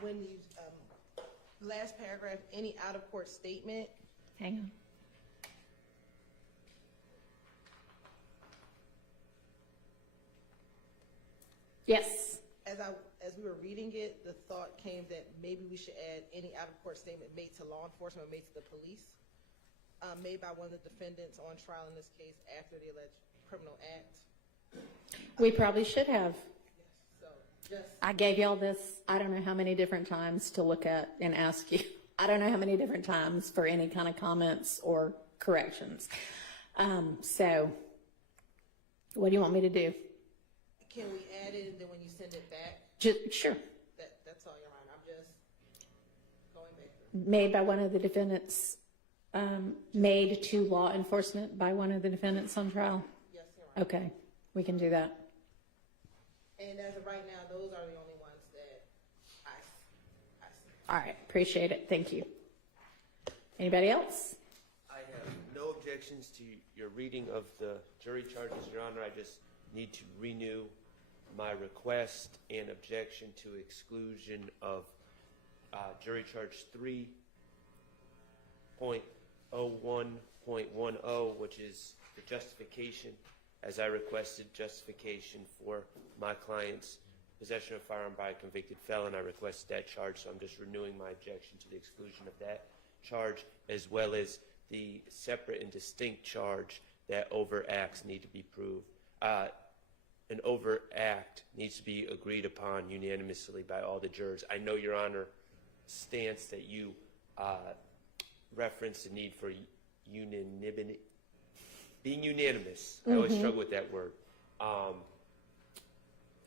when you, last paragraph, any out-of-court statement, Hang on. Yes. as we were reading it, the thought came that maybe we should add any out-of-court statement made to law enforcement or made to the police, made by one of the defendants on trial in this case after the alleged criminal act. We probably should have. So just, I gave y'all this, I don't know how many different times to look at and ask you. I don't know how many different times for any kind of comments or corrections. So what do you want me to do? can we add it and then when you send it back? Sure. That's all, Your Honor. I'm just going back through. Made by one of the defendants, made to law enforcement by one of the defendants on trial? Yes, Your Honor. Okay, we can do that. And as of right now, those are the only ones that I see. All right, appreciate it. Thank you. Anybody else? I have no objections to your reading of the jury charges, Your Honor. I just need to renew my request and objection to exclusion of jury charge 3.01.10, which is the justification, as I requested justification for my client's possession of a firearm by a convicted felon. I requested that charge, so I'm just renewing my objection to the exclusion of that charge, as well as the separate and distinct charge that overt acts need to be proved. An overt act needs to be agreed upon unanimously by all the jurors. I know, Your Honor, stance that you referenced the need for unanimity, being unanimous. I always struggle with that word.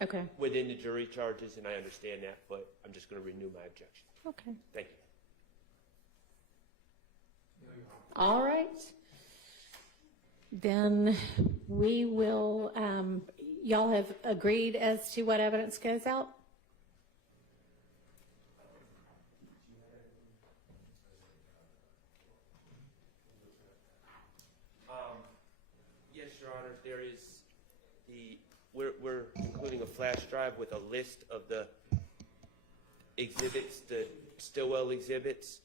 Okay. Within the jury charges, and I understand that, but I'm just going to renew my objection. Okay. Thank you. All right. Then we will, y'all have agreed as to what evidence goes out? Yes, Your Honor, there is we're including a flash drive with a list of the exhibits, the Stillwell exhibits.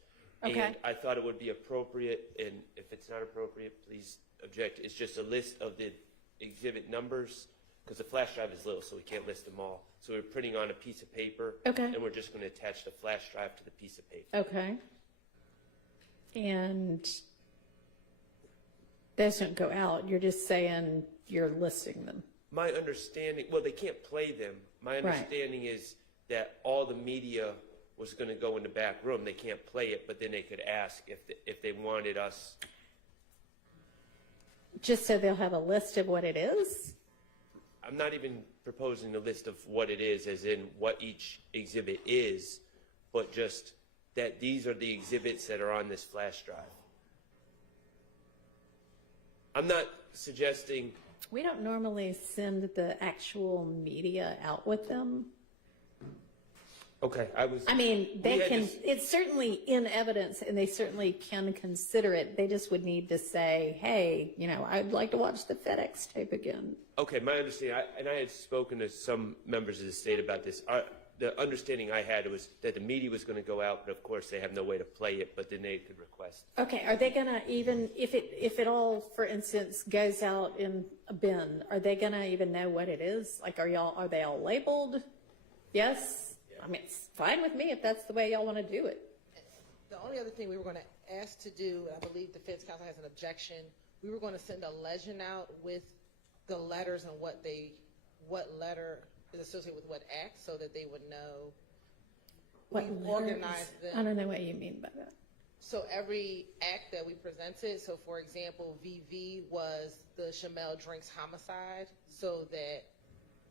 Okay. And I thought it would be appropriate, and if it's not appropriate, please object. It's just a list of the exhibit numbers, because the flash drive is little, so we can't list them all. So we're printing on a piece of paper, Okay. and we're just going to attach the flash drive to the piece of paper. Okay. And those don't go out. You're just saying you're listing them. My understanding, well, they can't play them. My understanding is that all the media was going to go in the back room. They can't play it, but then they could ask if they wanted us. Just so they'll have a list of what it is? I'm not even proposing a list of what it is, as in what each exhibit is, but just that these are the exhibits that are on this flash drive. I'm not suggesting. We don't normally send the actual media out with them. Okay, I mean, it's certainly in evidence and they certainly can consider it. They just would need to say, hey, I'd like to watch the FedEx tape again. Okay, my understanding, and I had spoken to some members of the state about this. The understanding I had was that the media was going to go out, but of course they have no way to play it, but then they could request. Okay, are they going to even, if it all, for instance, goes out in a bin, are they going to even know what it is? Like, are they all labeled? Yes? I mean, it's fine with me if that's the way y'all want to do it. The only other thing we were going to ask to do, and I believe the defense counsel has an objection, we were going to send a legend out with the letters and what letter is associated with what act, so that they would know. What we organized them. I don't know what you mean by that. So every act that we presented, so for example, VV was the Shamel Drinks homicide, so that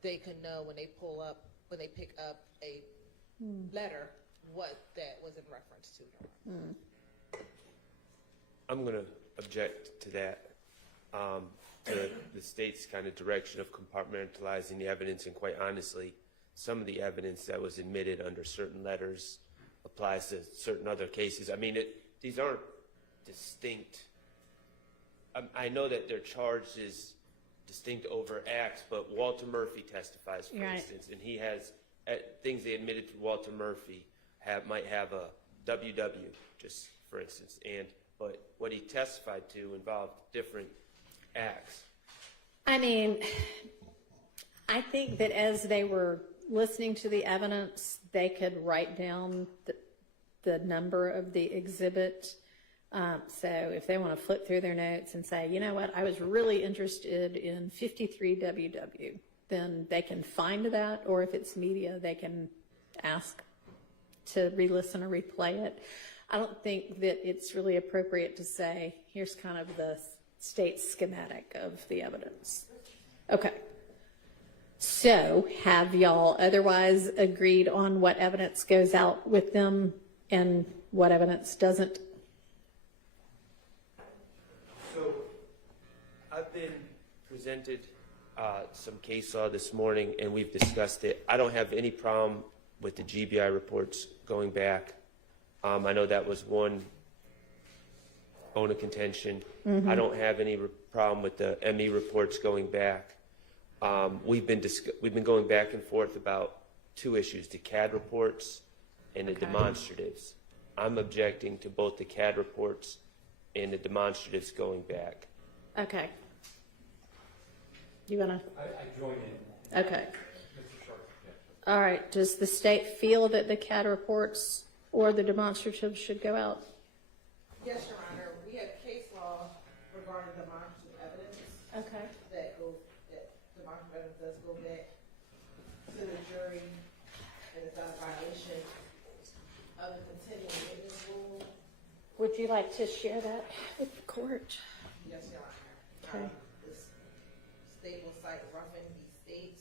they could know when they pick up a letter, what that was in reference to. I'm going to object to that, to the state's kind of direction of compartmentalizing the evidence, and quite honestly, some of the evidence that was admitted under certain letters applies to certain other cases. I mean, these aren't distinct. I know that they're charged as distinct overt acts, but Walter Murphy testifies, for instance, and he has things they admitted to Walter Murphy might have a WW, just for instance, but what he testified to involved different acts. I mean, I think that as they were listening to the evidence, they could write down the number of the exhibit. So if they want to flip through their notes and say, you know what, I was really interested in 53WW, then they can find that, or if it's media, they can ask to re-listen or replay it. I don't think that it's really appropriate to say, here's kind of the state schematic of the evidence. Okay. So have y'all otherwise agreed on what evidence goes out with them and what evidence doesn't? So I've been presented some case law this morning, and we've discussed it. I don't have any problem with the GBI reports going back. I know that was one bone of contention. I don't have any problem with the ME reports going back. We've been going back and forth about two issues: the CAD reports and the demonstratives. I'm objecting to both the CAD reports and the demonstratives going back. Okay. You wanna? I join in. Okay. Mr. Sharp, All right. Does the state feel that the CAD reports or the demonstratives should go out? Yes, Your Honor. We have case law regarding demonstrative evidence Okay. that demonstrative evidence does go back to the jury, and it's not a violation of the continuing witness rule. Would you like to share that with the court? Yes, Your Honor. Okay. This state will cite Ruffin v. State,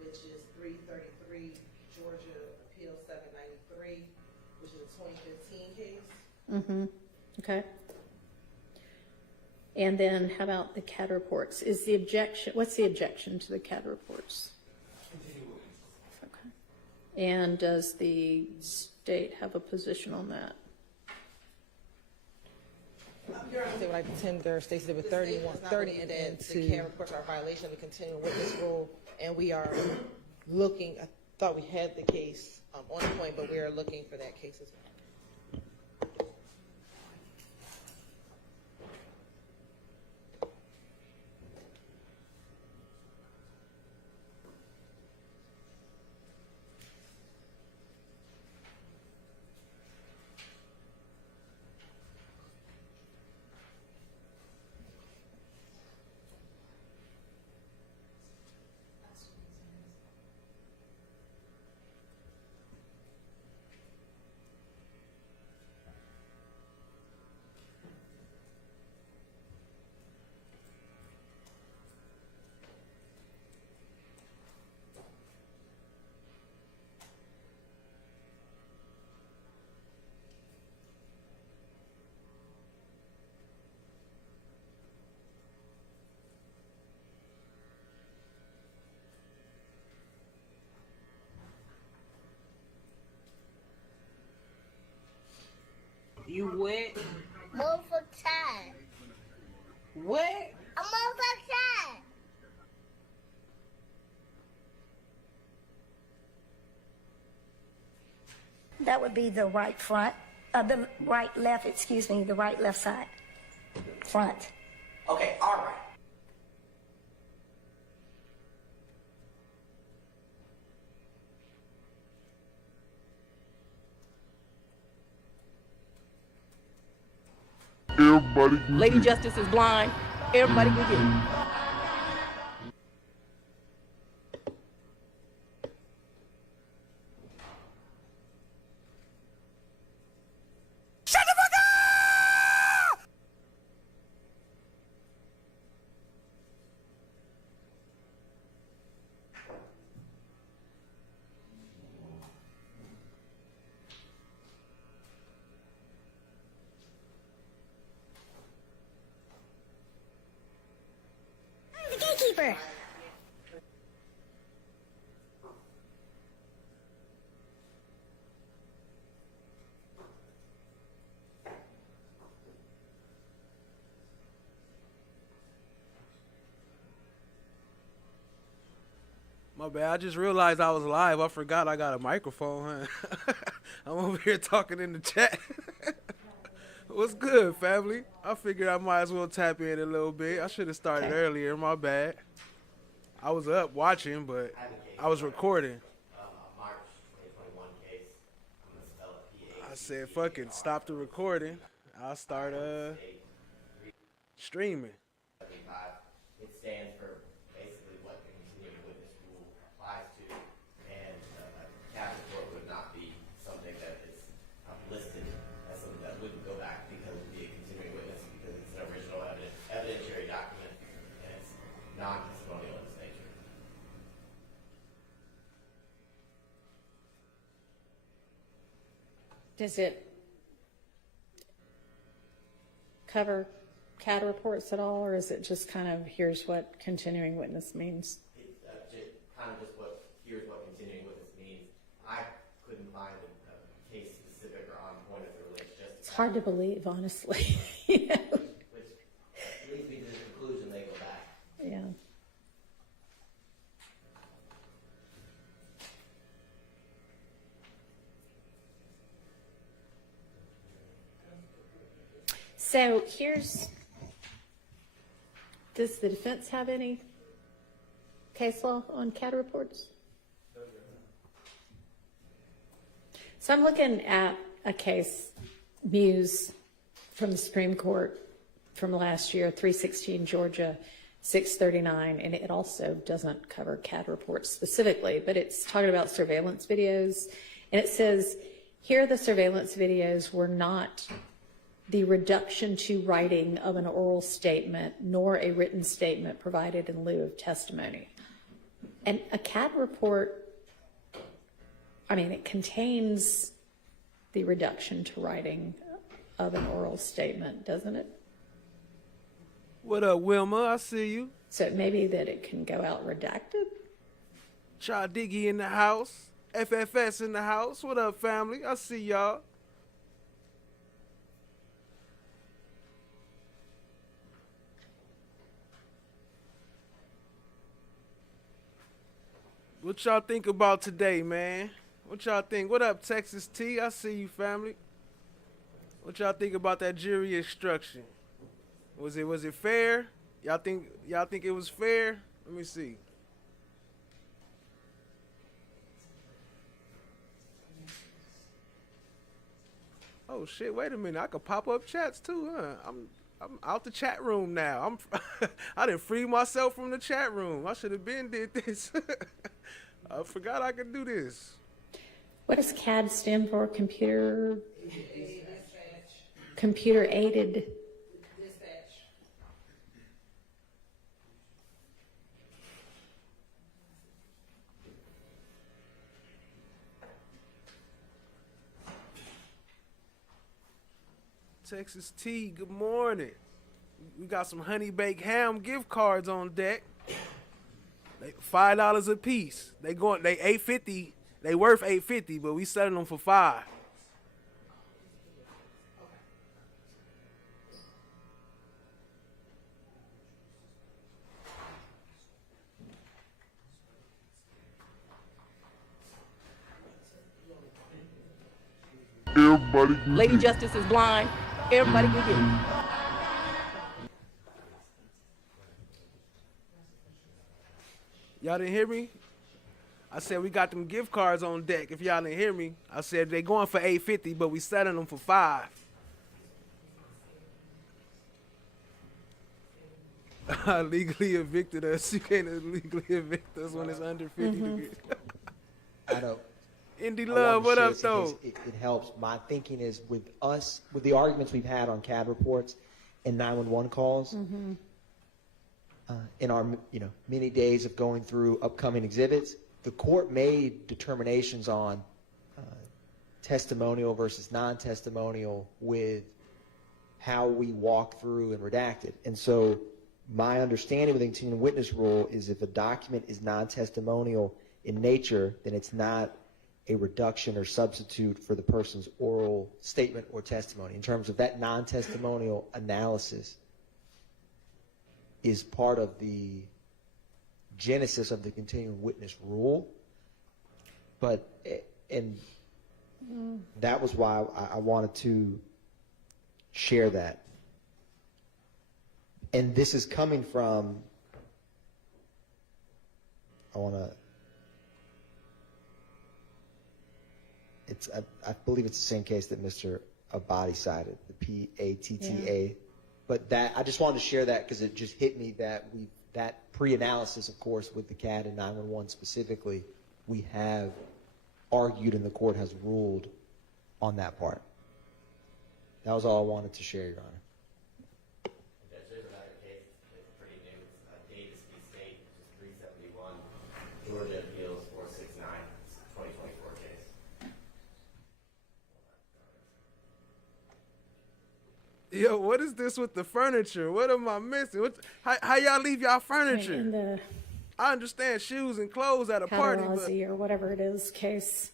which is 333 Georgia Appeal 793, which is a 2015 case. Mm-hmm. Okay. And then how about the CAD reports? Is the objection, what's the objection to the CAD reports? Okay. And does the state have a position on that? They would like to tender Stacy Exhibit 31, 30, and then the CAD reports are a violation of the continuing witness rule, and we are looking. I thought we had the case on point, but we are looking for that case as well. You what? Move for time. What? A move for time. That would be the right front, the right left, excuse me, the right left side. Front. Okay, all right. Lady Justice is blind. Everybody can get it. The gatekeeper. My bad. I just realized I was live. I forgot I got a microphone, huh? I'm over here talking in the chat. What's good, family? I figured I might as well tap in a little bit. I should have started earlier. My bad. I was up watching, but I was recording. March 2021 case. I'm going to spell it I said, fuck it. Stop the recording. I'll start streaming. It stands for basically what the continuing witness rule applies to, and a CAP report would not be something that is listed as something that wouldn't go back because it would be a continuing witness because it's an original evidentiary document and it's non-testimonial in its nature. Does it cover CAD reports at all, or is it just kind of, here's what continuing witness means? It's kind of just here's what continuing witness means. I couldn't find a case specific or on point as it relates just to It's hard to believe, honestly. which leads me to the conclusion they go back. Yeah. So does the defense have any case law on CAD reports? So I'm looking at a case, Muse, from the Supreme Court from last year, 316 Georgia, 639, and it also doesn't cover CAD reports specifically, but it's talking about surveillance videos, and it says, here the surveillance videos were not the reduction to writing of an oral statement, nor a written statement provided in lieu of testimony. And a CAD report, I mean, it contains the reduction to writing of an oral statement, doesn't it? What up, Wilma? I see you. So it may be that it can go out redacted? Cha Diggy in the house. FFS in the house. What up, family? I see y'all. What y'all think about today, man? What y'all think? What up, Texas T? I see you, family. What y'all think about that jury instruction? Was it fair? Y'all think it was fair? Let me see. Oh shit! Wait a minute. I could pop up chats too, huh? I'm out the chat room now. I didn't free myself from the chat room. I should have been did this. I forgot I could do this. What does CAD stand for? Computer aided Dispatch. Texas T, good morning. We got some honey baked ham gift cards on deck. $5 a piece. They $8.50. They worth $8.50, but we selling them for $5. Lady Justice is blind. Everybody can get it. Y'all didn't hear me? I said we got them gift cards on deck. If y'all didn't hear me, I said they going for $8.50, but we selling them for $5. Legally evicted us. You can't legally evict us when it's under 50 degrees. I know. Indie I Love, what wanted up to share this though? in case it helps. My thinking is with the arguments we've had on CAD reports and 911 calls, in our many days of going through upcoming exhibits, the court made determinations on testimonial versus non-testimonial with how we walk through and redact it. And so my understanding with the continuing witness rule is if a document is non-testimonial in nature, then it's not a reduction or substitute for the person's oral statement or testimony. In terms of that non-testimonial analysis is part of the genesis of the continuing witness rule. But, and that was why I wanted to share that. And this is coming from, I believe it's the same case that Mr. Abadi cited, the PATTA. Yeah. But that, I just wanted to share that because it just hit me that that pre-analysis, of course, with the CAD and 911 specifically, we have argued and the court has ruled on that part. That was all I wanted to share, Your Honor. There's another case, it's pretty new, Davis v. State, which is 371, Georgia Appeals 469, it's a 2024 case. Yo, what is this with the furniture? What am I missing? How y'all leave y'all furniture? In the I understand shoes and clothes at a party, but Catalazzi or whatever it is case,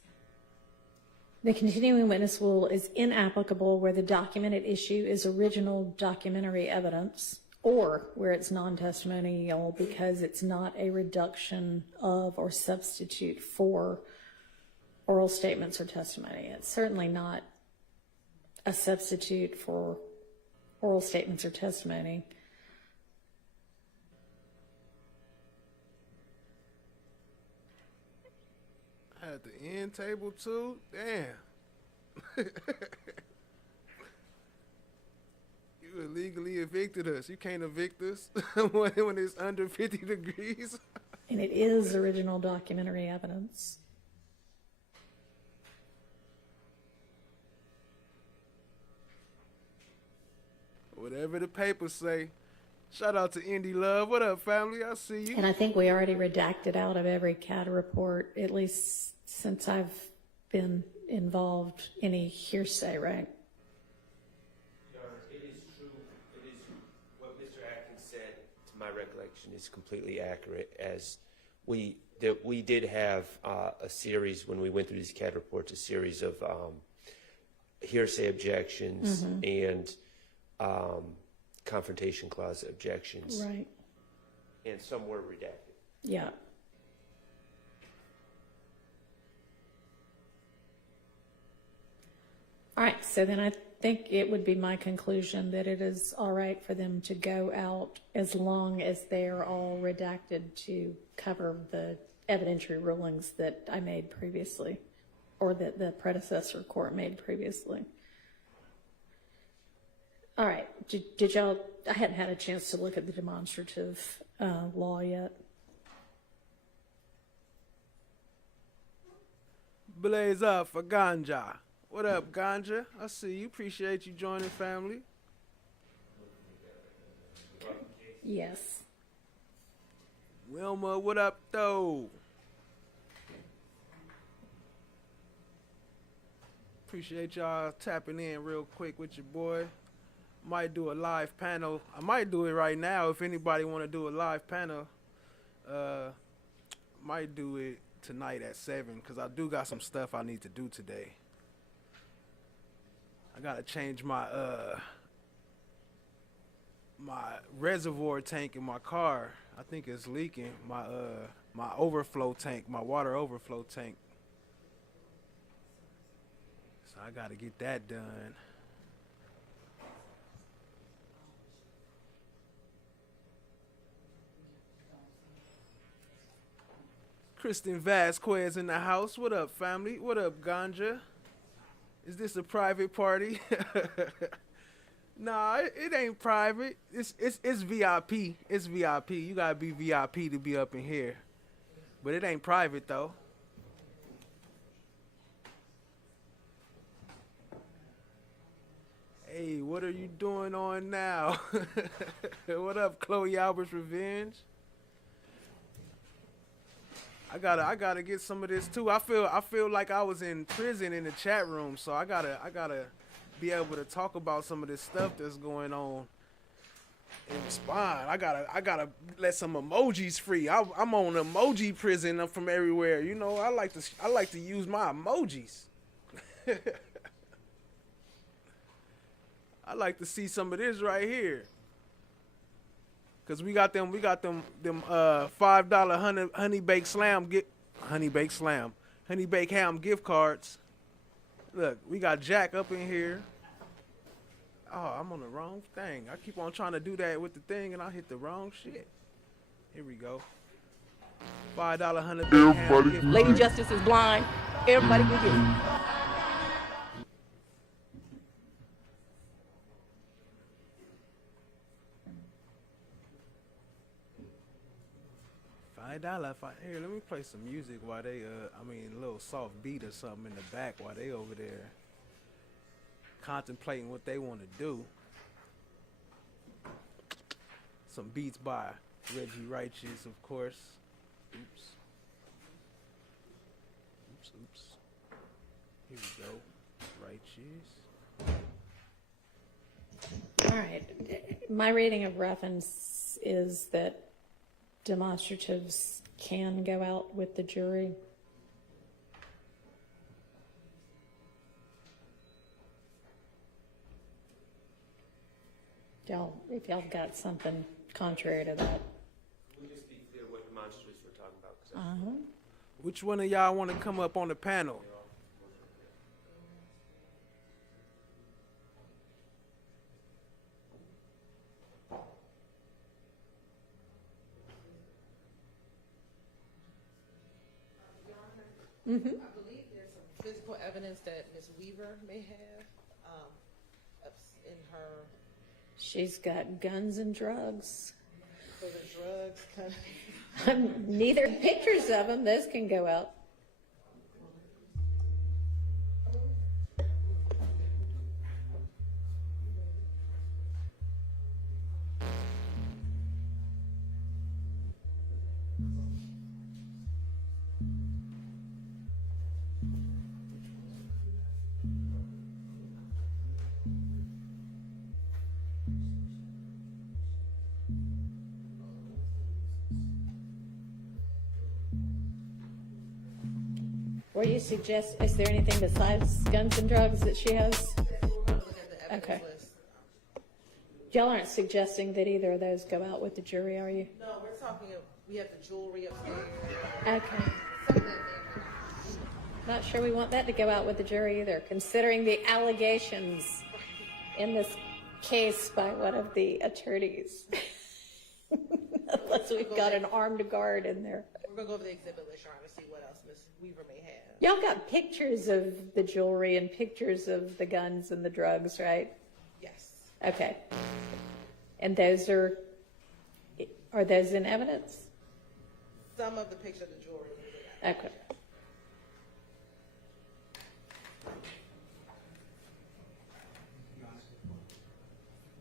the continuing witness rule is inapplicable where the documented issue is original documentary evidence or where it's non-testimonial because it's not a reduction of or substitute for oral statements or testimony. It's certainly not a substitute for oral statements or testimony. at the end table too? Damn. You illegally evicted us. You can't evict us when it's under 50 degrees. And it is original documentary evidence. Whatever the papers say. Shout out to Indy Love. What up, family? I see you. And I think we already redacted out of every CAD report, at least since I've been involved, any hearsay, right? Your Honor, it is true. It is what Mr. Atkins said, to my recollection, is completely accurate. As we did have a series, when we went through these CAD reports, a series of hearsay objections and confrontation clause objections. Right. And some were redacted. Yeah. All right, so then I think it would be my conclusion that it is all right for them to go out as long as they're all redacted to cover the evidentiary rulings that I made previously, or that the predecessor court made previously. All right, did y'all, I hadn't had a chance to look at the demonstrative law yet. Blaze up for Ganja. What up, Ganja? I see you. Appreciate you joining, family. Yes. Wilma, what up, though? Appreciate y'all tapping in real quick with your boy. Might do a live panel. I might do it right now if anybody want to do a live panel. Might do it tonight at 7 because I do got some stuff I need to do today. I gotta change my my reservoir tank in my car. I think it's leaking. My overflow tank, my water overflow tank. So I gotta get that done. Kristen Vasquez in the house. What up, family? What up, Ganja? Is this a private party? Nah, it ain't private. It's VIP. It's VIP. You gotta be VIP to be up in here. But it ain't private though. Hey, what are you doing on now? What up, Chloe Albert's Revenge? I gotta get some of this too. I feel like I was in prison in the chat room, so I gotta be able to talk about some of this stuff that's going on and respond. I gotta let some emojis free. I'm on emoji prison. I'm from everywhere. You know, I like to use my emojis. I like to see some of this right here. Cause we got them $5 honey baked ham gift cards. Look, we got Jack up in here. Oh, I'm on the wrong thing. I keep on trying to do that with the thing, and I hit the wrong shit. Here we go. $5 honey baked ham gift Lady card. Justice is blind. Everybody can get it. $5. Here, let me play some music while they, a little soft beat or something in the back while they over there contemplating what they want to do. Some beats by Reggie Righteous, of course. Oops. Here we go. Righteous. All right. My reading of Ruffins is that demonstratives can go out with the jury. If y'all got something contrary to that. Can we just be clear what demonstratives we're talking about? 'Cause Which one of y'all want to come up on the panel? I believe there's some physical evidence that Ms. Weaver may have in her. She's got guns and drugs. So the drugs kind of. Neither pictures of them. Those can go out. What do you suggest? Is there anything besides guns and drugs that she has? We're going to look at the evidence Okay. list. Y'all aren't suggesting that either of those go out with the jury, are you? No, we're talking. We have the jewelry upstairs. Okay. Some of that may Not sure we want that to go out with the jury either, considering the allegations in this case by one of the attorneys. Unless we've got an armed guard in there. We're going to go over the exhibit list, Your Honor, see what else Ms. Weaver may have. Y'all got pictures of the jewelry and pictures of the guns and the drugs, right? Yes. Okay. And those are those in evidence? Some of the picture of the jewelry. Okay.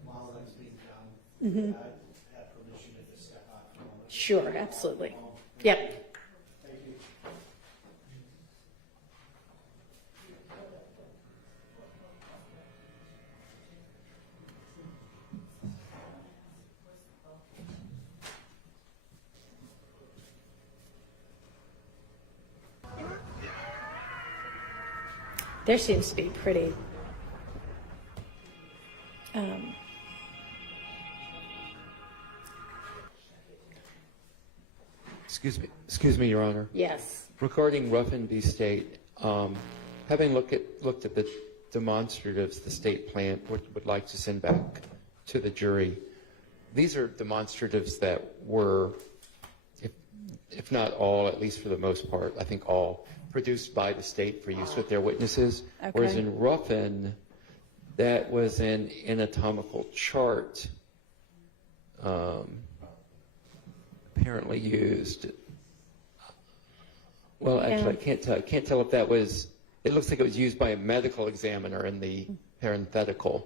While that's being done, I have permission to step out for a moment. Sure, absolutely. Yep. Thank you. There seems to be pretty Excuse me, Your Honor. yes. Regarding Ruffin v. State, having looked at the demonstratives the state plant would like to send back to the jury, these are demonstratives that were, if not all, at least for the most part, I think all, produced by the state for use with their witnesses. Okay. Whereas in Ruffin, that was an anatomical chart apparently used. Well, actually, I can't tell if that was, it looks like it was used by a medical examiner in the parenthetical.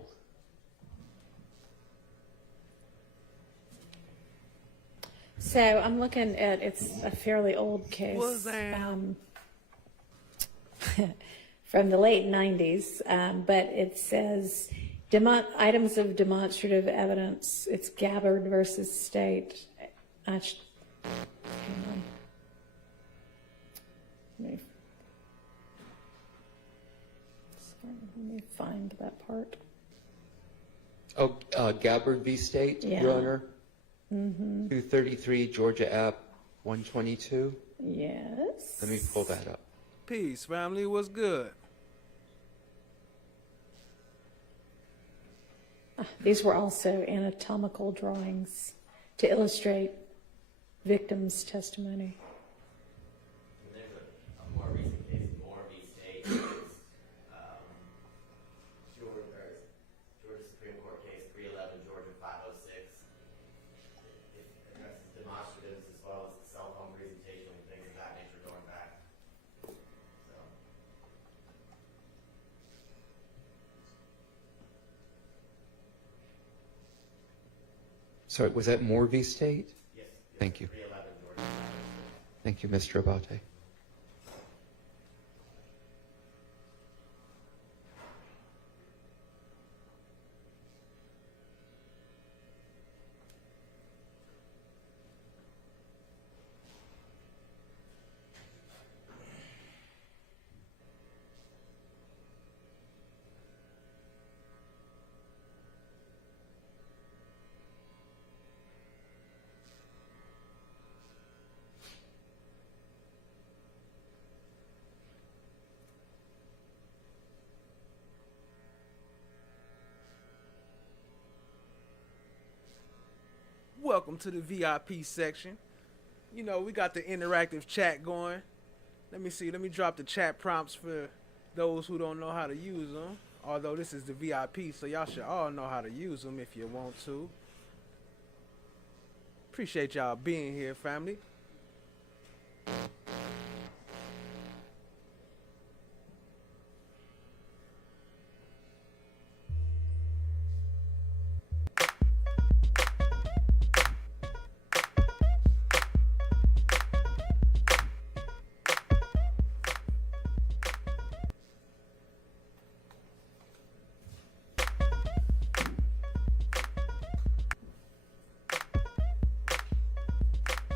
So I'm looking at, it's a fairly old case. What's that? From the late 90s, but it says items of demonstrative evidence. It's Gabbard versus State. Hang on. Let me find that part. Oh, Gabbard v. State, Yeah. Your Honor? 233 Georgia App 122. Yes. Let me pull that up. Peace, family. What's good? These were also anatomical drawings to illustrate victims' testimony. There's a more recent case, Morby State, Georgia Supreme Court case 311, Georgia 506. It addresses demonstratives as well as cell phone presentation and things of that nature going back. So was that Morby State? Yes. Thank you. 311, Georgia 506. Thank you, Mr. Abate. Welcome to the VIP section. You know, we got the interactive chat going. Let me see. Let me drop the chat prompts for those who don't know how to use them. Although this is the VIP, so y'all should all know how to use them if you want to. Appreciate y'all being here, family.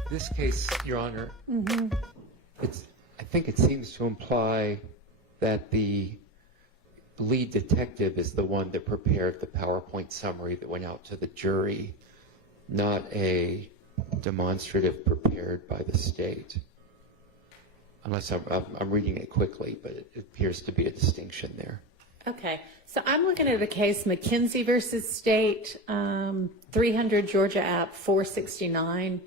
This case, Your Honor, I think it seems to imply that the lead detective is the one that prepared the PowerPoint summary that went out to the jury, not a demonstrative prepared by the state. Unless I'm reading it quickly, but it appears to be a distinction there. Okay, so I'm looking at a case, McKenzie versus State, 300 Georgia App 469.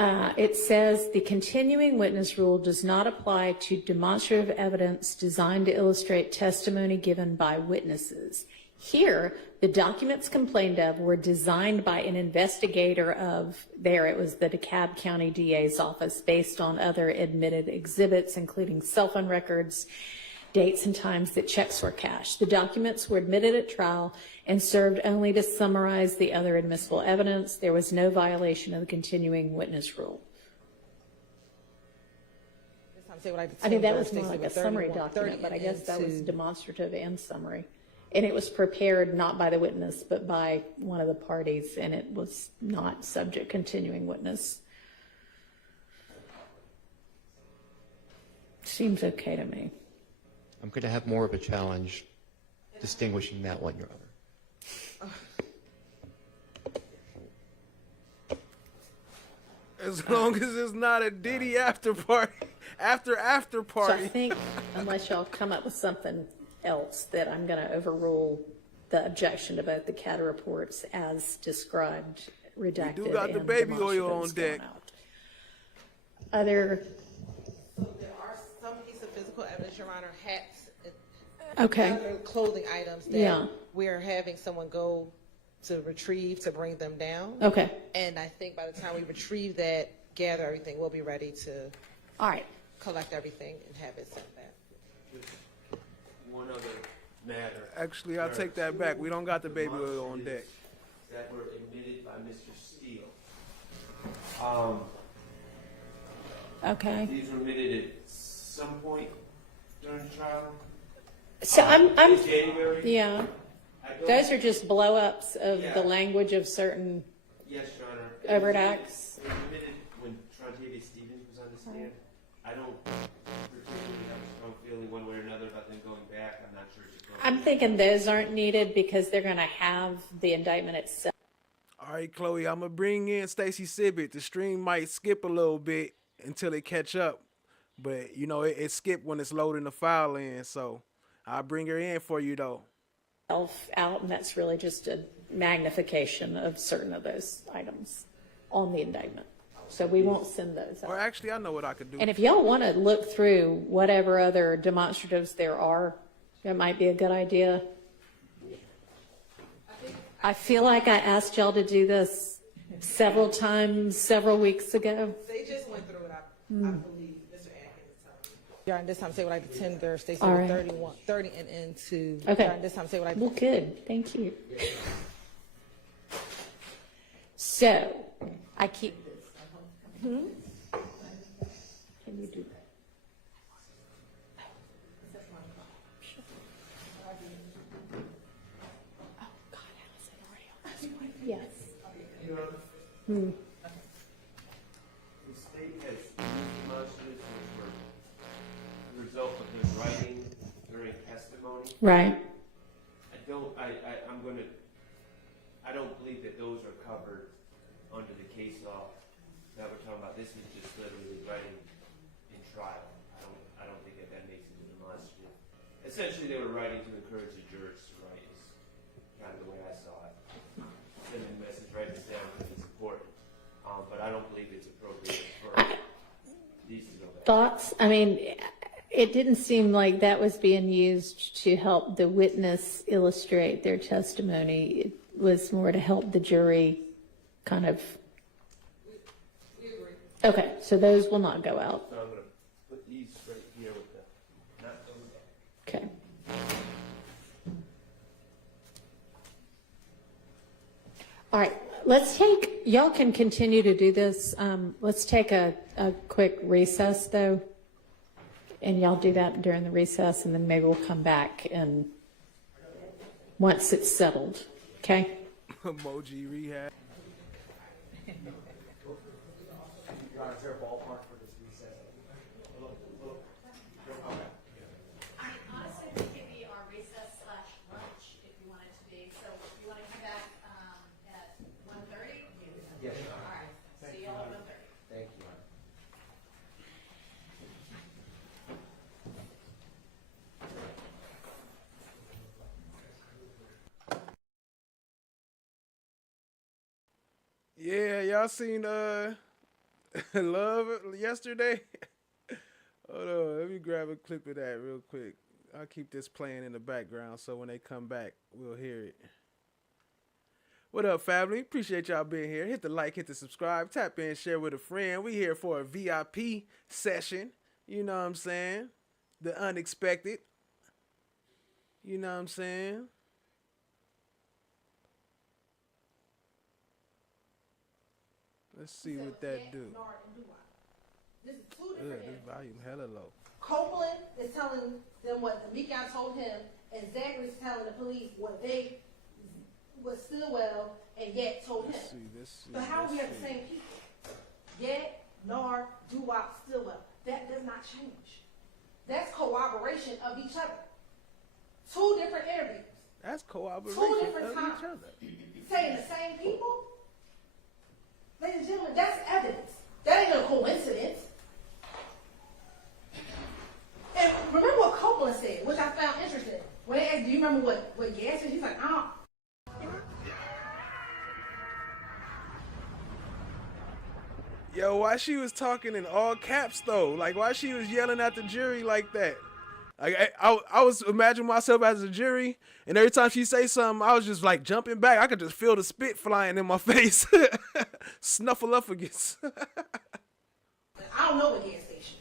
It says the continuing witness rule does not apply to demonstrative evidence designed to illustrate testimony given by witnesses. Here, the documents complained of were designed by an investigator of, it was the DeKalb County DA's office, based on other admitted exhibits, including cell phone records, dates and times that checks were cashed. The documents were admitted at trial and served only to summarize the other admissible evidence. There was no violation of the continuing witness rule. I think that was more like a summary document, but I guess that was demonstrative and summary. And it was prepared not by the witness, but by one of the parties, and it was not subject continuing witness. Seems okay to me. I'm going to have more of a challenge distinguishing that one, Your Honor. As long as it's not a Diddy after party. After So party. I think, unless y'all come up with something else, that I'm going to overrule the objection to both the CATA reports as described, redacted, We do got the and baby oil demonstratives on deck. going out. Other, So there are some pieces of physical evidence, Your Honor, hats, okay, other clothing items that Yeah. we're having someone go to retrieve to bring them down. okay, And I think by the time we retrieve that, gather everything, we'll be ready to all right. collect everything and have it sent back. One other matter. Actually, I'll take that back. We don't got the baby oil on deck. That were admitted by Mr. Steele. Okay. These were admitted at some point during the trial. So I'm, In January. yeah, I don't- those are just blow-ups of Yeah. the language of certain Yes, Your Honor. overt acts. It was admitted when Trontavia Stevens was on the stand. I don't particularly have a strong feeling one way or another about them going back. I'm not sure it's appropriate. I'm thinking those aren't needed because they're going to have the indictment itself. All All right, Chloe, I'm gonna bring in Stacy Sibbett. The stream might skip a little bit until it catch up, but you know it skipped when it's loading the file in. So I'll bring her in for you though. Out, and that's really just a magnification of certain of those items on the indictment. So we won't send those Or out. actually, I know what I could do. And if y'all want to look through whatever other demonstratives there are, it might be a good idea. I feel like I asked y'all to do this several times, several weeks ago. They just went through it, I believe, Mr. Atkins is telling me. During this time, say what I did 10 Thursday, All right. 30 and into. Okay. During this time, say what I did. Well, good. Thank you. So, I keep this. Can you do that? Oh, God, how is it already on this one? Yes. The state has used demonstratives which were the result of his writing during testimony. Right. I don't believe that those are covered under the case law that we're talking about. This is just literally writing in trial. I don't think that makes it a demonstrative. Essentially, they were writing to encourage the jurors to write is kind of the way I saw it. Sending a message, write this down because it's important. But I don't believe it's appropriate for these to go back. Thoughts? I mean, it didn't seem like that was being used to help the witness illustrate their testimony. It was more to help the jury kind of. We agree. Okay, so those will not go out. So I'm going to put these right here with the, not those. Okay. All right, y'all can continue to do this. Let's take a quick recess though. And y'all do that during the recess and then maybe we'll come back and once it's settled, okay? Emoji rehab. Is there a ballpark for this recess? I honestly think it'd be our recess / lunch if you want it to be. So if you want to come back at 1:30? Yes. All right, see y'all at 1:30. Thank you. Yeah, y'all seen Love yesterday? Hold on, let me grab a clip of that real quick. I'll keep this playing in the background so when they come back, we'll hear it. What up, family? Appreciate y'all being here. Hit the like, hit the subscribe, tap in, share with a friend. We here for a VIP session. You know what I'm saying? The unexpected. You know what I'm saying? Let's see what that do. This is two Ugh, different this areas. volume hella low. Copeland is telling them what Demekion told him, and Zachary is telling the police what they was Stillwell and Yet told him. Let's see. But how are we let's have the see. same people? Yet, Nar, Doo-Wop, Stillwell. That does not change. That's corroboration of each other. Two different interviews. That's cooperation Two of different each times. other. Saying the same people? Ladies and gentlemen, that's evidence. That ain't a coincidence. And remember what Copeland said, which I found interesting. When they asked, do you remember what gas is? He's like, I don't. Yo, why she was talking in all caps though? Like why she was yelling at the jury like that? Like I was imagining myself as a jury, and every time she say something, I was just like jumping back. I could just feel the spit flying in my face. Snuffleupagus. I don't know what gas station.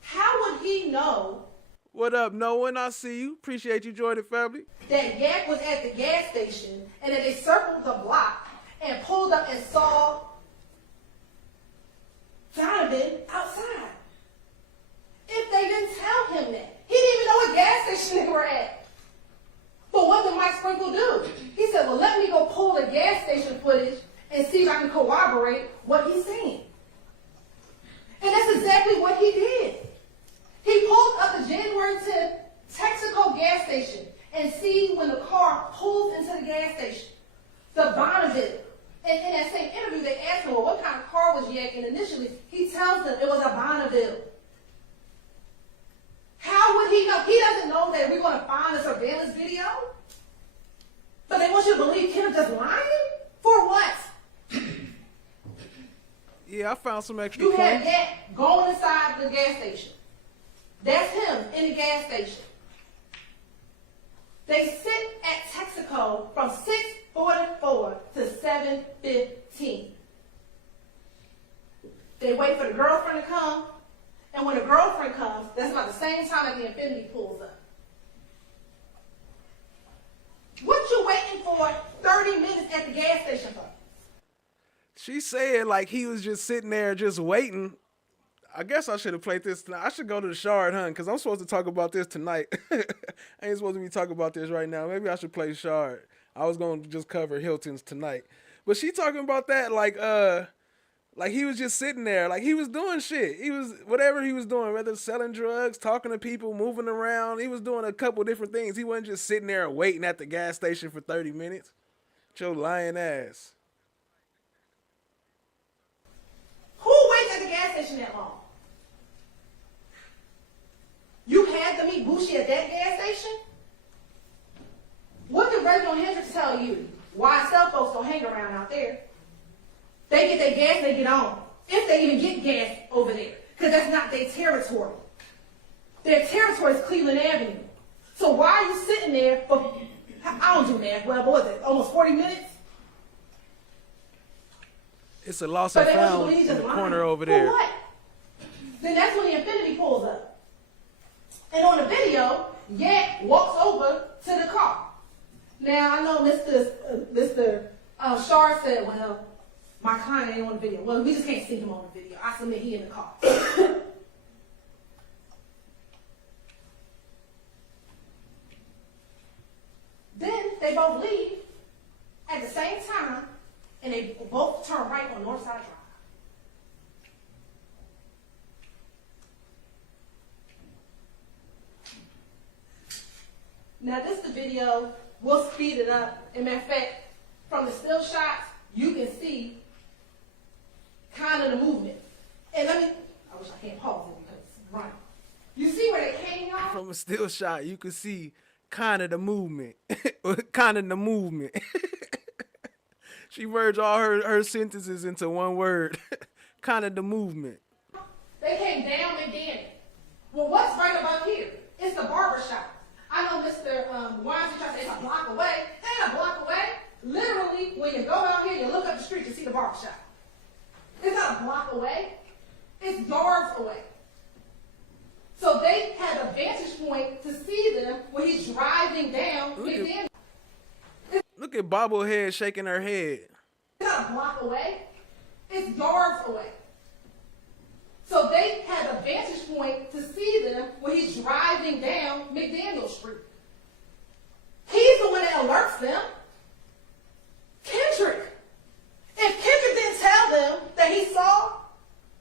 How would he know What up, no one? I see you. Appreciate you joining, family. that Yak was at the gas station and that they circled the block and pulled up and saw Donovan outside? If they didn't tell him that. He didn't even know what gas station they were at. But what did Mike Sprinkle do? He said, well, let me go pull the gas station footage and see if I can corroborate what he's seen. And that's exactly what he did. He pulled up the January 10th Texaco gas station and see when the car pulls into the gas station. the Bonneville. And in that same interview, they asked him, well, what kind of car was you in initially? He tells them it was a Bonneville. How would he know? He doesn't know that we're going to find a surveillance video. But they want you to believe Kim just lying? For what? Yeah, I found some extra You had points. that going inside the gas station. That's him in the gas station. They sit at Texaco from 6:44 to 7:15. They wait for the girlfriend to come, and when the girlfriend comes, that's about the same time that the Infinity pulls up. What you waiting for 30 minutes at the gas station for? She said like he was just sitting there just waiting. I guess I should have played this tonight. I should go to the Shard Hunt because I'm supposed to talk about this tonight. I ain't supposed to be talking about this right now. Maybe I should play Shard. I was going to just cover Hilton's tonight. But she talking about that like he was just sitting there. Like he was doing shit. He was, whatever he was doing, whether selling drugs, talking to people, moving around. He was doing a couple different things. He wasn't just sitting there waiting at the gas station for 30 minutes. With your lying ass. Who waits at the gas station that long? You had to meet Bushi at that gas station? What did Reginald Hendricks tell you? YSL folks don't hang around out there. They get their gas, they get on. If they even get gas over there. Because that's not their territory. Their territory is Cleveland Avenue. So why are you sitting there for, I don't do math, well, what was it, almost 40 minutes? It's a lost and found in the corner over there. For what? Then that's when the Infinity pulls up. And on the video, Yak walks over to the car. Now, I know Mr. Shar said, well, my client ain't on the video. Well, we just can't see him on the video. I submit he in the car. Then they both leave at the same time, and they both turn right on Northside Drive. Now this is the video, we'll speed it up. As a matter of fact, from the still shots, you can see kind of the movement. And I wish I can't pause it because it's running. You see where they came on? From a still shot, you can see kind of the movement. Kind of the movement. She merged all her sentences into one word. Kind of the movement. They came down and down. Well, what's right about here? It's the barber shop. I know Mr. Wines tried to say it's a block away. It ain't a block away. Literally, when you go out here, you look up the street, you see the barber shop. It's not a block away. It's yards away. So they had a vantage point to see them when he's driving down McDaniel. Look at Bobblehead shaking her head. It's not a block away. It's yards away. So they had a vantage point to see them when he's driving down McDaniel Street. He's the one that alerts them. Kendrick. If Kendrick didn't tell them that he saw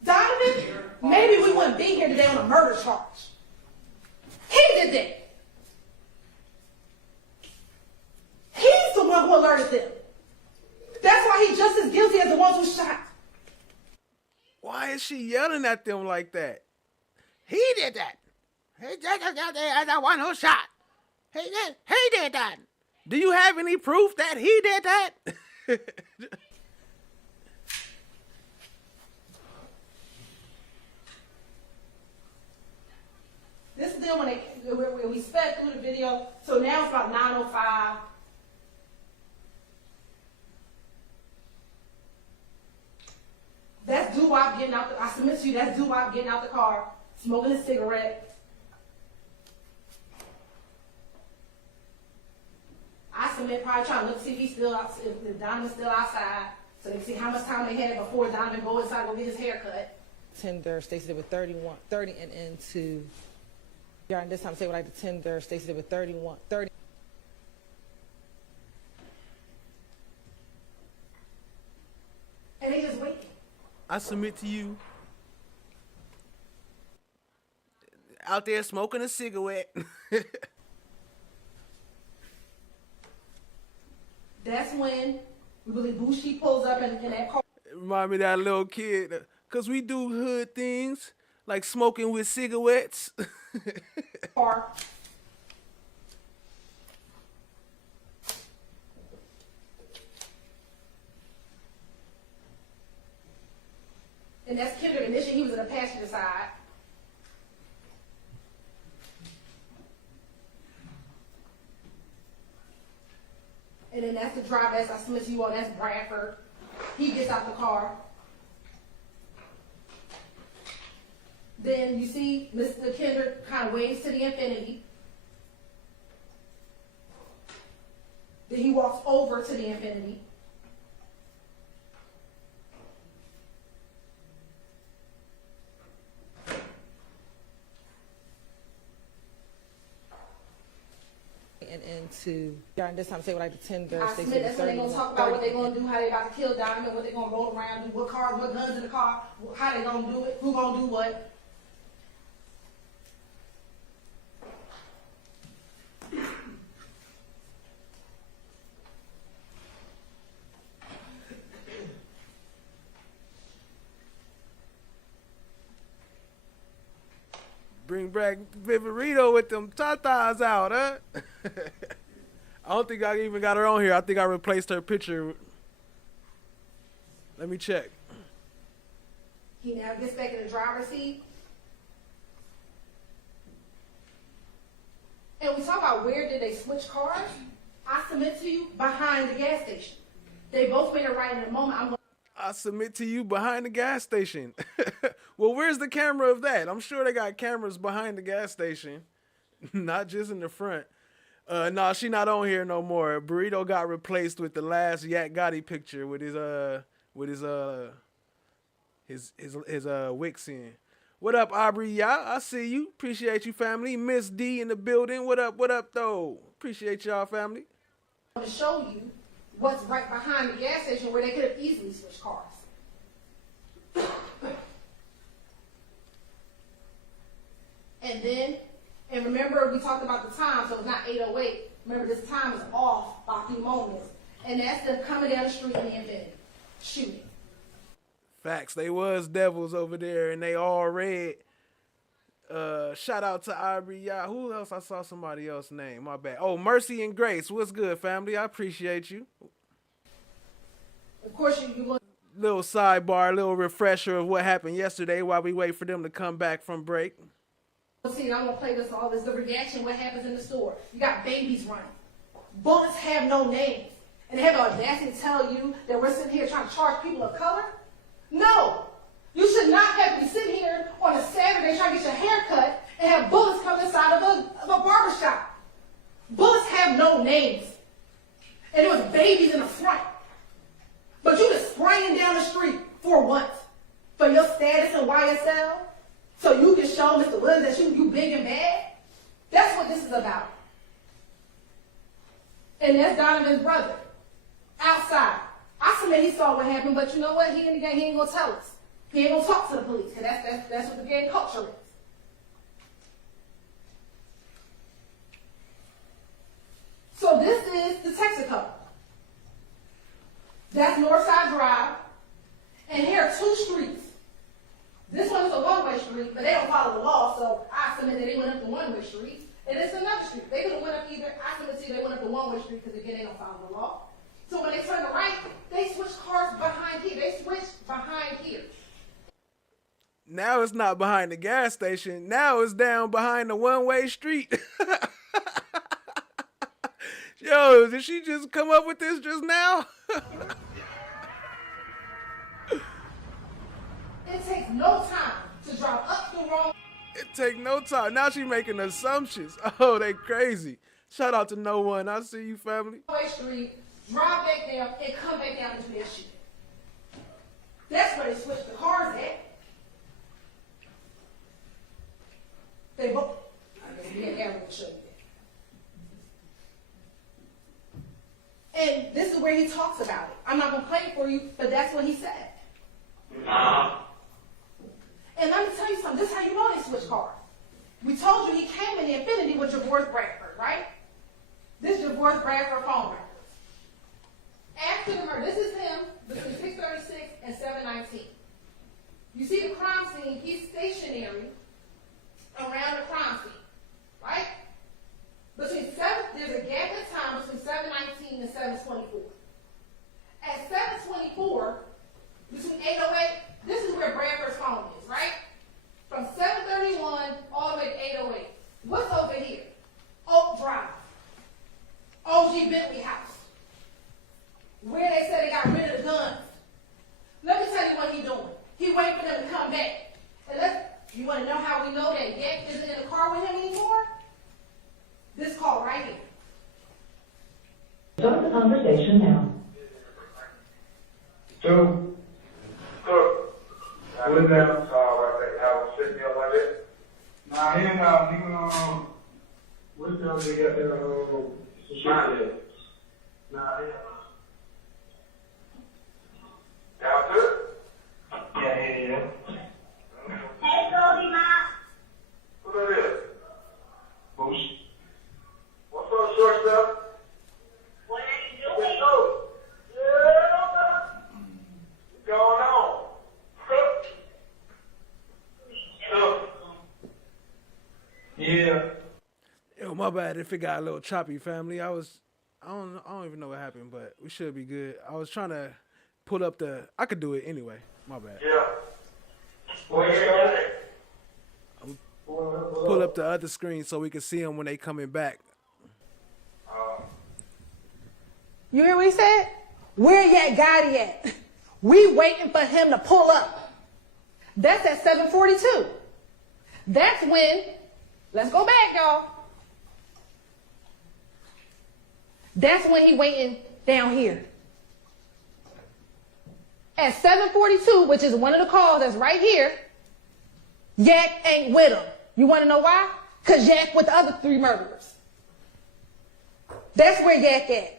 Donovan, maybe we wouldn't be here today on a murder charge. He did that. He's the one who alerted them. That's why he's just as guilty as the ones who shot. Why is she yelling at them like that? He did that. He did the one who shot. He did that. Do you have any proof that he did that? This is them when we sped through the video. So now it's about 9:05. That's Doo-Wop getting out I submit to you, that's Doo-Wop getting out the car, smoking a cigarette. I submit probably trying to look, see if he's still out, if Donovan's still outside, so they can see how much time they had before Donovan go inside and go get his hair cut. Tender, Stacey did with 30 and into, during this time, say what like the tender, Stacey did with 30. And they just waiting. I submit to you, out there smoking a cigarette. That's when Really Bushi pulls up in that car. Remind me of that little kid. Cause we do hood things like smoking with cigarettes. And that's Kendrick. Initially, he was in the passenger side. And then that's the driver that's I submit to you all. That's Bradford. He gets out the car. Then you see Mr. Kendrick kind of waves to the infinity. Then he walks over to the infinity. And into during this time, say what like the 10 girls. I submit that's when they're going to talk about what they're going to do, how they about to kill Donovan, what they're going to roll around, do what cars, what guns in the car, how they going to do it, who going to do what. Bring back Viverito with them tatas out, huh? I don't think I even got her on here. I think I replaced her picture. Let me check. He now gets back in the driver's seat. And we talk about where did they switch cars. I submit to you behind the gas station. They both made it right in the moment. I submit to you behind the gas station. Well, where's the camera of that? I'm sure they got cameras behind the gas station, not just in the front. No, she not on here no more. Burrito got replaced with the last Yak Gotti picture with his wicks in. What up, Aubrey? Yeah, I see you. Appreciate you, family. Miss D in the building. What up, though? Appreciate y'all, family. I want to show you what's right behind the gas station where they could have easily switched cars. And remember we talked about the time, so it's not 8:08. Remember this time is off by a few moments. And that's them coming down the street in the infinity, shooting. Facts. They was devils over there, and they all red. Shout out to Aubrey. Yeah, who else? I saw somebody else's name. My bad. Oh, Mercy and Grace. What's good, family? I appreciate you. Of course, you look. Little sidebar, little refresher of what happened yesterday while we wait for them to come back from break. See, I'm gonna play this all. This the reaction. What happens in the store? You got babies running. Bullets have no names, and they have the audacity to tell you that we're sitting here trying to charge people of color. No, you should not have to be sitting here on a Saturday trying to get your hair cut and have bullets come inside of a barbershop. Bullets have no names, and there was babies in the front. But you just spraying down the street for what? For your status in YSL? So you can show Mr. Williams that you big and bad? That's what this is about. And that's Donovan's brother. Outside. I submit he saw what happened, but you know what? He ain't gonna tell us. He ain't gonna talk to the police, because that's what the gang culture is. So this is the Texaco. That's Northside Drive. And here are two streets. This one is a one-way street, but they don't follow the law, so I submit that they went up the one-way street. And it's another street. They could have went up either. I submit to you they went up the one-way street because, again, they don't follow the law. So when they turn the right, they switch cars behind here. They switch behind here. Now it's not behind the gas station. Now it's down behind the one-way street. Yo, did she just come up with this just now? It takes no time to drive up the wrong. It take no time. Now she making assumptions. Oh, they crazy. Shout out to no one. I see you, family. Way street, drive back down, and come back down into their shit. That's where they switch the cars at. They both. I guess we had Aaron to show you that. And this is where he talks about it. I'm not gonna play it for you, but that's what he said. And let me tell you something. This is how you know they switch cars. We told you he came in the Infinity with Javorth Bradford, right? This is Javorth Bradford phone records. After after the murder, this is him between 6:36 and 7:19. You see the crime scene, he's stationary around the crime scene, right? There's a gap in time between 7:19 and 7:24. At 7:24, between 8:08, this is where Bradford's home is, right? From 7:31 all the way to 8:08. What's over here? Oak Drive. OG Bentley House. Where they said they got rid of the guns. Let me tell you what he's doing. He waiting for them to come back. And you want to know how we know that Yak isn't in the car with him anymore? This call right here. Start the conversation now. Two. I went down, I was sitting there like that. Nah, he what's the other guy there, Nah, Doctor? Yeah. Hey, Goldie, Ma. Who that is? Boosh. What's up, shortstop? What are you doing? What's going on? Yeah. Yo, my bad if it got a little choppy, family. I don't even know what happened, but we should be good. I was trying to pull up I could do it anyway. My bad. Yeah. Pull up the other screen so we can see them when they coming back. You hear what he said? Where Yak Gotti at? We waiting for him to pull up. That's at 7:42. That's when, let's go back, y'all. That's when he waiting down here. At 7:42, which is one of the calls that's right here, Yak ain't with him. You want to know why? Because Yak with the other 3 murderers. That's where Yak at.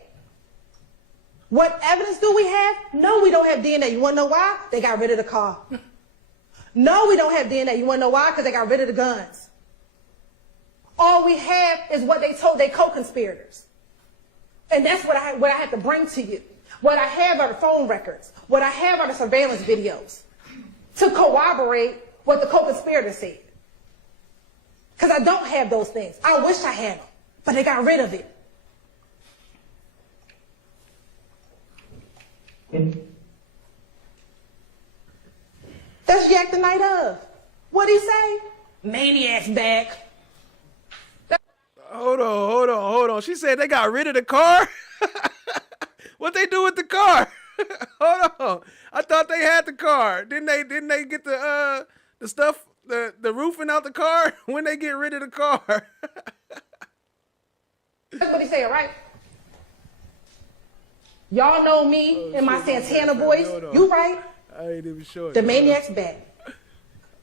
What evidence do we have? No, we don't have DNA. You want to know why? They got rid of the car. No, we don't have DNA. You want to know why? Because they got rid of the guns. All we have is what they told their co-conspirators. And that's what I have to bring to you. What I have are the phone records. What I have are the surveillance videos to corroborate what the co-conspirators said. Because I don't have those things. I wish I had them, but they got rid of it. That's Yak the night of. What'd he say? Maniac's back. Hold on. She said they got rid of the car? What they do with the car? Hold on. I thought they had the car. Didn't they get the stuff, the roofing out the car when they get rid of the car? That's what he said, right? Y'all know me and my Santana voice. You right. I ain't even sure. The maniac's back.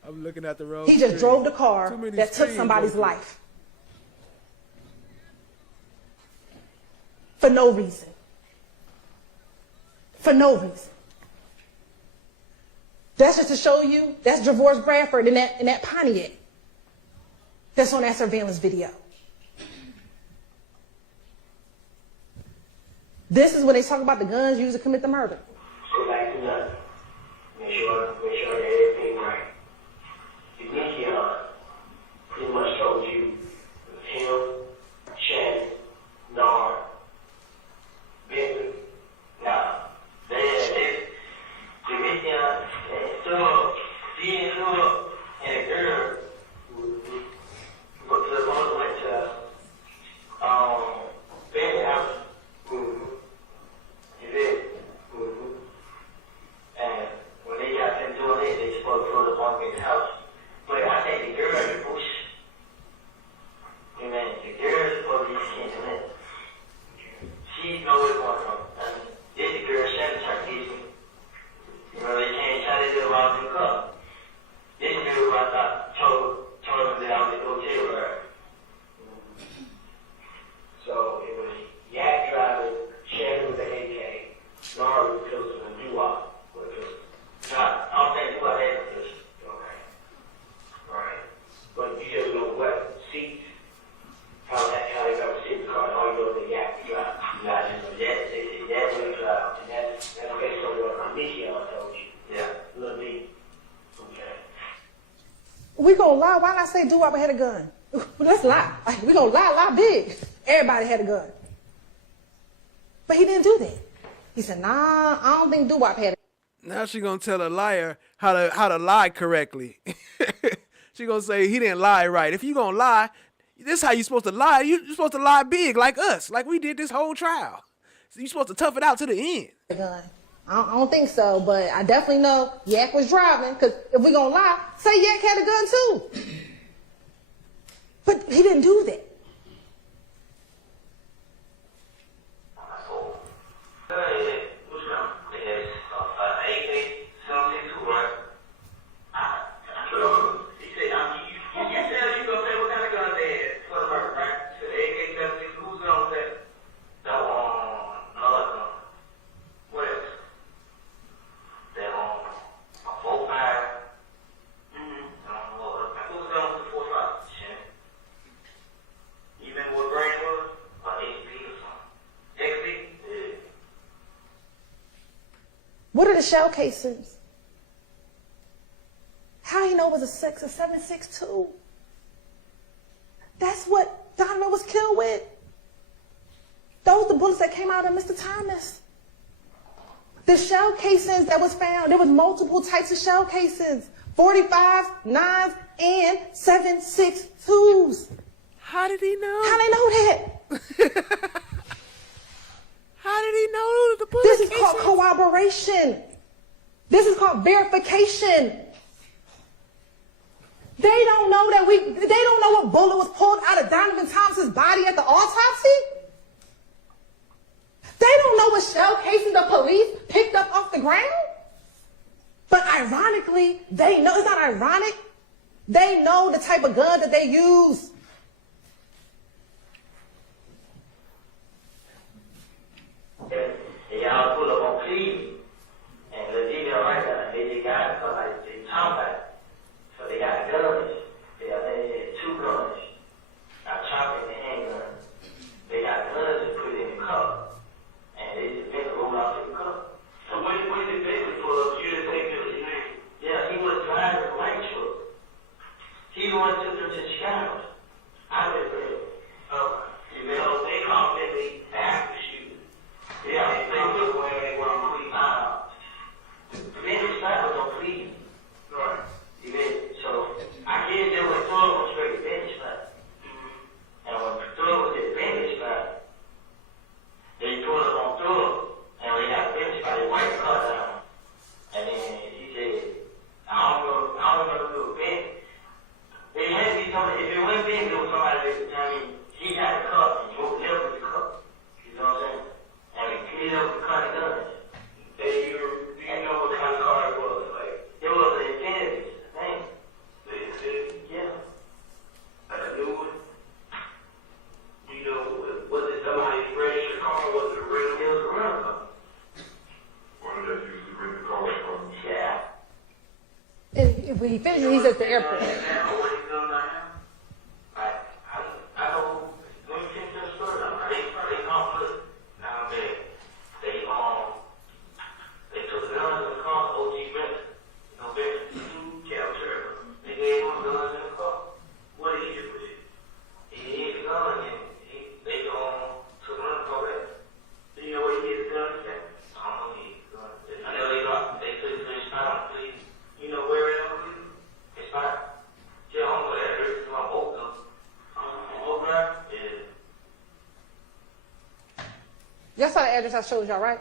I'm looking at the road. He just drove the car that took somebody's life. For no reason. For no reason. That's just to show you, that's Javorce Bradford in that Pontiac. That's on that surveillance video. This is when they talk about the guns used to commit the murder. Go back to nothing. Make sure that everything right. Ignition pretty much told you him, Shannon, Nard, Bentley. Now, they Ignition and being and a girl but the one went to Bentley house. And when they got to why not say Doo-Wop had a gun? Let's lie. Like, we gonna lie big. Everybody had a gun. But he didn't do that. He said, nah, I don't think Doo-Wop had a gun. Now she gonna tell a liar how to lie correctly. She gonna say he didn't lie right. If you gonna lie, this is how you supposed to lie. You're supposed to lie big like us, like we did this whole trial. So you're supposed to tough it out to the end. Gun. I don't think so, but I definitely know Yak was driving, because if we gonna lie, say Yak had a gun too. But he didn't do that. What are the shell casings? How he know it was a 7.62? That's what Donovan was killed with. Those the bullets that came out of Mr. Thomas. The shell casings that was found, there was multiple types of shell casings. 45s, 9s, and 7.62s. How did he know? How they know that? How did he know the bullet This is casings? called corroboration. This is called verification. They don't know that they don't know what bullet was pulled out of Donovan Thomas's body at the autopsy. They don't know what shell casing the police picked up off the ground. But ironically, they know, it's not ironic. They know the type of gun that they use. Y'all pull up on Cleveland, and the deal right now, they got somebody, they talk about it. So they got guns, they had 2 guns, a chopper and a handgun. They got guns to put in the cup, and they just make a roll out to the cup. So when did Bailey pull up, you didn't take his name? Yeah, he was driving a white truck. He the one took them to Chicago. I live there. You know, they call Bailey after shooting. Yeah, they look where they were on Cleveland. The bench side was on Cleveland. Right. You know, so I guess there was 12 was straight bench side. And when 12 was at bench side, they pulled up on 12, and we got bench side, they white car down. And then he said, I don't know if it was bench. They had to be somebody, if it wasn't bench, it was somebody that, I mean, he had a cup, and he woke up with the cup. You know what I'm saying? And we cleaned up the kind of guns. Do you know what kind of car it was? Like, it was an Infiniti, I think. The Infiniti? Yeah. Like a new one? You know, was it somebody's registered car or was it a real? It was a real car. Well, that's usually where the cars from. Yeah. And when he finishes, he's at the airport. What he's doing right now? I know, when you take that story, they come look. Now they took guns in the car, OG Rep, you know, Benson, capture. They gave him guns in the car. What did he do with it? He hid the gun and they took him in the car back. Do you know where he hid the gun at? I don't know where he hid the gun. I know they took the spot on police. You know where it was? It's spot. Yeah, I don't know that address is on Oak though. Oak Drive? Yeah. Y'all saw the address I showed y'all, right?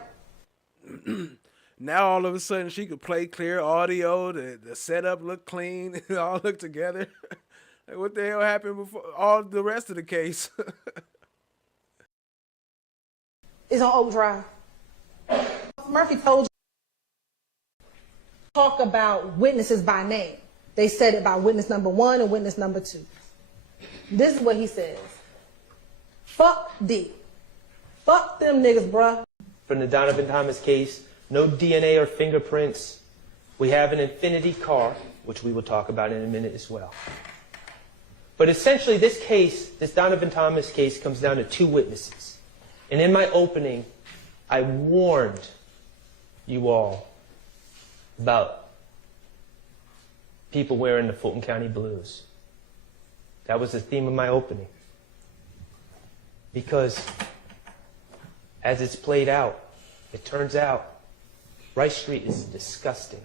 Now all of a sudden she could play clear audio. The setup looked clean. It all looked together. Like, what the hell happened before all the rest of the case? It's on Oak Drive. Murphy told you talk about witnesses by name. They said it by witness number 1 and witness number 2. This is what he says. Fuck D. Fuck them niggas, bruh. From the Donovan Thomas case, no DNA or fingerprints. We have an Infiniti car, which we will talk about in a minute as well. But essentially this case, this Donovan Thomas case, comes down to 2 witnesses. And in my opening, I warned you all about people wearing the Fulton County blues. That was the theme of my opening. Because as it's played out, it turns out Rice Street is a disgusting,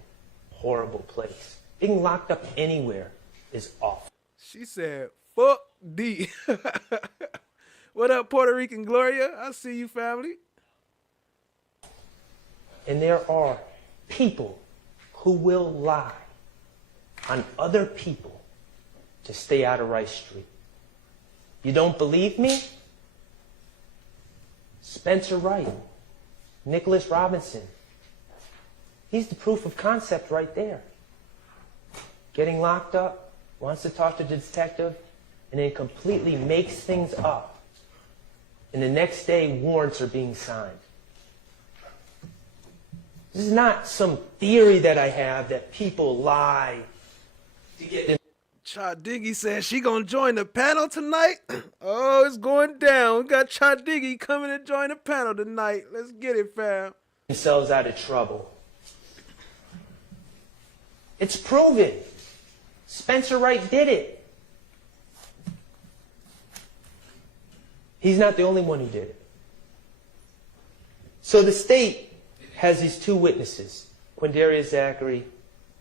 horrible place. Being locked up anywhere is awful. She said, fuck D. What up, Puerto Rican Gloria? I see you, family. And there are people who will lie on other people to stay out of Rice Street. You don't believe me? Spencer Wright, Nicholas Robinson. He's the proof of concept right there. Getting locked up, wants to talk to the detective, and then completely makes things up. And the next day, warrants are being signed. This is not some theory that I have that people lie to get them. Chadiggy said she gonna join the panel tonight. Oh, it's going down. We got Chadiggy coming to join the panel tonight. Let's get it, fam. Themselves out of trouble. It's proven. Spencer Wright did it. He's not the only one who did it. So the state has these two witnesses, Quindarius Zachary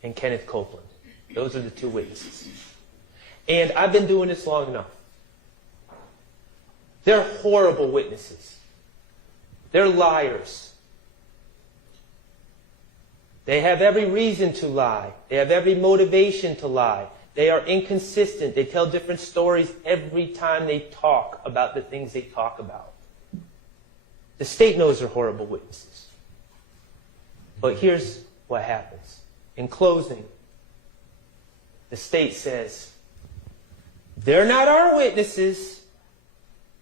and Kenneth Copeland. Those are the two witnesses. And I've been doing this long enough. They're horrible witnesses. They're liars. They have every reason to lie. They have every motivation to lie. They are inconsistent. They tell different stories every time they talk about the things they talk about. The state knows they're horrible witnesses. But here's what happens. In closing, the state says, they're not our witnesses.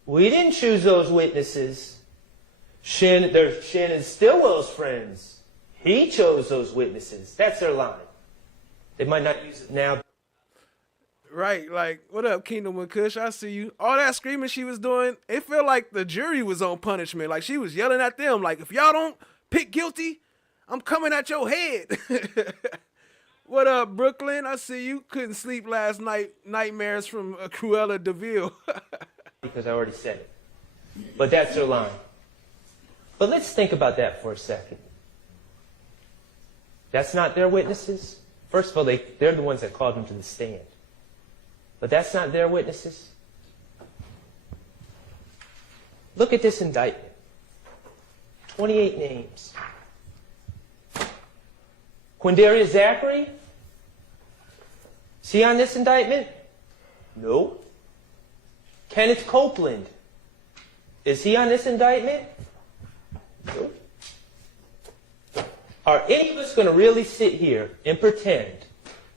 We didn't choose those witnesses. They're Shannon Stillwell's friends. He chose those witnesses. That's their line. They might not use it now. Right, like, what up, Kingdom and Kush? I see you. All that screaming she was doing, it felt like the jury was on punishment. Like, she was yelling at them, like, if y'all don't pick guilty, I'm coming at your head. What up, Brooklyn? I see you. Couldn't sleep last night. Nightmares from Cruella DeVille. Because I already said it. But that's their line. But let's think about that for a second. That's not their witnesses. First of all, they're the ones that called them to the stand. But that's not their witnesses. Look at this indictment. 28 names. Quindarius Zachary? Is he on this indictment? No. Kenneth Copeland? Is he on this indictment? No. Are any of us going to really sit here and pretend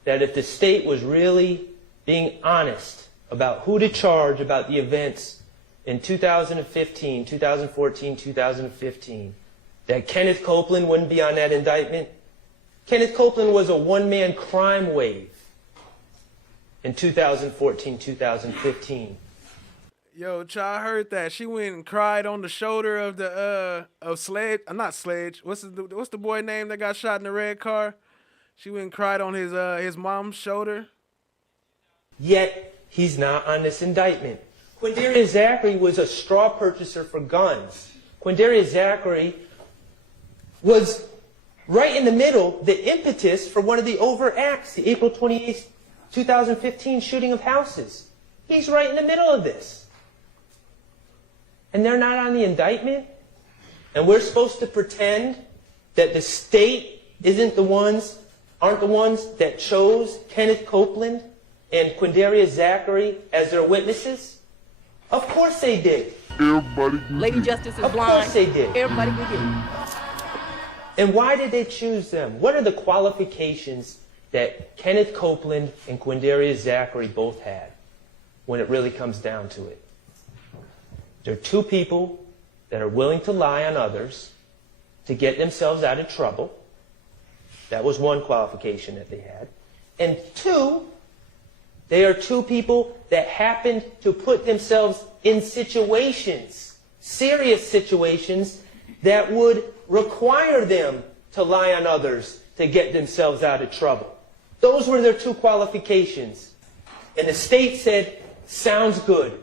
that if the state was really being honest about who to charge about the events in 2015, 2014, 2015, that Kenneth Copeland wouldn't be on that indictment? Kenneth Copeland was a one-man crime wave in 2014, 2015. Yo, Cha, I heard that. She went and cried on the shoulder of the of Sledge. Not Sledge. What's the boy name that got shot in the red car? She went and cried on his mom's shoulder. Yet he's not on this indictment. Quindarius Zachary was a straw purchaser for guns. Quindarius Zachary was right in the middle, the impetus for one of the overt acts, the April 28th, 2015 shooting of houses. He's right in the middle of this. And they're not on the indictment? And we're supposed to pretend that the state aren't the ones that chose Kenneth Copeland and Quindarius Zachary as their witnesses? Of course they did. Lady Justice is blind. Of course they did. Everybody can get it. And why did they choose them? What are the qualifications that Kenneth Copeland and Quindarius Zachary both had when it really comes down to it? They're two people that are willing to lie on others to get themselves out of trouble. That was one qualification that they had. And two, they are two people that happened to put themselves in situations, serious situations, that would require them to lie on others to get themselves out of trouble. Those were their two qualifications. And the state said, Sounds good.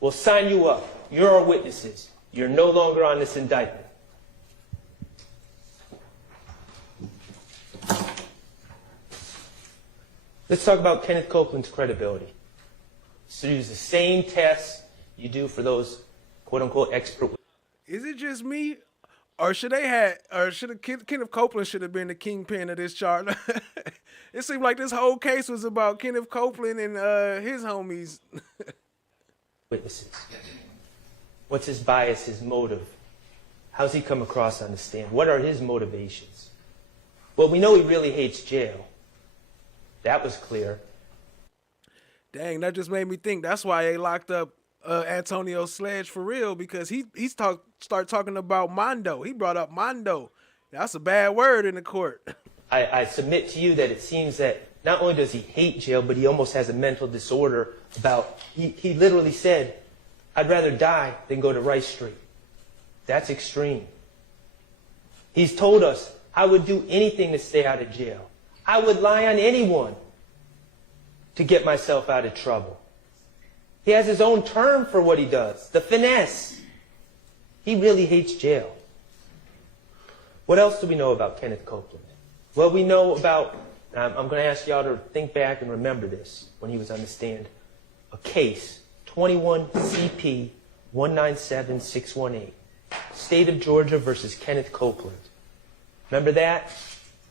We'll sign you up. You're our witnesses. You're no longer on this indictment. Let's talk about Kenneth Copeland's credibility. So use the same tests you do for those quote-unquote expert. Is it just me, or Kenneth Copeland should have been the kingpin of this charge? It seemed like this whole case was about Kenneth Copeland and his homies. Witnesses. What's his bias, his motive? How's he come across on the stand? What are his motivations? Well, we know he really hates jail. That was clear. Dang, that just made me think. That's why they locked up Antonio Sledge for real, because he started talking about Mondo. He brought up Mondo. That's a bad word in the court. I submit to you that it seems that not only does he hate jail, but he almost has a mental disorder about, he literally said, I'd rather die than go to Rice Street. That's extreme. He's told us, I would do anything to stay out of jail. I would lie on anyone to get myself out of trouble. He has his own term for what he does, the finesse. He really hates jail. What else do we know about Kenneth Copeland? Well, we know about, I'm going to ask y'all to think back and remember this when he was on the stand. A case, 21 CP 197618, State of Georgia versus Kenneth Copeland. Remember that?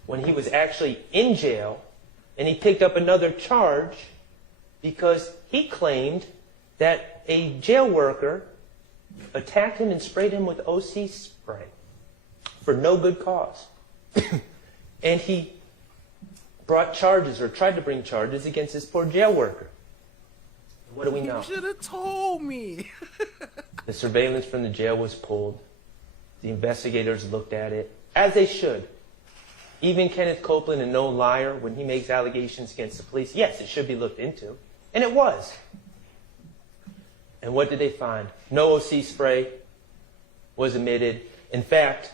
When he was actually in jail and he picked up another charge because he claimed that a jail worker attacked him and sprayed him with OC spray for no good cause. And he brought charges, or tried to bring charges, against this poor jail worker. What do we know? You should have told me. The surveillance from the jail was pulled. The investigators looked at it, as they should. Even Kenneth Copeland, a known liar, when he makes allegations against the police, yes, it should be looked into. And it was. And what did they find? No OC spray was emitted. In fact,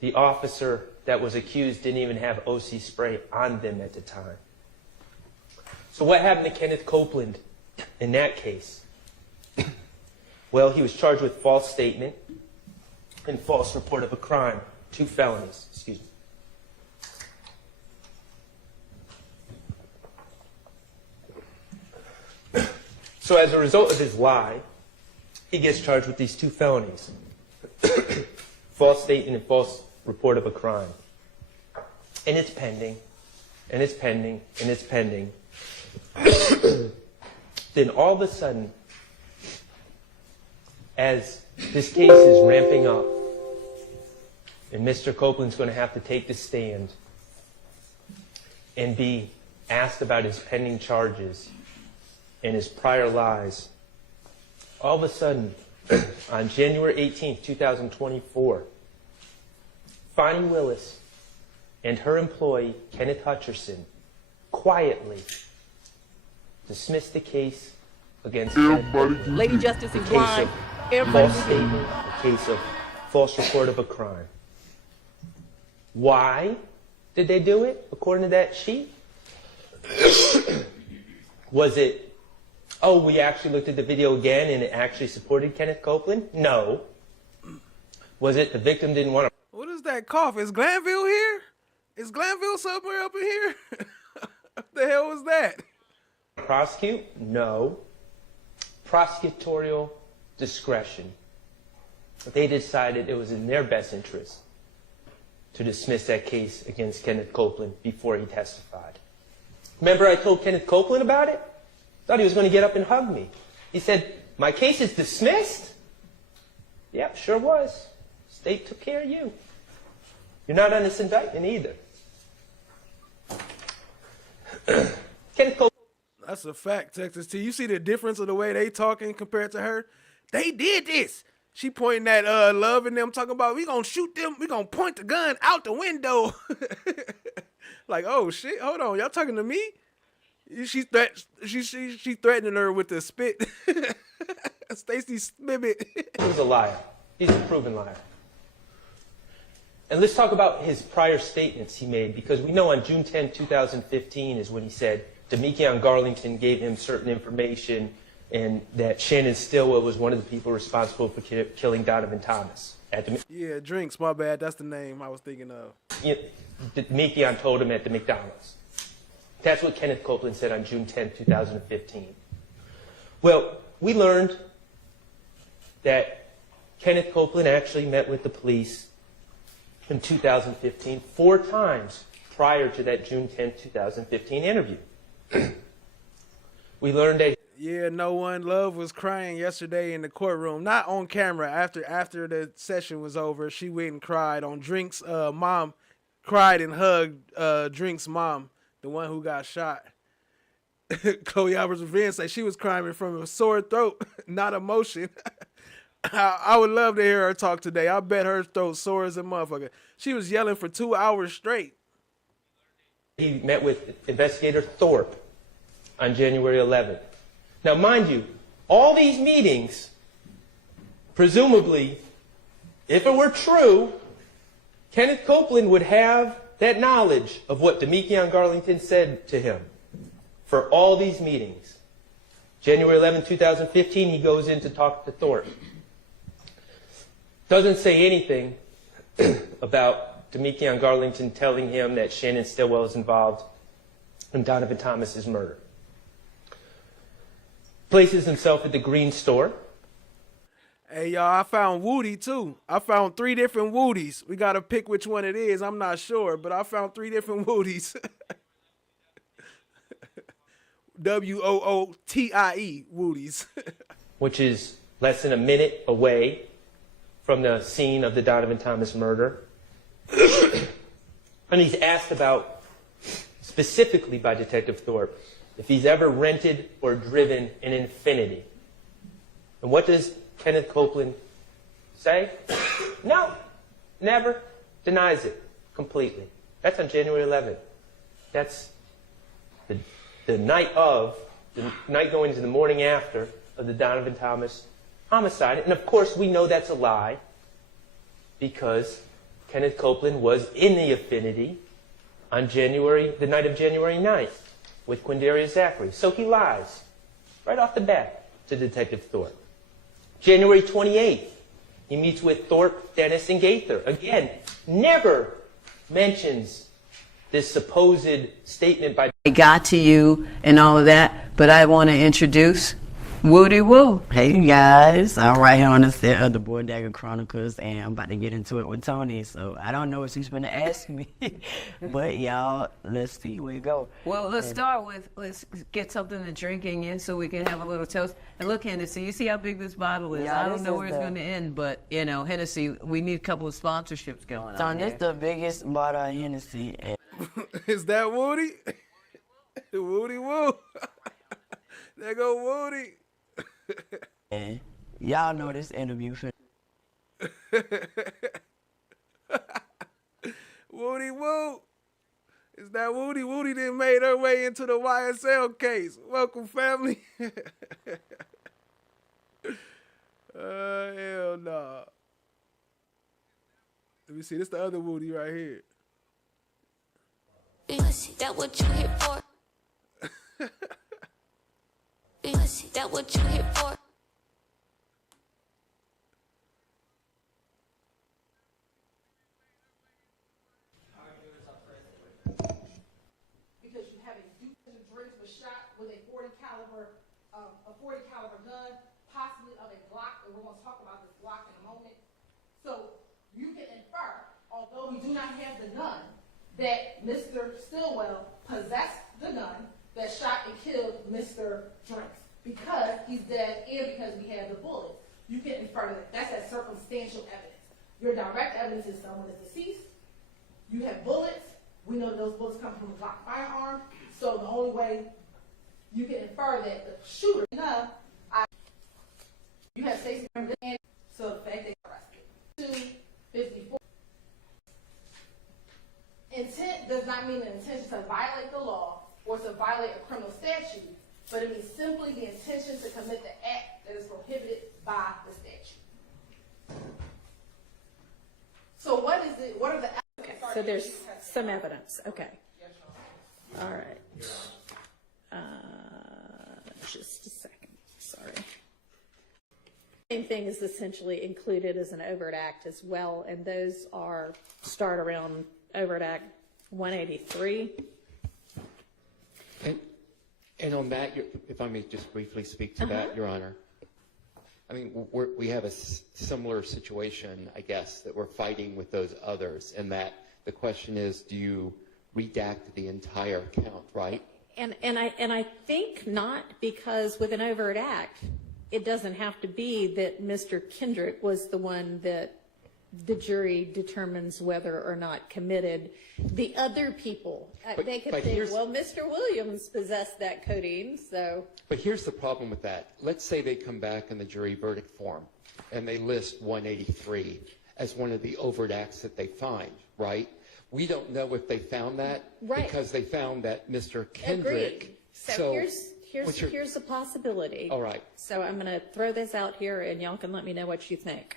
the officer that was accused didn't even have OC spray on them at the time. So what happened to Kenneth Copeland in that case? Well, he was charged with false statement and false report of a crime. 2 felonies, excuse me. So as a result of his lie, he gets charged with these 2 felonies. False statement and false report of a crime. And it's pending, and it's pending, and it's pending. Then all of a sudden, as this case is ramping up, and Mr. Copeland's going to have to take the stand and be asked about his pending charges and his prior lies, all of a sudden, on January 18th, 2024, Fonnie Willis and her employee, Kenneth Hutcherson, quietly dismissed the case against Kenneth Copeland. Lady Justice is The blind. case of Everybody false statement, a case of false report of a crime. Why did they do it, according to that sheet? Was it, oh, we actually looked at the video again and it actually supported Kenneth Copeland? No. Was it the victim didn't want to... What is that cough? Is Glanville here? Is Glanville somewhere up in here? What the hell was that? prosecute? No. Prosecutorial discretion. They decided it was in their best interest to dismiss that case against Kenneth Copeland before he testified. Remember I told Kenneth Copeland about it? Thought he was going to get up and hug me. He said, my case is dismissed? Yep, sure was. State took care of you. You're not on this indictment either. Kenneth Copeland. That's a fact, Texas T. You see the difference of the way they talking compared to her? They did this. She pointing at Love and them, talking about we gonna shoot them, we gonna point the gun out the window. Like, oh shit, hold on, y'all talking to me? She threatening her with the spit. Stacey Smibbit. He's a liar. He's a proven liar. And let's talk about his prior statements he made, because we know on June 10, 2015 is when he said Demekion Garlington gave him certain information and that Shannon Stillwell was one of the people responsible for killing Donovan Thomas. Yeah, Drinks, my bad. That's the name I was thinking of. Demekion told him at the McDonald's. That's what Kenneth Copeland said on June 10, 2015. Well, we learned that Kenneth Copeland actually met with the police in 2015 4 times prior to that June 10, 2015 interview. We learned that... Yeah, No One Love was crying yesterday in the courtroom, not on camera. After the session was over, she went and cried on Drink's mom, cried and hugged Drink's mom, the one who got shot. Chloe Albert's Revenge said she was crying from a sore throat, not emotion. I would love to hear her talk today. I bet her throat sore as a motherfucker. She was yelling for 2 hours straight. He met with investigator Thorpe on January 11th. Now, mind you, all these meetings, presumably, if it were true, Kenneth Copeland would have that knowledge of what Demekion Garlington said to him for all these meetings. January 11, 2015, he goes in to talk to Thorpe. Doesn't say anything about Demekion Garlington telling him that Shannon Stillwell is involved in Donovan Thomas's murder. Places himself at the Green Store. Hey, y'all, I found Woody, too. I found 3 different Woodies. We got to pick which one it is. I'm not sure, but I found 3 different Woodies. W-O-O-T-I-E, Woodies. Which is less than a minute away from the scene of the Donovan Thomas murder. And he's asked about, specifically by Detective Thorpe, if he's ever rented or driven an Infiniti. And what does Kenneth Copeland say? No, never. Denies it completely. That's on January 11th. That's the night going into the morning after of the Donovan Thomas homicide. And of course, we know that's a lie because Kenneth Copeland was in the Infiniti on the night of January 9th with Quindarius Zachary. So he lies right off the bat to Detective Thorpe. January 28th, he meets with Thorpe, Dennis, and Gaither. Again, never mentions this supposed statement by... I got to you and all of that, but I want to introduce Woody Woo. Hey guys, I'm right here on the set of the Boy Dagger Chronicles, and I'm about to get into it with Tony, so I don't know what she's going to ask me, but y'all, let's see where we go. Well, let's get something to drinking in so we can have a little toast. And look, Hennessy, you see how big this bottle is? Yeah, I don't know where it's going to end, but, you know, Hennessy, we need a couple of sponsorships going on. This is the biggest bottle of Hennessy. Is that Woody? Woody Woo. There go Woody. And y'all know this interview. Woody Woo. Is that Woody? Woody done made her way into the YSL case. Welcome, family. Hell no. Let me see. This the other Woody right here. That what you here for? That what you here for? Because you have a Drinks was shot with a 40 caliber gun, possibly of a Glock, and we're going to talk about this Glock in a moment. So you can infer, although we do not have the gun, that Mr. Stillwell possessed the gun that shot and killed Mr. Drinks because he's dead and because we have the bullet. You can infer that. That's that circumstantial evidence. Your direct evidence is someone is deceased. You have bullets. We know those bullets come from a Glock firearm. So the only way you can infer that the shooter, you have Stacey, so the fact they arrested. 254. Intent does not mean the intention to violate the law or to violate a criminal statute, but it means simply the intention to commit the act that is prohibited by the statute. So what is it? What are the Okay, so there's some evidence. Okay. All right. Just a second. Sorry. Same thing is essentially included as an overt act as well, and those start around overt act 183. And on that, if I may just briefly speak to that, Your Honor. I mean, we have a similar situation, I guess, that we're fighting with those others, and that the question is, do you redact the entire count, right? And I think not, because with an overt act, it doesn't have to be that Mr. Kendrick was the one that the jury determines whether or not committed. The other people, they could think, well, Mr. Williams possessed that codeine, so. But here's the problem with that. Let's say they come back in the jury verdict form and they list 183 as one of the overt acts that they find, right? We don't know if they found that because they found that Mr. Kendrick. Agreed. So here's a possibility. All right. So I'm going to throw this out here, and y'all can let me know what you think.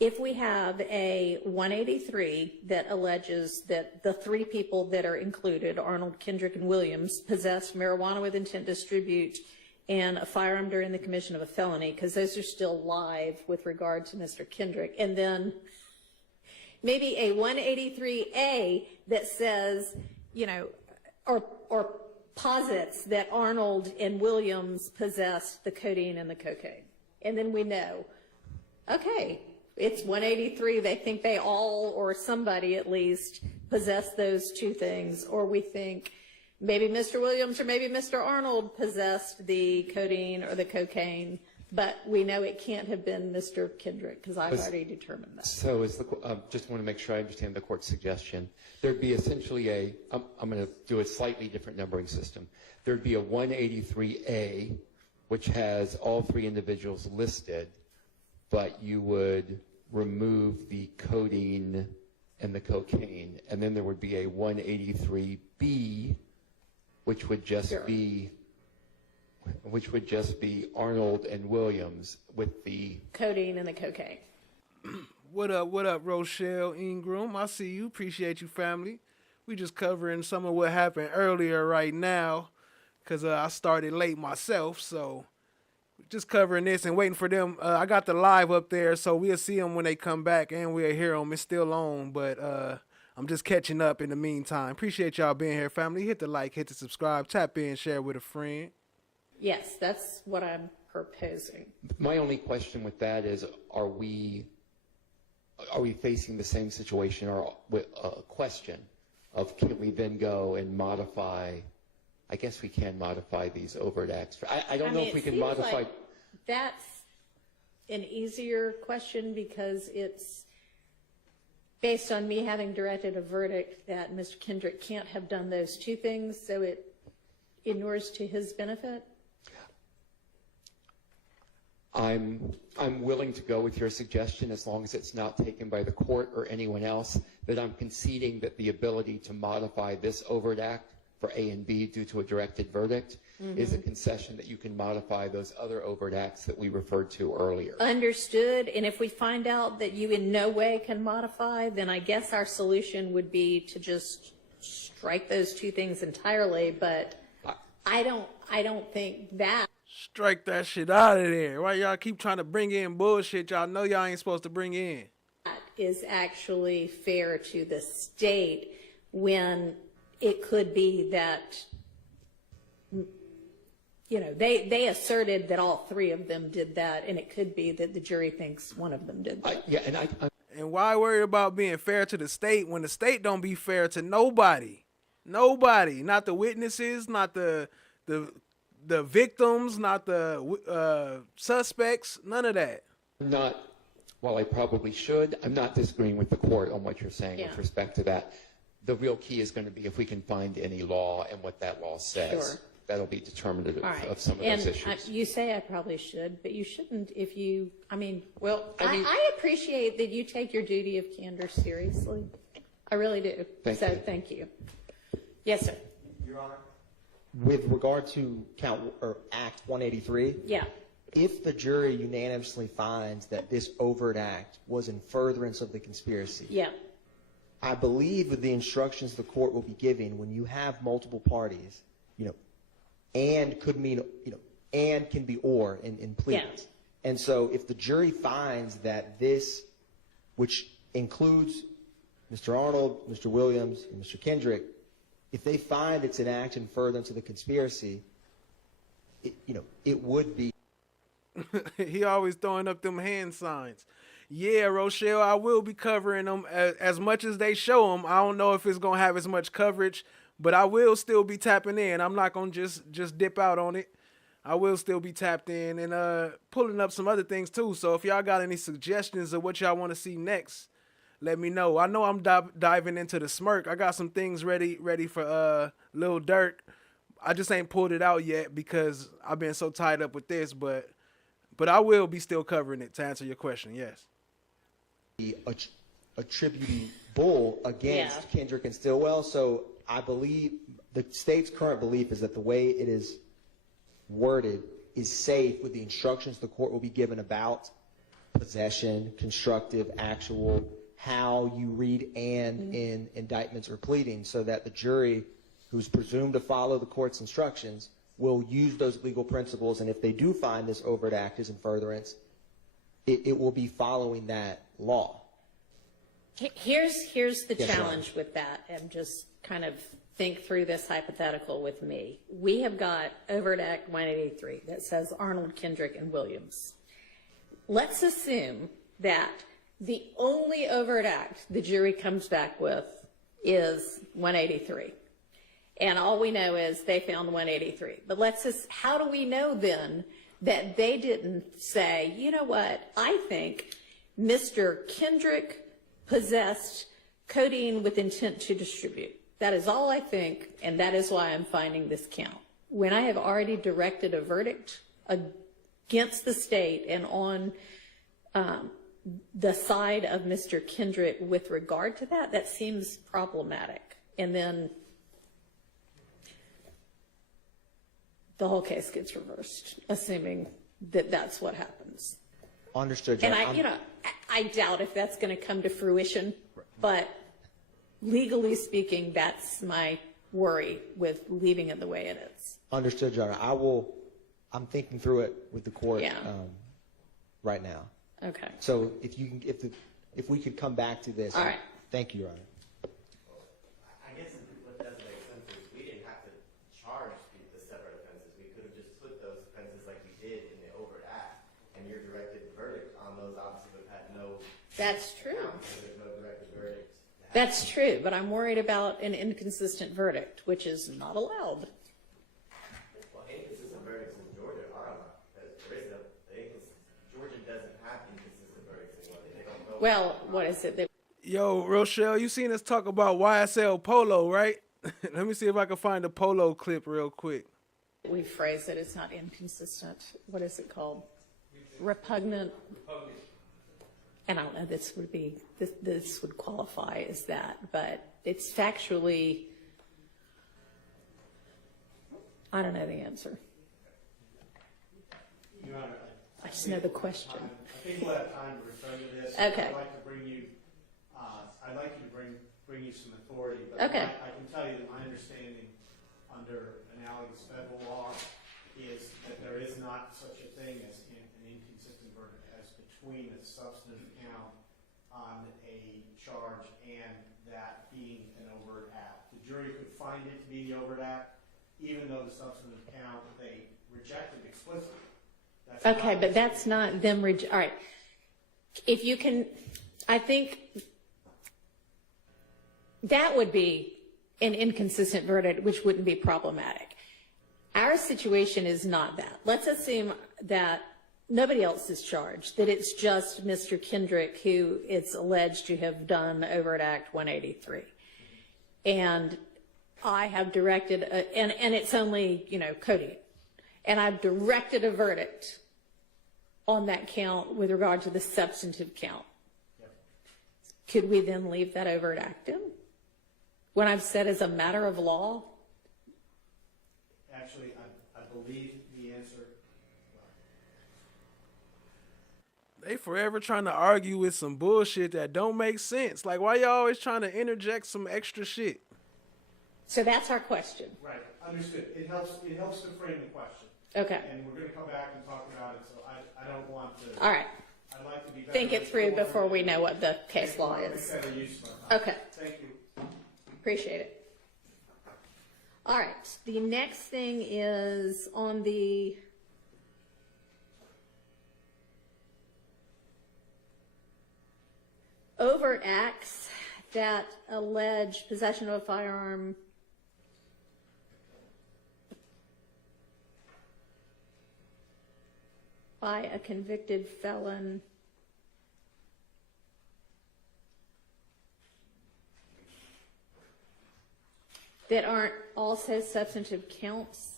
If we have a 183 that alleges that the three people that are included, Arnold, Kendrick, and Williams, possessed marijuana with intent to distribute and a firearm during the commission of a felony, because those are still live with regard to Mr. Kendrick, and then maybe a 183A that says, you know, or posits that Arnold and Williams possessed the codeine and the cocaine. And then we know, okay, it's 183. They think they all, or somebody at least, possessed those two things. Or we think maybe Mr. Williams or maybe Mr. Arnold possessed the codeine or the cocaine. But we know it can't have been Mr. Kendrick, because I've already determined that. So just want to make sure I understand the court's suggestion. There'd be essentially I'm going to do a slightly different numbering system. There'd be a 183A, which has all three individuals listed, but you would remove the codeine and the cocaine. And then there would be a 183B, which would just be Arnold and Williams with the codeine and the cocaine. What up, Rochelle Ingram? I see you. Appreciate you, family. We just covering some of what happened earlier right now, because I started late myself, so just covering this and waiting for them. I got the live up there, so we'll see them when they come back, and we'll hear them. It's still on, but I'm just catching up in the meantime. Appreciate y'all being here, family. Hit the like, hit the subscribe, tap in, share with a friend. Yes, that's what I'm proposing. My only question with that is, are we facing the same situation, or a question of, can we then go and modify? I guess we can modify these overt acts. I don't know if we can modify. Like that's an easier question, because it's based on me having directed a verdict that Mr. Kendrick can't have done those two things, so it inures to his benefit. I'm willing to go with your suggestion, as long as it's not taken by the court or anyone else, that I'm conceding that the ability to modify this overt act for A and B due to a directed verdict is a concession that you can modify those other overt acts that we referred to earlier. Understood. And if we find out that you in no way can modify, then I guess our solution would be to just strike those two things entirely. But I don't think that. Strike that shit out of there. Why y'all keep trying to bring in bullshit y'all know y'all ain't supposed to bring in? That is actually fair to the state, when it could be that, you know, they asserted that all three of them did that, and it could be that the jury thinks one of them did that. And why worry about being fair to the state when the state don't be fair to nobody? Nobody. Not the witnesses, not the victims, not the suspects, none of that. While I probably should, I'm not disagreeing with the court on what you're saying with respect to that. The real key is going to be if we can find any law and what that law says. Sure. That'll be determinative Right. of some of those issues. You say I probably should, but you shouldn't if you, I appreciate that you take your duty of candor seriously. I really do. Thank you. Yes, sir. Your Honor, with regard to Act 183, if the jury unanimously finds that this overt act was in furtherance of the conspiracy, I believe with the instructions the court will be giving, when you have multiple parties, and could mean, and can be or in pleadings. And so if the jury finds that this, which includes Mr. Arnold, Mr. Williams, and Mr. Kendrick, if they find it's an act in furtherance of the conspiracy, it would be. He always throwing up them hand signs. Yeah, Rochelle, I will be covering them as much as they show them. I don't know if it's going to have as much coverage, but I will still be tapping in. I'm not going to just dip out on it. I will still be tapped in and pulling up some other things too. So if y'all got any suggestions of what y'all want to see next, let me know. I know I'm diving into the smirk. I got some things ready for Lil Durk. I just ain't pulled it out yet because I've been so tied up with this, but I will be still covering it, to answer your question, yes. Attributing bull against Kendrick and Stillwell. So I believe the state's current belief is that the way it is worded is safe with the instructions the court will be given about possession, constructive, actual, how you read and in indictments or pleadings, so that the jury, who's presumed to follow the court's instructions, will use those legal principles, and if they do find this overt act is in furtherance, it will be following that law. Here's the Yes, challenge with that, and just kind of think through this hypothetical with me. We have got overt act 183 that says Arnold, Kendrick, and Williams. Let's assume that the only overt act the jury comes back with is 183. And all we know is they found 183. But how do we know then that they didn't say, you know what, I think Mr. Kendrick possessed codeine with intent to distribute. That is all I think, and that is why I'm finding this count. When I have already directed a verdict against the state and on the side of Mr. Kendrick with regard to that, that seems problematic. And then the whole case gets reversed, assuming that that's what happens. Understood, And John. I doubt if that's going to come to fruition, but legally speaking, that's my worry with leaving it the way it is. Understood, John. I'm thinking through it with the court right now. Okay. So if we could come back to this. All right. Thank you, Your Honor. I guess what doesn't make sense is we didn't have to charge the separate offenses. We could have just put those offenses like we did in the overt act, and your directed verdict on those obviously would have had no. That's true. There's no directed verdict. That's true, but I'm worried about an inconsistent verdict, which is not allowed. Well, inconsistent verdicts in Georgia are allowed. Georgia doesn't have inconsistent verdicts anymore. They don't know. Well, what is it? Yo, Rochelle, you seen us talk about YSL polo, right? Let me see if I can find a polo clip real quick. We phrase it, it's not inconsistent. What is it called? Repugnant. And I don't know, this would qualify as that, but it's factually, I don't know the answer. Your Honor, I just know the question. I think we'll have time to return to this. Okay. I'd like to bring you, bring you some authority. But Okay. I can tell you that my understanding under analogous federal law is that there is not such a thing as an inconsistent verdict as between a substantive count on a charge and that being an overt act. The jury could find it to be the overt act, even though the substantive count they rejected explicitly. Okay, but that's not them, all right. If you can, I think that would be an inconsistent verdict, which wouldn't be problematic. Our situation is not that. Let's assume that nobody else is charged, that it's just Mr. Kendrick who it's alleged to have done overt act 183. And I have directed, and it's only, codeine. And I've directed a verdict on that count with regard to the substantive count. Yep. Could we then leave that overt act in? When I've said as a matter of law? Actually, I believe the answer. They forever trying to argue with some bullshit that don't make sense. Like, why y'all always trying to interject some extra shit? So that's our question. Right, understood. It helps to frame the question. Okay. And we're going to come back and talk about it. So I I don't want to. All right. I'd like to be better Think it through informed. before we know what the case law is. Better use of my time. Okay. Thank you. Appreciate it. All right. The next thing is on the overt acts that allege possession of a firearm by a convicted felon that aren't also substantive counts.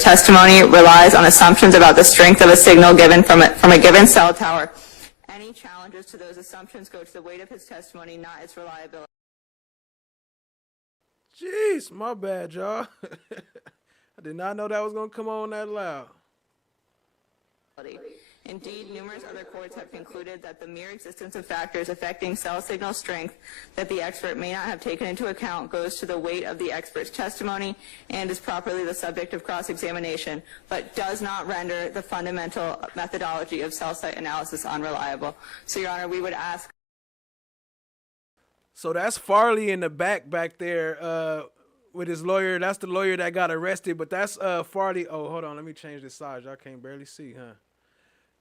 Testimony relies on assumptions about the strength of a signal given from a given cell tower. Any challenges to those assumptions go to the weight of his testimony, not its reliability. Jeez, my bad, y'all. I did not know that was going to come on that loud. Indeed, numerous other courts have concluded that the mere existence of factors affecting cell signal strength that the expert may not have taken into account goes to the weight of the expert's testimony and is properly the subject of cross-examination, but does not render the fundamental methodology of cell site analysis unreliable. So, Your Honor, we would ask. So that's Farley in the back there with his lawyer. That's the lawyer that got arrested, but that's Farley. Oh, hold on. Let me change this size. Y'all can't barely see, huh?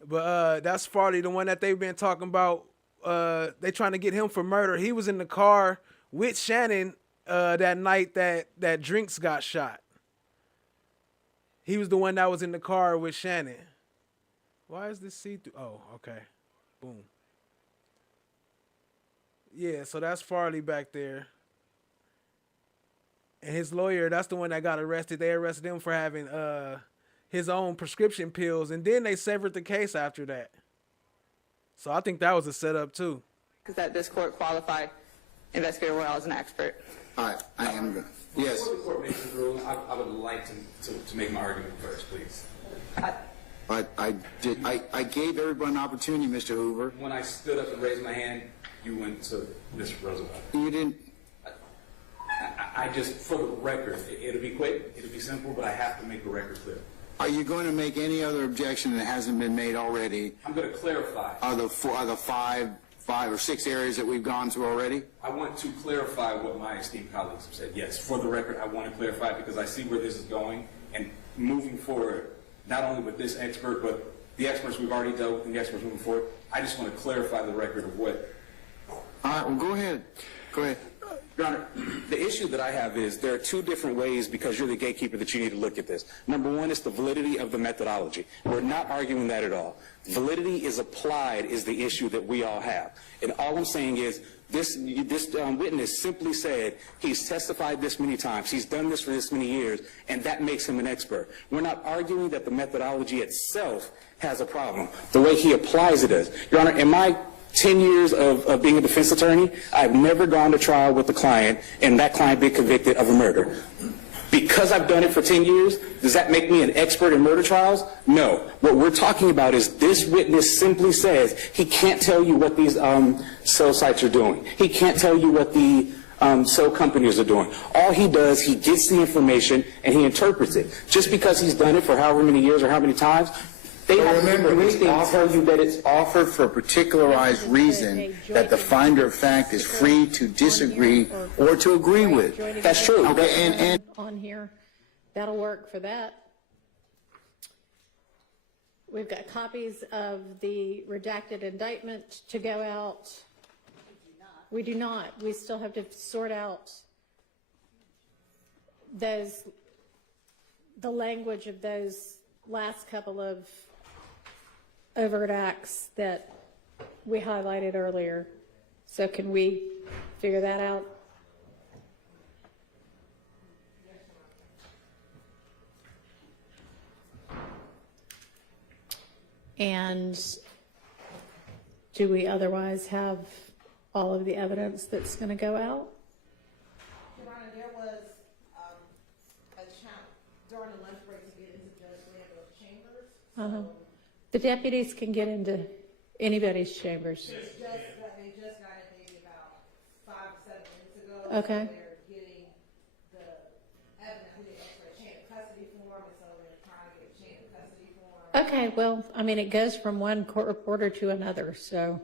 But that's Farley, the one that they've been talking about. They trying to get him for murder. He was in the car with Shannon that night that Drinks got shot. He was the one that was in the car with Shannon. Why is this see-through? Oh, okay. Boom. Yeah, so that's Farley back there. And his lawyer, that's the one that got arrested. They arrested him for having his own prescription pills, and then they severed the case after that. So I think that was a setup too. That this court qualify Investigator Royal as an expert. All right, I am good. Yes. Before the court makes the ruling, I would like to make my argument first, please. But I gave everyone an opportunity, Mr. Hoover. When I stood up and raised my hand, you went to Mr. Roosevelt. You didn't. I just, for the record, it'll be quick, it'll be simple, but I have to make the record clear. Are you going to make any other objection that hasn't been made already? I'm going to clarify. Are the five or six areas that we've gone through already? I want to clarify what my esteemed colleagues have said. Yes, for the record, I want to clarify because I see where this is going, and moving forward, not only with this expert, but the experts we've already dealt with and the experts moving forward, I just want to clarify the record of what. All right, well, go ahead. Go ahead. Your Honor, the issue that I have is there are two different ways, because you're the gatekeeper, that you need to look at this. Number one is the validity of the methodology. We're not arguing that at all. Validity is applied is the issue that we all have. And all I'm saying is this witness simply said he's testified this many times, he's done this for this many years, and that makes him an expert. We're not arguing that the methodology itself has a problem. The way he applies it is. Your Honor, in my 10 years of being a defense attorney, I've never gone to trial with a client and that client be convicted of a murder. Because I've done it for 10 years, does that make me an expert in murder trials? No. What we're talking about is this witness simply says he can't tell you what these cell sites are doing. He can't tell you what the cell companies are doing. All he does, he gets the information and he interprets it. Just because he's done it for however many years or how many times, they have remember, we tell you that it's offered for a particularized reason that the finder of fact is free to disagree or to agree with. That's true. Okay, and on here, that'll work for that. We've got copies of the redacted indictment to go out. We do not. We still have to sort out the language of those last couple of overt acts that we highlighted earlier. So can we figure that out? And do we otherwise have all of the evidence that's going to go out? Your Honor, there was a challenge during the lunch break to get into Judge Randall's chambers. So The deputies can get into anybody's chambers. they just got it maybe about 5 to 7 minutes ago. Okay. So they're getting the evidence, the X-ray Okay, well, I mean, it goes from one court reporter to another, so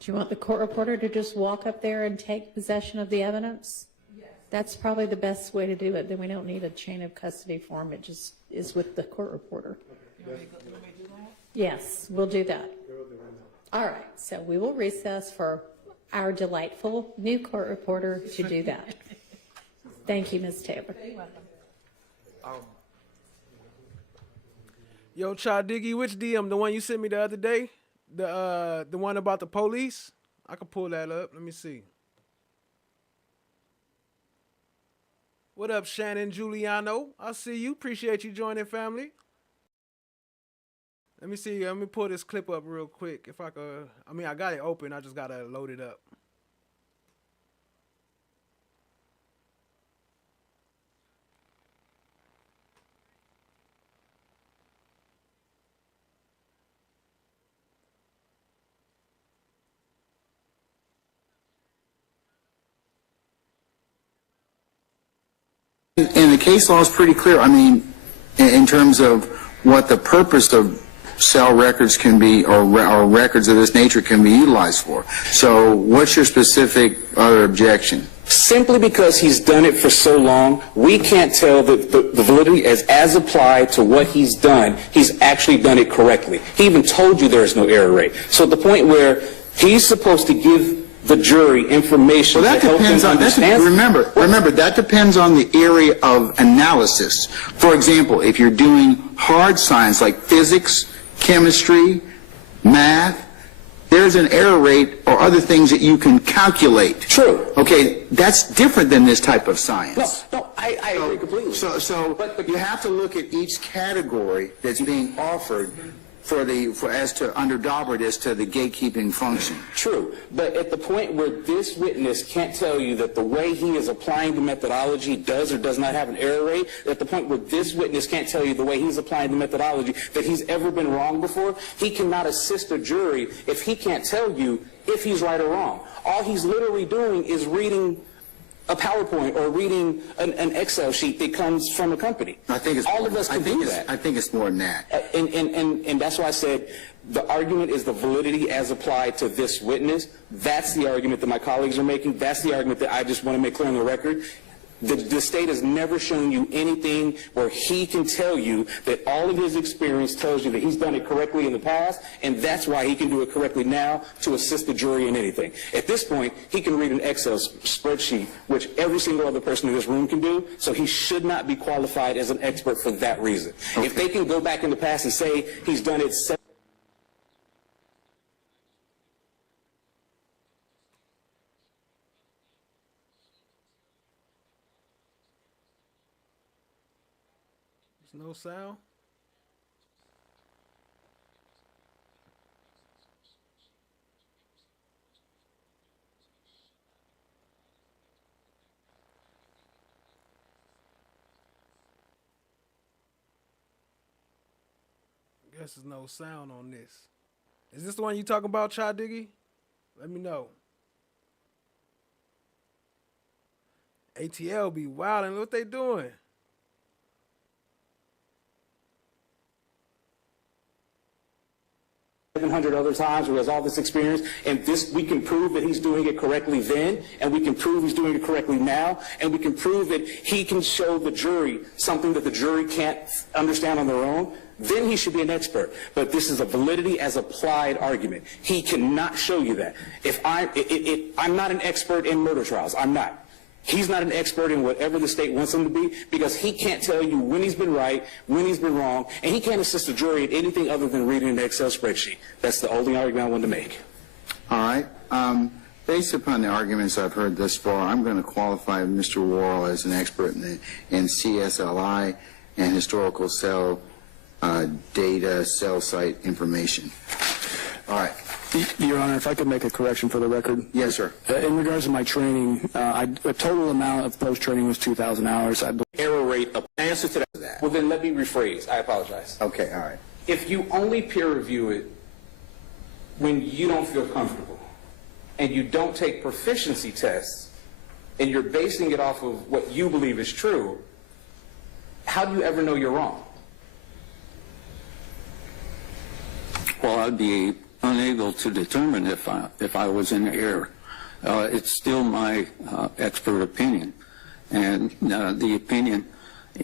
do you want the court reporter to just walk up there and take possession of the evidence? Yes. That's probably the best way to do it. Then we don't need a chain of custody form. It just is with the court reporter. You want me to do that? Yes, we'll do that. All right, so we will recess for our delightful new court reporter to do that. Thank you, Ms. Taylor. Yo, Chad Diggy, which DM? The one you sent me the other day? The one about the police? I can pull that up. Let me see. What up, Shannon Giuliano? I see you. Appreciate you joining, family. Let me see. Let me pull this clip up real quick. If I could. I mean, I got it open. I just got to load it up. And the case law is pretty clear. I mean, in terms of what the purpose of cell records can be, or records of this nature can be utilized for. So what's your specific other objection? Simply because he's done it for so long, we can't tell the validity as applied to what he's done. He's actually done it correctly. He even told you there's no error rate. So at the point where he's supposed to give the jury information that to help them understand. Remember, that depends on the area of analysis. For example, if you're doing hard science like physics, chemistry, math, there's an error rate or other things that you can calculate. True. Okay, that's different than this type of science. No, I agree completely. But you have to look at each category that's being offered under Daubert as to the gatekeeping function. True, but at the point where this witness can't tell you that the way he is applying the methodology does or does not have an error rate, at the point where this witness can't tell you the way he's applying the methodology that he's ever been wrong before, he cannot assist a jury if he can't tell you if he's right or wrong. All he's literally doing is reading a PowerPoint or reading an Excel sheet that comes from a company. I think it's all of us can do that. I think it's more than that. And that's why I said the argument is the validity as applied to this witness. That's the argument that my colleagues are making. That's the argument that I just want to make clear on the record. The state has never shown you anything where he can tell you that all of his experience tells you that he's done it correctly in the past, and that's why he can do it correctly now to assist the jury in anything. At this point, he can read an Excel spreadsheet, which every single other person in this room can do, so he should not be qualified as an expert for that reason. Okay. If they can go back in the past and say he's done it No sound? Guess there's no sound on this. Is this the one you talking about, Chad Diggy? Let me know. ATL be wildin'. What they doing? other times who has all this experience, and this we can prove that he's doing it correctly then, and we can prove he's doing it correctly now, and we can prove that he can show the jury something that the jury can't understand on their own, then he should be an expert. But this is a validity as applied argument. He cannot show you that. I'm not an expert in murder trials. I'm not. He's not an expert in whatever the state wants him to be, because he can't tell you when he's been right, when he's been wrong, and he can't assist the jury in anything other than reading an Excel spreadsheet. That's the only argument I wanted to make. All right. Based upon the arguments I've heard thus far, I'm going to qualify Mr. Worrell as an expert in CSLI and historical cell data, cell site information. All right. Your Honor, if I could make a correction for the record. Yes, sir. In regards to my training, the total amount of post-training was 2,000 hours. I believe. Error rate of answer to that. Well, then let me rephrase. I apologize. Okay, all right. If you only peer review it when you don't feel comfortable, and you don't take proficiency tests, and you're basing it off of what you believe is true, how do you ever know you're wrong? Well, I'd be unable to determine if I was in error. It's still my expert opinion, and the opinion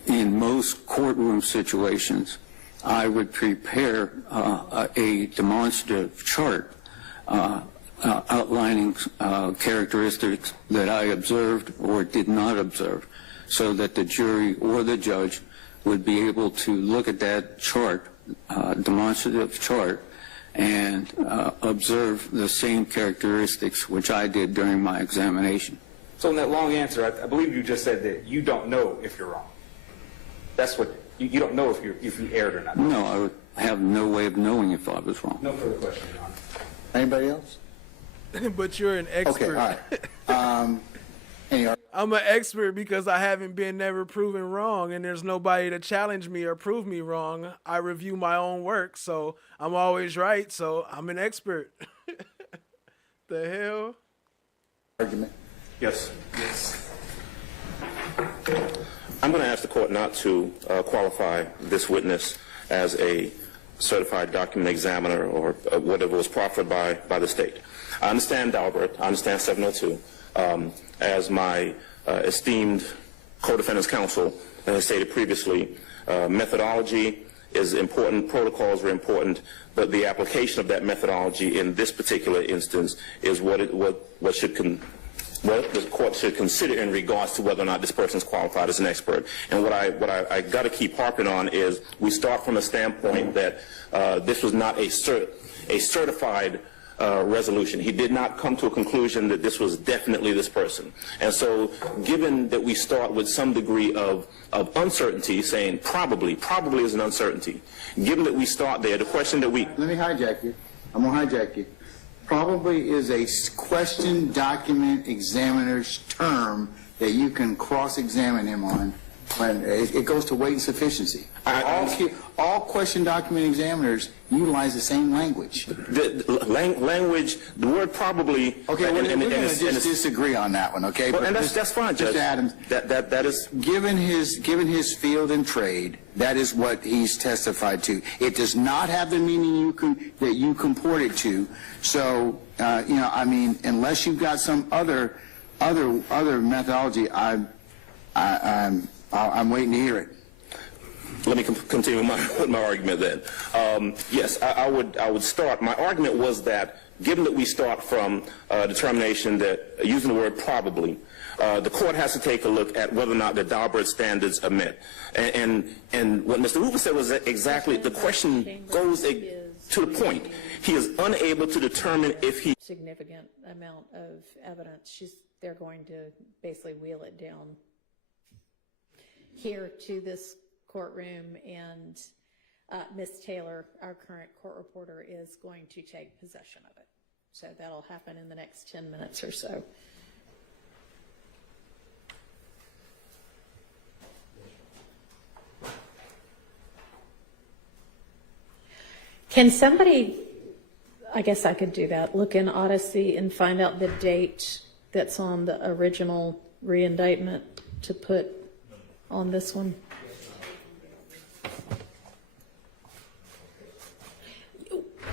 in most courtroom situations, I would prepare a demonstrative chart outlining characteristics that I observed or did not observe, so that the jury or the judge would be able to look at that chart, demonstrative chart, and observe the same characteristics which I did during my examination. So in that long answer, I believe you just said that you don't know if you're wrong. That's what you don't know if you erred or not. No, I would have no way of knowing if I was wrong. No further questions, Your Honor. Anybody else? But you're an expert. Okay, all right. I'm an expert because I haven't been never proven wrong, and there's nobody to challenge me or prove me wrong. I review my own work, so I'm always right. So I'm an expert. The hell? Argument. Yes. I'm going to ask the court not to qualify this witness as a certified document examiner or whatever was proffered by the state. I understand Dalbert. I understand 702. As my esteemed co-defendant's counsel has stated previously, methodology is important, protocols are important, but the application of that methodology in this particular instance is what the court should consider in regards to whether or not this person is qualified as an expert. And what I got to keep harping on is we start from a standpoint that this was not a certified resolution. He did not come to a conclusion that this was definitely this person. And so given that we start with some degree of uncertainty, saying probably is an uncertainty, given that we start there, the question that we... Let me hijack you. I'm going to hijack you. Probably is a question document examiner's term that you can cross-examine him on when it goes to weight and sufficiency. All question document examiners utilize the same language. Language, the word probably... Okay, we're going to just disagree on that one, okay? Well, and that's fine, Judge. Mr. Adams, that is... Given his field and trade, that is what he's testified to. It does not have the meaning that you comport it to. So, unless you've got some other methodology, I'm waiting to hear it. Let me continue my argument then. Yes, I would start. My argument was that given that we start from a determination that, using the word probably, the court has to take a look at whether or not the Daubert standards are met. And what Mr. Hoover said was exactly, the question goes to the point. He is unable to determine if he... Significant amount of evidence. They're going to basically wheel it down here to this courtroom, and Ms. Taylor, our current court reporter, is going to take possession of it. So that'll happen in the next 10 minutes or so. Can somebody, I guess I could do that, look in Odyssey and find out the date that's on the original reindictment to put on this one?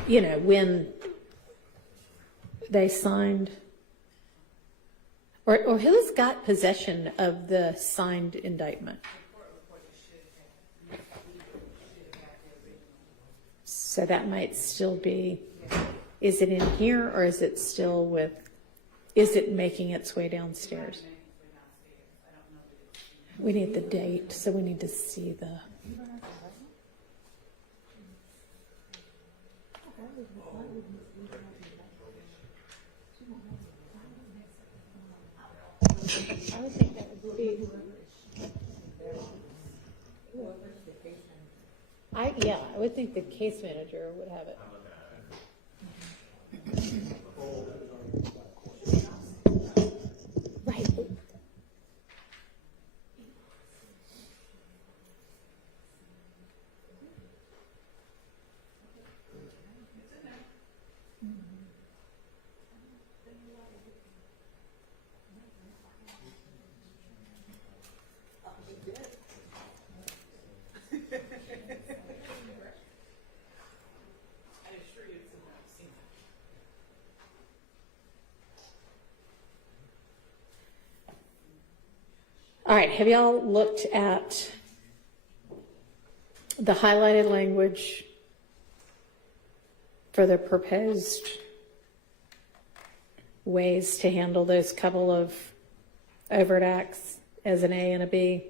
You know, when they signed, or who's got possession of the signed indictment? So that might still be, is it in here, or is it still with, is it making its way downstairs? We need the date, so we need to see the... I would think that would be... I would think the case manager would have it. Right. right, have y'all looked at the highlighted language for the proposed ways to handle those couple of overt acts as an A and a B?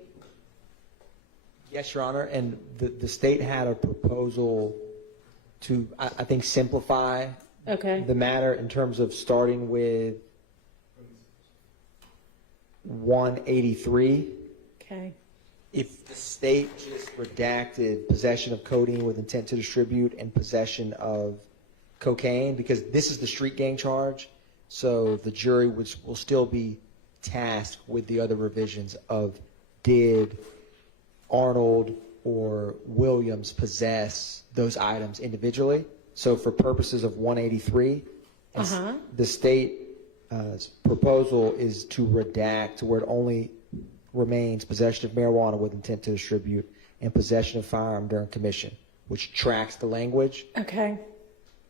Yes, Your Honor, and the state had a proposal to, I think, simplify the matter in terms of starting with 183. Okay. If the state just redacted possession of codeine with intent to distribute and possession of cocaine, because this is the street gang charge, so the jury will still be tasked with the other revisions of did Arnold or Williams possess those items individually. So for purposes of 183, the state proposal is to redact to where it only remains possession of marijuana with intent to distribute and possession of firearm during commission, which tracks the language. Okay.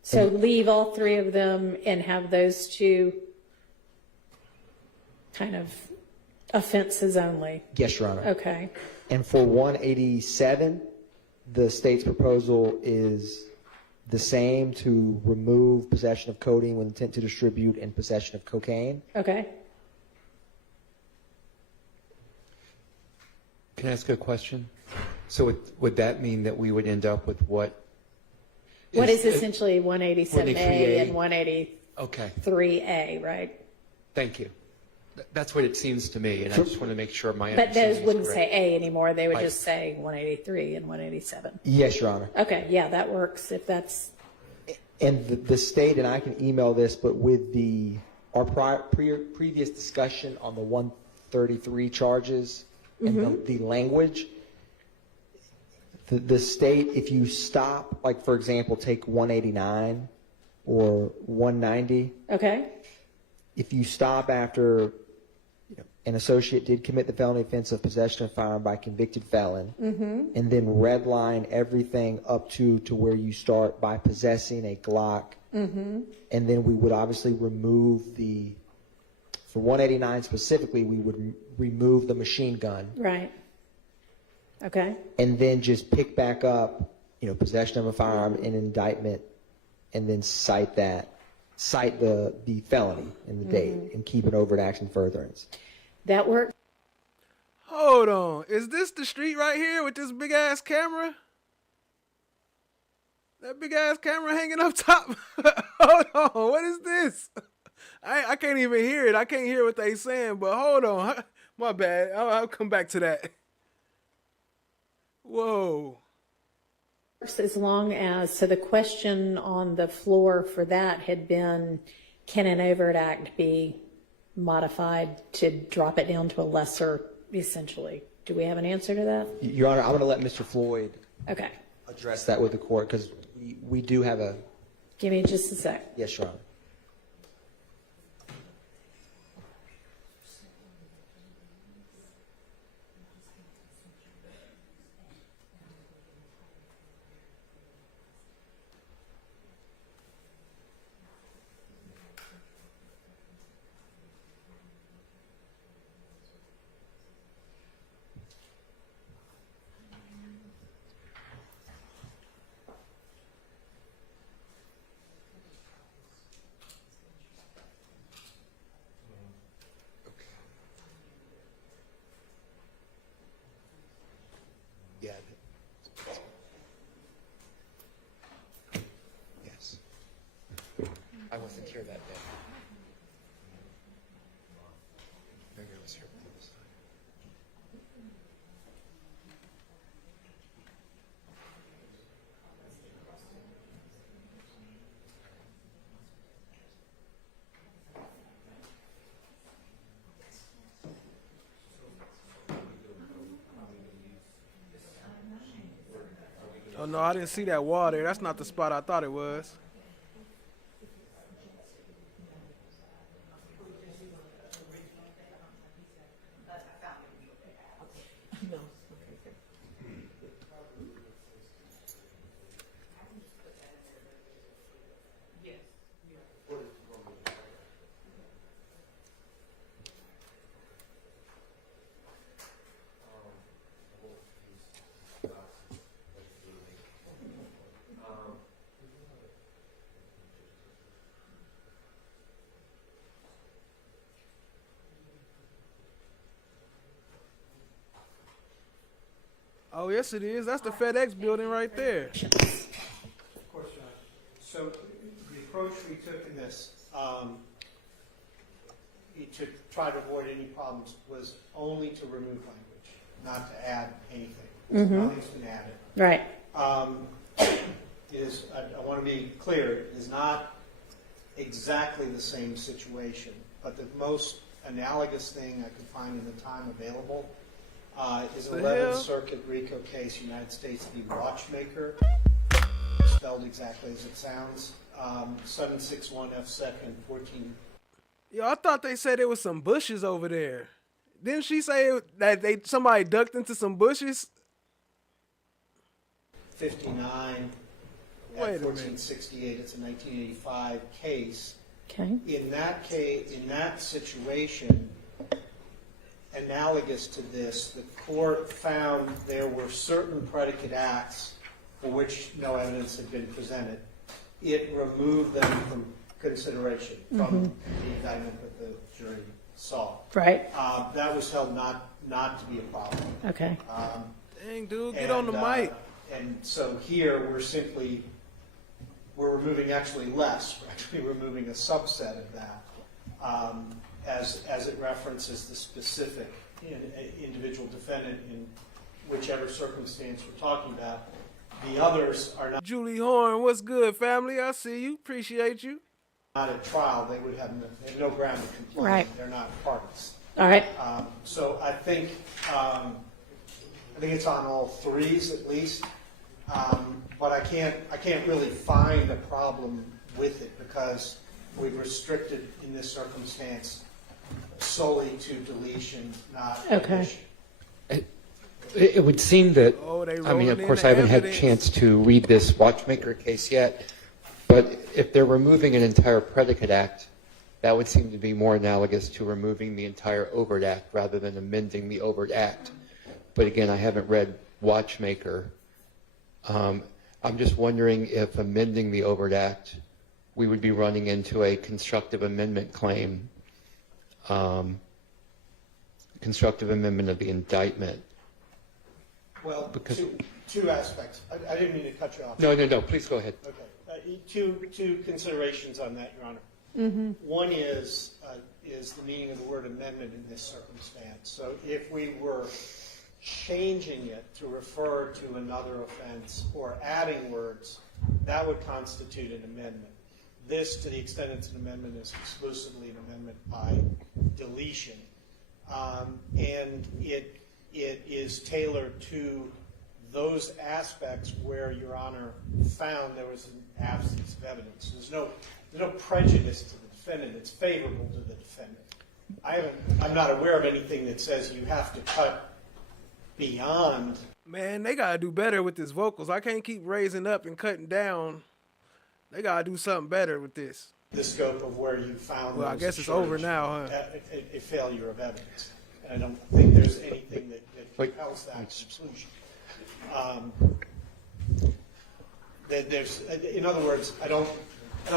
So leave all three of them and have those two kind of offenses only. Yes, Your Honor. Okay. And for 187, the state's proposal is the same, to remove possession of codeine with intent to distribute and possession of cocaine. Okay. Can I ask a question? So would that mean that we would end up with what? What is essentially 187A 183A? and 183A, right? Thank you. That's what it seems to me, and I just want to make sure my But understanding those wouldn't is say correct. A anymore. They would Right. just say 183 and 187. Yes, Your Honor. Okay, yeah, that works if that's. And the state, and I can email this, but with our previous discussion on the 133 charges and the language, the state, if you stop, like for example, take 189 or 190. Okay. If you stop after an associate did commit the felony offense of possession of a firearm by a convicted felon, and then redline everything up to where you start by possessing a Glock, and then we would obviously remove for 189 specifically, we would remove the machine gun. Right. Okay. And then just pick back up, possession of a firearm in indictment, and then cite the felony and the date, and keep it overt action furtherance. That works. Hold on. Is this the street right here with this big ass camera? That big ass camera hanging up top? Hold on. What is this? I can't even hear it. I can't hear what they saying, but hold on. My bad. I'll come back to that. Whoa. As long as, so the question on the floor for that had been, can an overt act be modified to drop it down to a lesser, essentially? Do we have an answer to that? Your Honor, I'm going to let Mr. Floyd Okay. address that with the court, because we do have a... Give me just a sec. Yes, Your Honor. Yeah. Yes. I wasn't here that day. Maybe I was here the other side. Oh no, I didn't see that wall there. That's not the spot I thought it was. Oh, yes, it is. That's the FedEx building right there. Of course, John. So the approach we took in this, to try to avoid any problems, was only to remove language, not to add anything. So nothing's been added. Right. I want to be clear, it is not exactly the same situation, but the most analogous thing I could find in the time available is an 11th Circuit RICO case, United States v. Watchmaker, spelled exactly as it sounds, 761 F. 2nd, 14. Yo, I thought they said there was some bushes over there. Didn't she say that somebody ducked into some bushes? 59 Wait at a 1468. It's a 1985 case. Okay. In that situation, analogous to this, the court found there were certain predicate acts for which no evidence had been presented. It removed them from consideration from the indictment that the jury saw. Right. That was held not to be a problem. Okay. Dang, dude, get on the mic. And so here we're removing actually less. We're actually removing a subset of that as it references the specific individual defendant in whichever circumstance we're talking about. The others are not. Julie Horn, what's good, family? I see you. Appreciate you. Not at trial. They would have no ground to complain. Right. They're not parties. All right. So I think it's on all threes at least. But I can't really find a problem with it because we've restricted in this circumstance solely to deletion, not addition. It would seem that, I mean, of rolling course, in I haven't had a evidence. chance to read this Watchmaker case yet, but if they're removing an entire predicate act, that would seem to be more analogous to removing the entire overt act rather than amending the overt act. But again, I haven't read Watchmaker. I'm just wondering if amending the overt act, we would be running into a constructive amendment claim, constructive amendment of the indictment. Well, two aspects. I didn't mean to cut you off. No, please go ahead. Okay. Two considerations on that, Your Honor. One is the meaning of the word amendment in this circumstance. So if we were changing it to refer to another offense or adding words, that would constitute an amendment. This, to the extent it's an amendment, is exclusively an amendment by deletion. And it is tailored to those aspects where Your Honor found there was an absence of evidence. There's no prejudice to the defendant. It's favorable to the defendant. I'm not aware of anything that says you have to cut beyond. Man, they gotta do better with this vocals. I can't keep raising up and cutting down. They gotta do something better with this. The scope of where you found. Well, I guess it's over now, huh? A failure of evidence. I don't think there's anything that compels that conclusion. In other words, I don't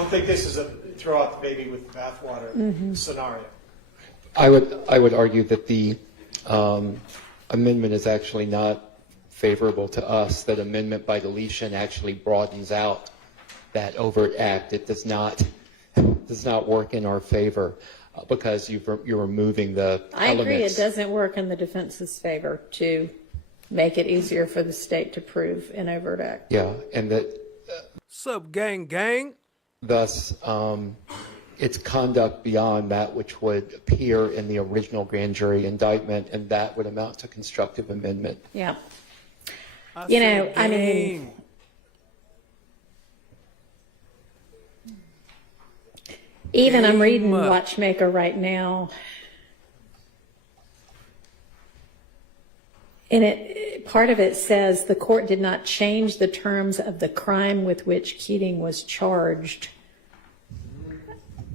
think this is a throw out the baby with the bathwater scenario. I would argue that the amendment is actually not favorable to us. That amendment by deletion actually broadens out that overt act. It does not work in our favor because you're removing the elements. I agree. It doesn't work in the defense's favor to make it easier for the state to prove an overt act. Yeah, and that. Sup, gang? Thus, it's conduct beyond that which would appear in the original grand jury indictment, and that would amount to constructive amendment. Yeah. I mean, even I'm reading Watchmaker right now, and part of it says the court did not change the terms of the crime with which Keating was charged,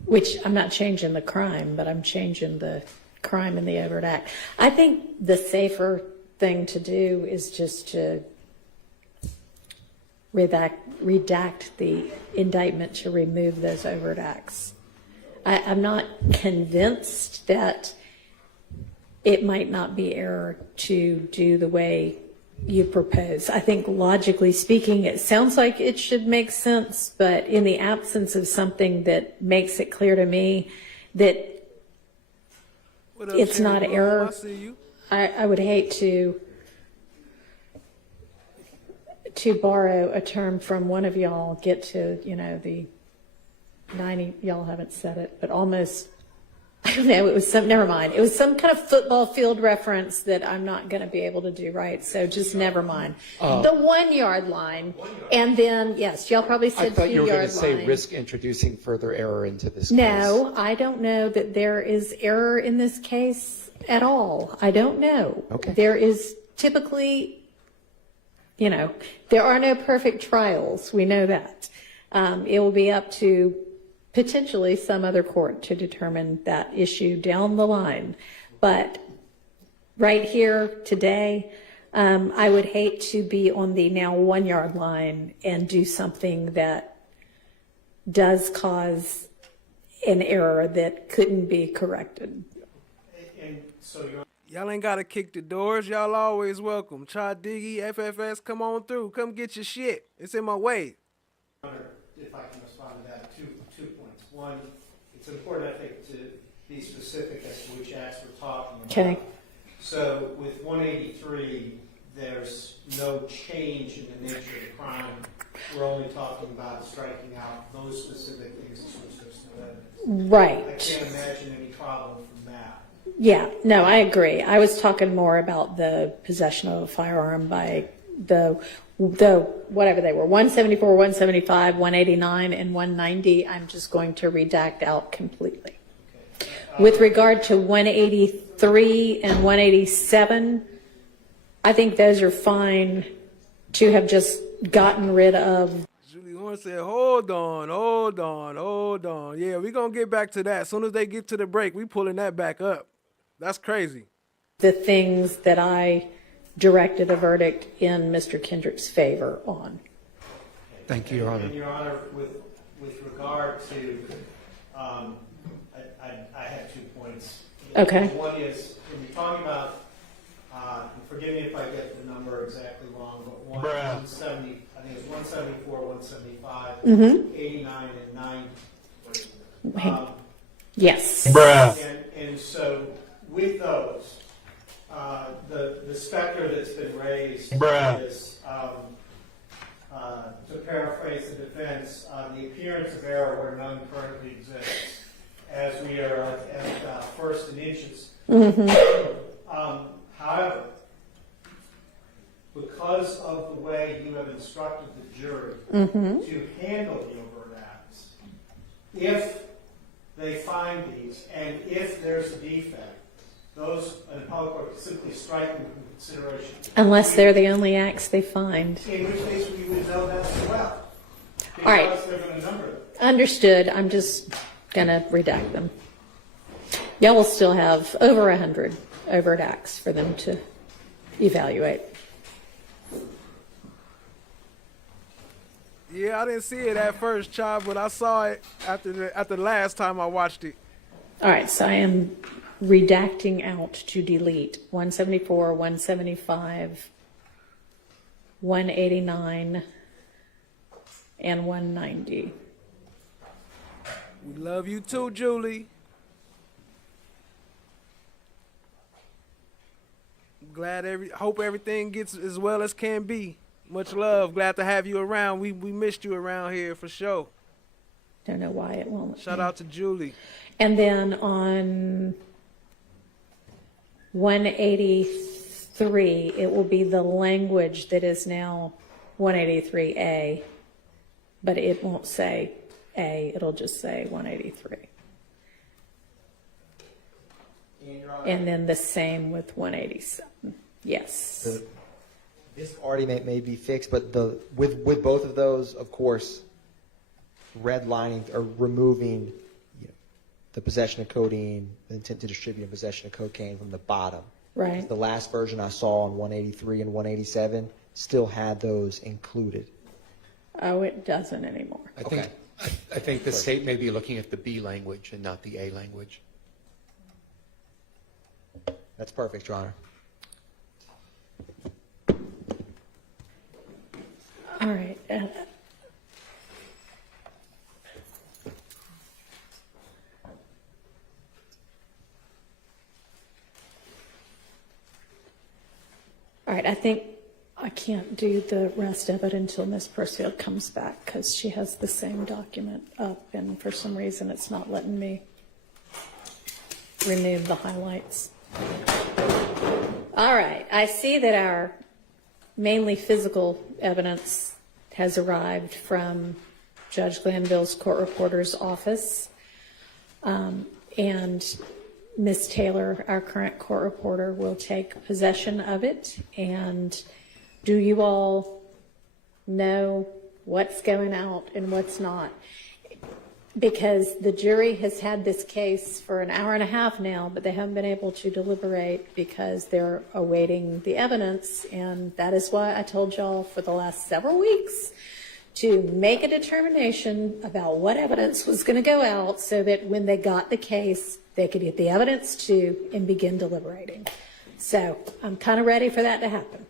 which I'm not changing the crime, but I'm changing the crime in the overt act. I think the safer thing to do is just to redact the indictment to remove those overt acts. I'm not convinced that it might not be error to do the way you propose. I think logically speaking, it sounds like it should make sense, but in the absence of something that makes it clear to me that it's not error, I see you. I would hate to borrow a term from one of y'all, get to, the 90, y'all haven't said it, but almost, I don't know, it was some, never mind. It was some kind of football field reference that I'm not going to be able to do right, so just never mind. The 1 yard line, and then, yes, y'all probably I said 2 thought you were going to yard line. say risk introducing further error into this case. No, I don't know that there is error in this case at all. I don't know. Okay. There is typically, there are no perfect trials. We know that. It will be up to potentially some other court to determine that issue down the line. But right here today, I would hate to be on the now 1 yard line and do something that does cause an error that couldn't be corrected. And so you're Y'all ain't got to kick the doors. Y'all always welcome. Chad Diggy, FFS, come on through. Come get your shit. It's in my way. if I can respond to that, two points. One, it's important, I think, to be specific as to which acts we're talking about. Okay. So with 183, there's no change in the nature of the crime. We're only talking about striking out those specific things in which there's no evidence. Right. I can't imagine any problem from that. Yeah, no, I agree. I was talking more about the possession of a firearm by the whatever they were, 174, 175, 189, and 190. I'm just going to redact out completely. With regard to 183 and 187, I think those are fine to have just gotten rid of. Julie Horn said, hold on. Yeah, we're going to get back to that. As soon as they get to the break, we pulling that back up. That's crazy. The things that I directed a verdict in Mr. Kendrick's favor on. Thank you, Your Honor. And Your Honor, with regard to, I have 2 points. Okay. One is, when you're talking about, and forgive me if I get the number exactly wrong, but 170, I think it's 174, 175, 89, and 90. Yes. And so with those, the specter that's been raised is, to paraphrase the defense, the appearance of error where none currently exists, as we are at first in inches. However, because of the way you have instructed the jury to handle the overt acts, if they find these, and if there's a defect, those in the appellate court simply strike them from consideration. Unless they're the only acts they find. In which case we would know that as well. Because All right. they're going to number them. Understood. I'm just going to redact them. Y'all will still have over 100 overt acts for them to evaluate. Yeah, I didn't see it at first, Chad, but I saw it after the last time I watched it. All right, so I am redacting out to delete 174, 175, 189, and 190. We love you too, Julie. Hope everything gets as well as can be. Much love. Glad to have you around. We missed you around here for sure. Don't know why it won't. Shout out to Julie. And then on 183, it will be the language that is now 183A, but it won't say A, it'll just say 183. And then the same with 187. Yes. This argument may be fixed, but with both of those, of course, redlining or removing the possession of codeine, the intent to distribute and possession of cocaine from the bottom. Right. The last version I saw on 183 and 187 still had those included. Oh, it doesn't anymore. I think the state may be looking at the B language and not the A language. That's perfect, Your Honor. All right, I think I can't do the rest of it until Ms. Percival comes back because she has the same document up, and for some reason it's not letting me remove the highlights. All right, I see that our mainly physical evidence has arrived from Judge Glanville's court reporter's office, and Ms. Taylor, our current court reporter, will take possession of it. And do you all know what's going out and what's not? Because the jury has had this case for an hour and a half now, but they haven't been able to deliberate because they're awaiting the evidence. And that is why I told y'all for the last several weeks to make a determination about what evidence was going to go out so that when they got the case, they could get the evidence too and begin deliberating. So I'm kind of ready for that to happen.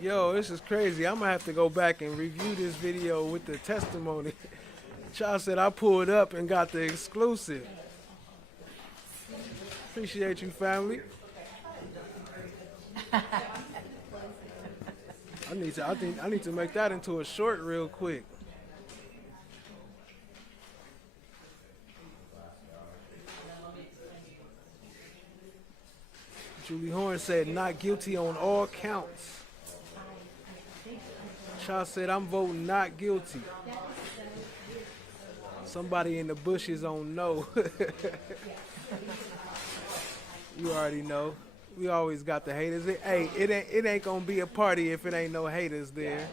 Yo, this is crazy. I'm gonna have to go back and review this video with the testimony. Child said I pulled up and got the exclusive. Appreciate you, family. I need to make that into a short real quick. Julie Horn said not guilty on all counts. Shaw said, I'm voting not guilty. Somebody in the bushes on no. You already know. We always got the haters. Hey, it ain't gonna be a party if it ain't no haters there.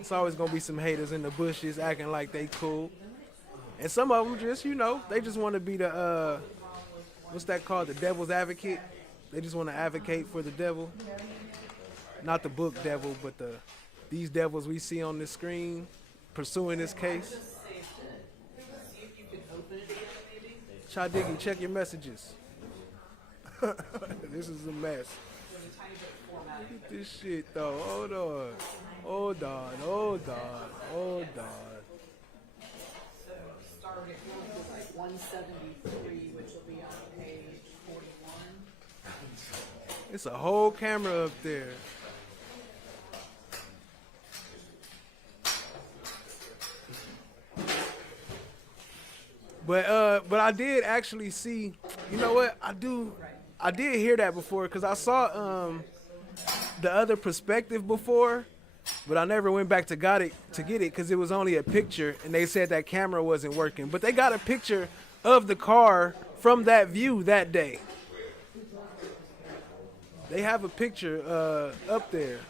It's always gonna be some haters in the bushes acting like they cool. And some of them just, they just want to be the, what's that called? The devil's advocate. They just want to advocate for the devil. Not the book devil, but these devils we see on the screen pursuing this case. Chadiggy, check your messages. This is a mess. Look at this shit though. Hold on. Hold on. Hold on. Hold on. Starting at 173, which will be on page 41. It's a whole camera up there. But I did actually see, you know what, I did hear that before because I saw the other perspective before, but I never went back to get it because it was only a picture and they said that camera wasn't working. But they got a picture of the car from that view that day. They have a picture up there.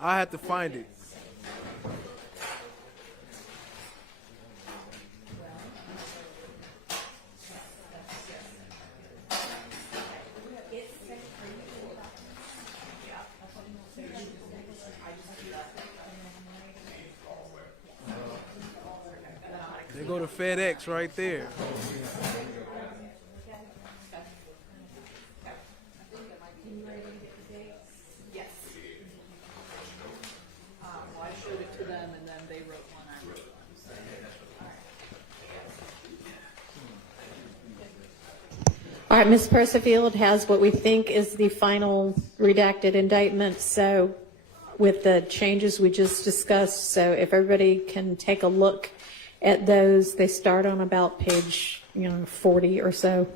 I had to find it. They go to FedEx right there. Yes. Well, I showed it to them and then they wrote one, I wrote one. All right, Ms. Percifield has what we think is the final redacted indictment. So with the changes we just discussed, so if everybody can take a look at those, they start on about page 40 or so.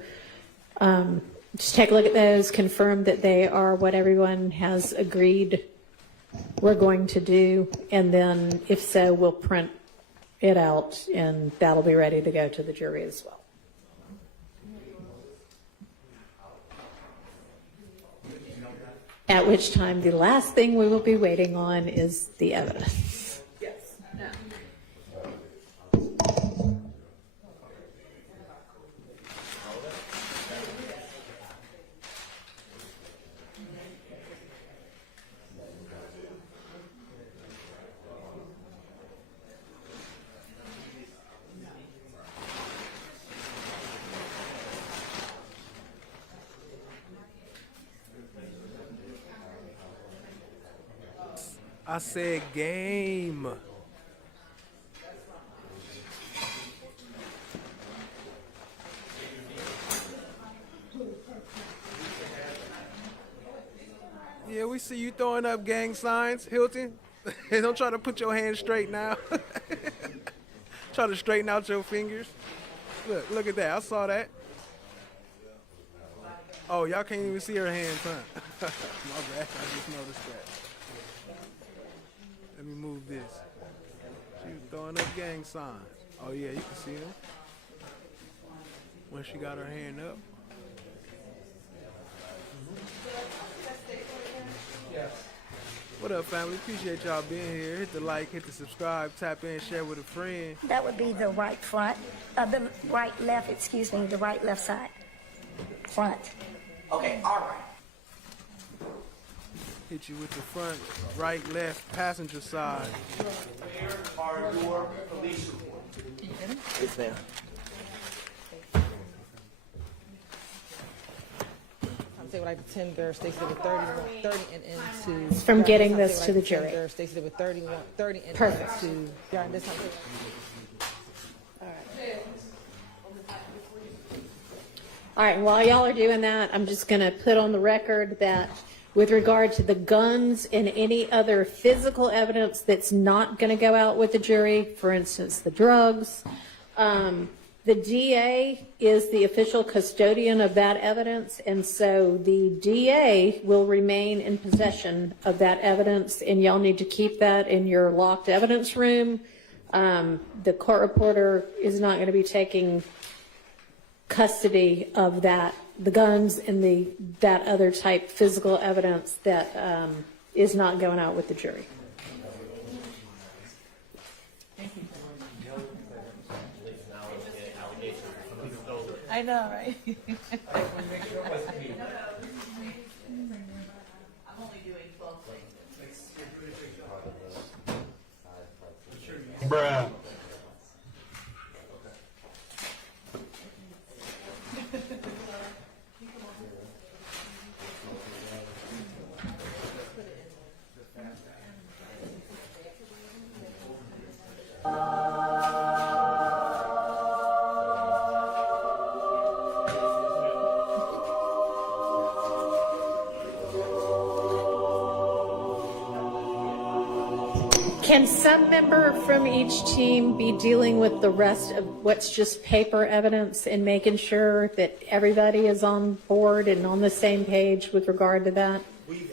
Just take a look at those, confirm that they are what everyone has agreed we're going to do, and then if so, we'll print it out and that'll be ready to go to the jury as well. At which time the last thing we will be waiting on is the evidence. Yes. No. I said game. Yeah, we see you throwing up gang signs, Hilton. Don't try to put your hands straight now. Try to straighten out your fingers. Look at that. I saw that. Oh, y'all can't even see her hands, huh? My bad. I just noticed that. Let me move this. She was throwing up gang signs. Oh, yeah, you can see them. When she got her hand up. What up, family? Appreciate y'all being here. Hit the like, hit the subscribe, tap in, share with a friend. That would be the right front, the right left, excuse me, the right left side. Front. Okay, all right. Hit you with the front, right, left, passenger side. Where are your police reports? It's there. Say what I did 10 Stacey did with 30 and into. From getting this to the jury. Stacey did with 30 and Perfect. into. During this time. All right, while y'all are doing that, I'm just going to put on the record that with regard to the guns and any other physical evidence that's not going to go out with the jury, for instance, the drugs, the DA is the official custodian of that evidence, and so the DA will remain in possession of that evidence, and y'all need to keep that in your locked evidence room. The court reporter is not going to be taking custody of that, the guns and that other type physical evidence that is not going out with the jury. I know, right? I'm only doing 12 things. Bruh. Can some member from each team be dealing with the rest of what's just paper evidence and making sure that everybody is on board and on the same page with regard to that? We've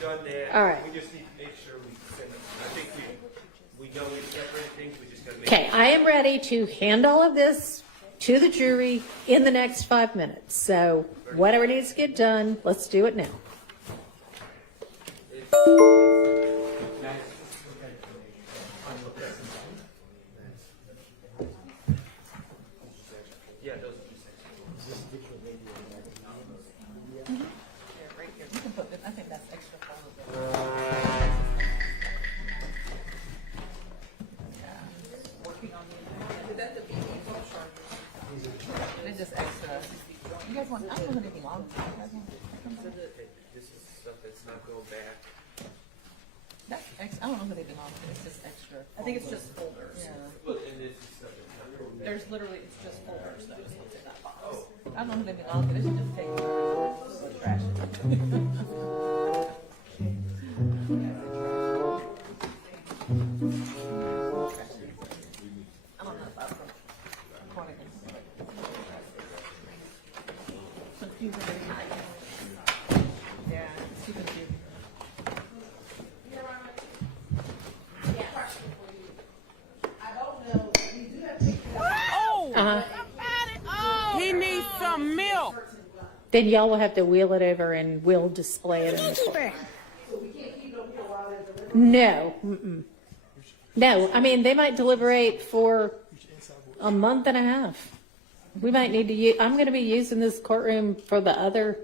done that. All right. We just need to make sure we send them. I think we know we separate things. We just got to make Okay, I am ready to hand all of this to the jury in the next 5 minutes. So whatever needs to get done, let's do it now. Yeah, those Right here. You can put this, I think that's extra photos. Working on the, that's the BB phone chargers. They're just extra. You guys want, I don't know anything on. This is stuff that's not going back. That's I don't know who they've been on, it's just extra. I think it's just folders. Yeah. Well, and this is stuff that's not going back. There's literally, it's just folders that was what's in that box. I don't know who they've been on, but they should just take the trash. I don't know about recording. Confusing. Yeah, it's too confusing. He needs some milk. Then y'all will have to wheel it over and we'll display it in the court. No. Mm-mm. No, I mean, they might deliberate for a month and a half. We might need to I'm going to be using this courtroom for the other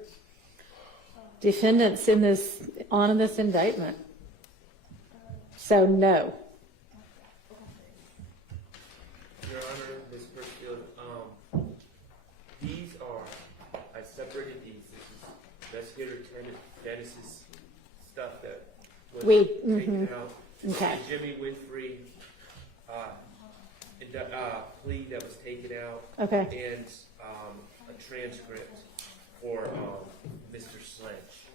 defendants in this indictment. So no. Your Honor, Ms. Birchfield, these are, I separated these. This is investigator Dennis's stuff that was taken out. Okay. The Jimmy Winfrey plea that was taken out. Okay. And a transcript for Mr. Sledge.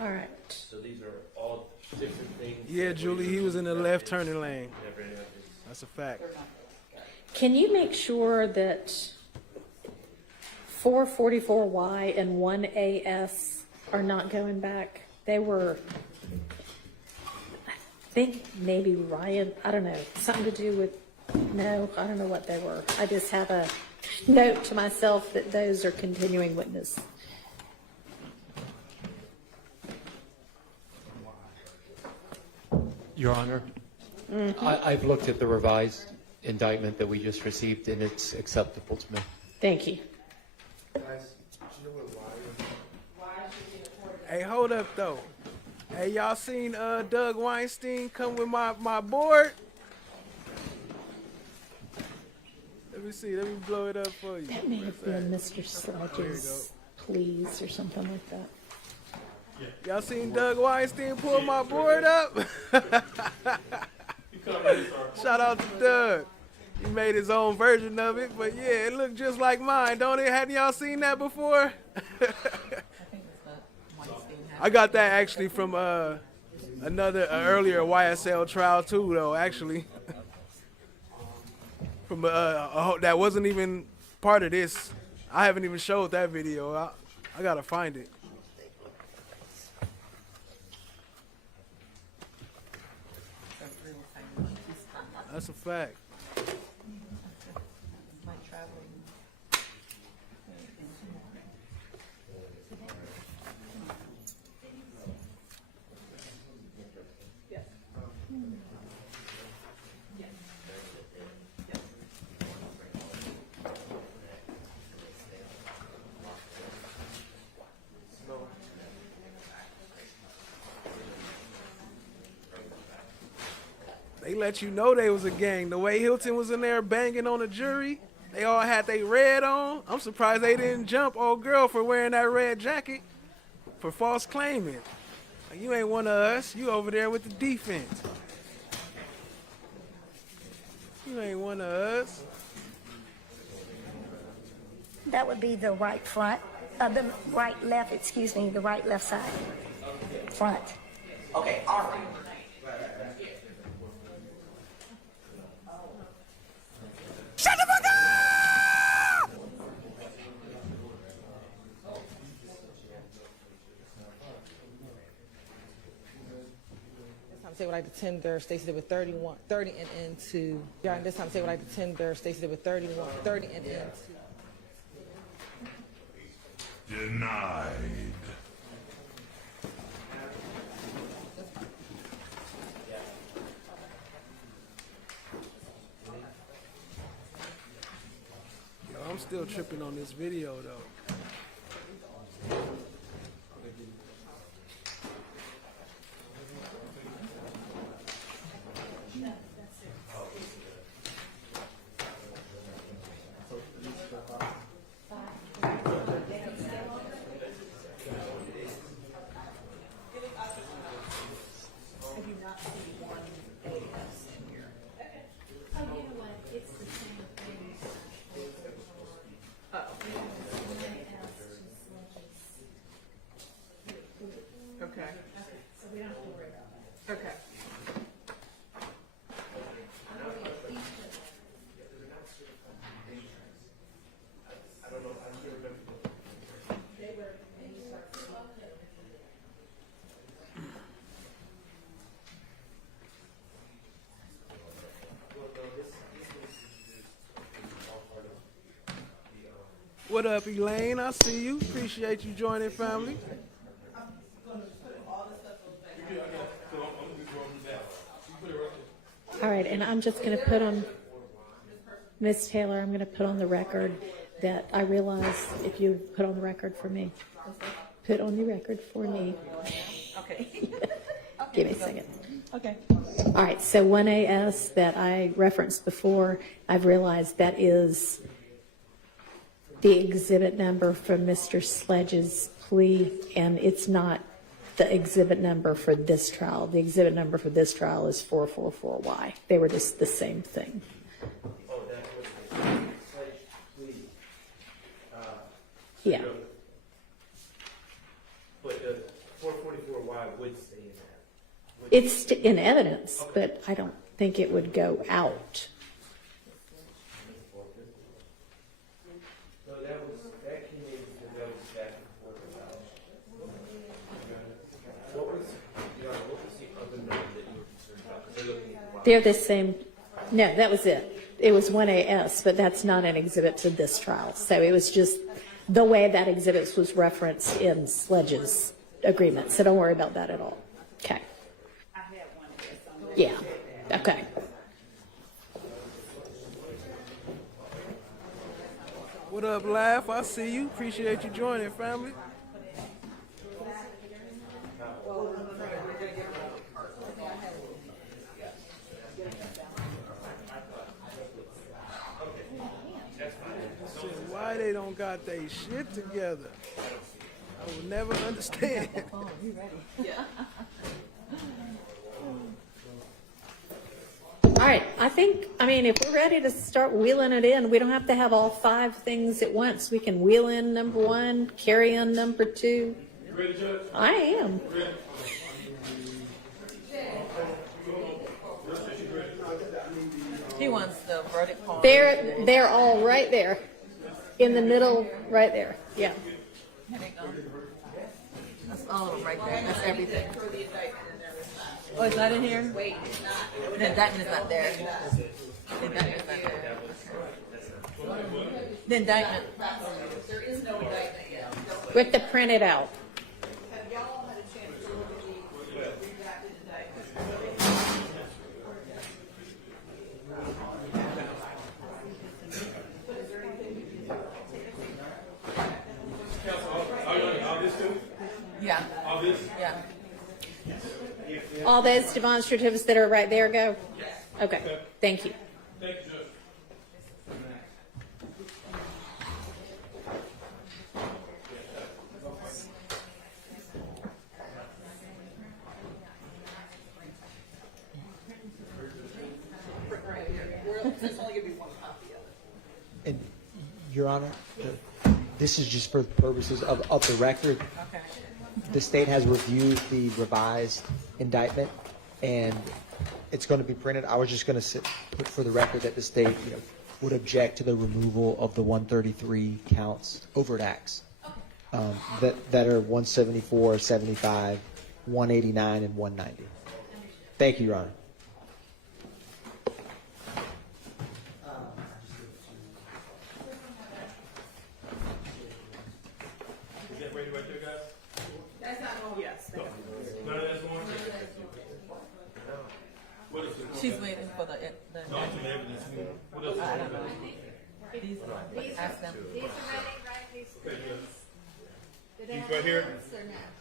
All right. So these are all different things. Yeah, Julie, he was in the left turning lane. Never ended up That's a fact. Can you make sure that 444Y and 1AS are not going back? They were, I think maybe Ryan, I don't know, something to do with, no, I don't know what they were. I just have a note to myself that those are continuing witness. Your Honor, I've looked at the revised indictment that we just received, and it's acceptable to me. Thank you. Guys, do you know where Hey, hold up though. Hey, y'all seen Doug Weinstein come with my board? Let me see. Let me blow it up for you. That may have been Mr. Sledge's pleas or something like that. Y'all seen Doug Weinstein pull my board up? Shout out to Doug. He made his own version of it, but yeah, it looked just like mine, don't it? Hadn't y'all seen that before? I got that actually from another earlier YSL trial too, though. Actually, from that wasn't even part of this. I haven't even showed that video. I gotta find it. That's a fact. They let you know they was a gang. The way Hilton was in there banging on the jury, they all had they red on. I'm surprised they didn't jump old girl for wearing that red jacket for false claiming. Like, you ain't one of us. You over there with the defense. You ain't one of us. That would be the right front, the right left, excuse me, the right left side. Front. Okay, all right. Shut the fuck up! This time say what I like the tender, Stacey did with 30 and into. Yeah, and this time say what I like the tender, Stacey did with 30 and into. Denied. Yo, I'm still tripping on this video though. Okay. Okay. What up, Elaine? I see you. Appreciate you joining, family. All right, and I'm just going to put on, Ms. Taylor, I'm going to put on the record that I realize if you put on the record for me, put on the record for me. Okay. Give me a second. Okay. All right, so 1AS that I referenced before, I've realized that is the exhibit number from Mr. Sledge's plea, and it's not the exhibit number for this trial. The exhibit number for this trial is 444Y. They were just the same thing. Oh, that was please. Yeah. But the 444Y would stay in that. It's in evidence, but I don't think it would go out. No, that came in because that was back and forth about. What was the other number that you were concerned about? 'Cause they're looking at the They're the same. No, that was it. It was 1AS, but that's not an exhibit to this trial. So it was just the way that exhibit was referenced in Sledge's agreement. So don't worry about that at all. Okay. Yeah. Okay. What up, Laugh? I see you. Appreciate you joining, family. Said, why they don't got their shit together? I will never understand. All right. I mean, if we're ready to start wheeling it in, we don't have to have all 5 things at once. We can wheel in number 1, carry in number 2. You ready, Judge? I am. Ready? He wants the verdict form. They're all right there. In the middle, right there. Yeah. Here they go. That's all of them right there. That's everything. Oh, it's not in here? Wait, it's not. The indictment is not there. The indictment is not there. The indictment. There is no indictment yet. We have to print it out. Have y'all had a chance to look at the redacted indictment? All this too? Yeah. All this? Yeah. All those demonstratives that are right there go? Okay. Thank you. Thank you, Judge. There's only going to be one copy of it. And, Your Honor, this is just for the purposes of the record. Okay. The state has reviewed the revised indictment, and it's going to be printed. I was just going to put for the record that the state, would object to the removal of the 133 counts, overt acts, that are 174, 75, 189, and 190. Thank you, Your Honor. Is that ready right there, guys? That's not going. Yes. None of that's going? What is it? She's waiting for the No, it's an evidence. What else? I don't know. These ask them. These are ready, right? These These right here?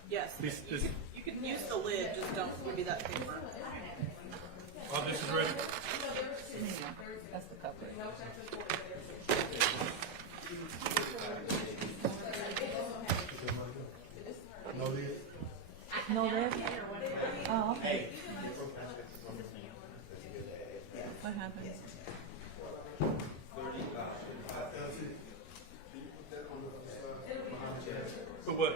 Yes. This, You can use the lid, just don't give me that paper. all this is ready? That's the cover. No lid? No lid? Oh, okay. What happened? For what?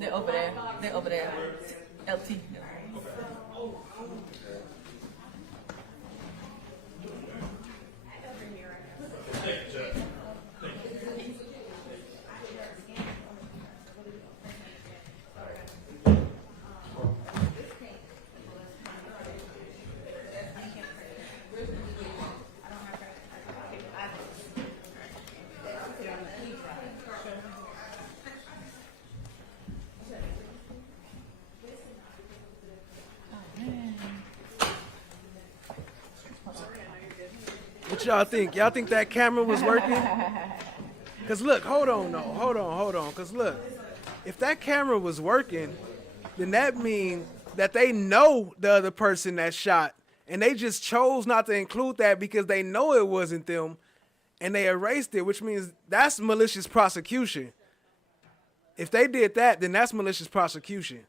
They're over there. They're over there. LT. Thank you, Judge. What y'all think? Y'all think that camera was working? Because look, hold on. Because look, if that camera was working, then that means that they know the other person that shot, and they just chose not to include that because they know it wasn't them, and they erased it, which means that's malicious prosecution. If they did that, then that's malicious prosecution.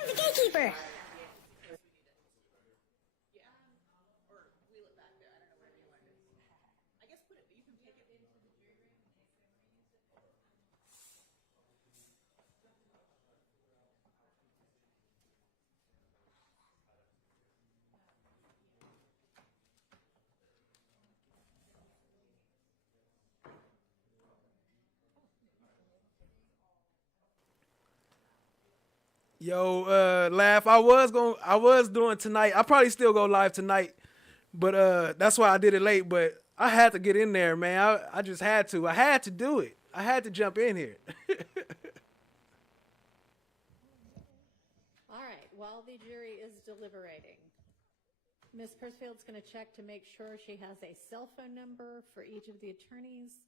I'm the gatekeeper. Yo, Laugh, I was doing tonight. I probably still go live tonight, but that's why I did it late. But I had to get in there, man. I just had to. I had to do it. I had to jump in here. All right, while the jury is deliberating, Ms. Persfield's going to check to make sure she has a cell phone number for each of the attorneys,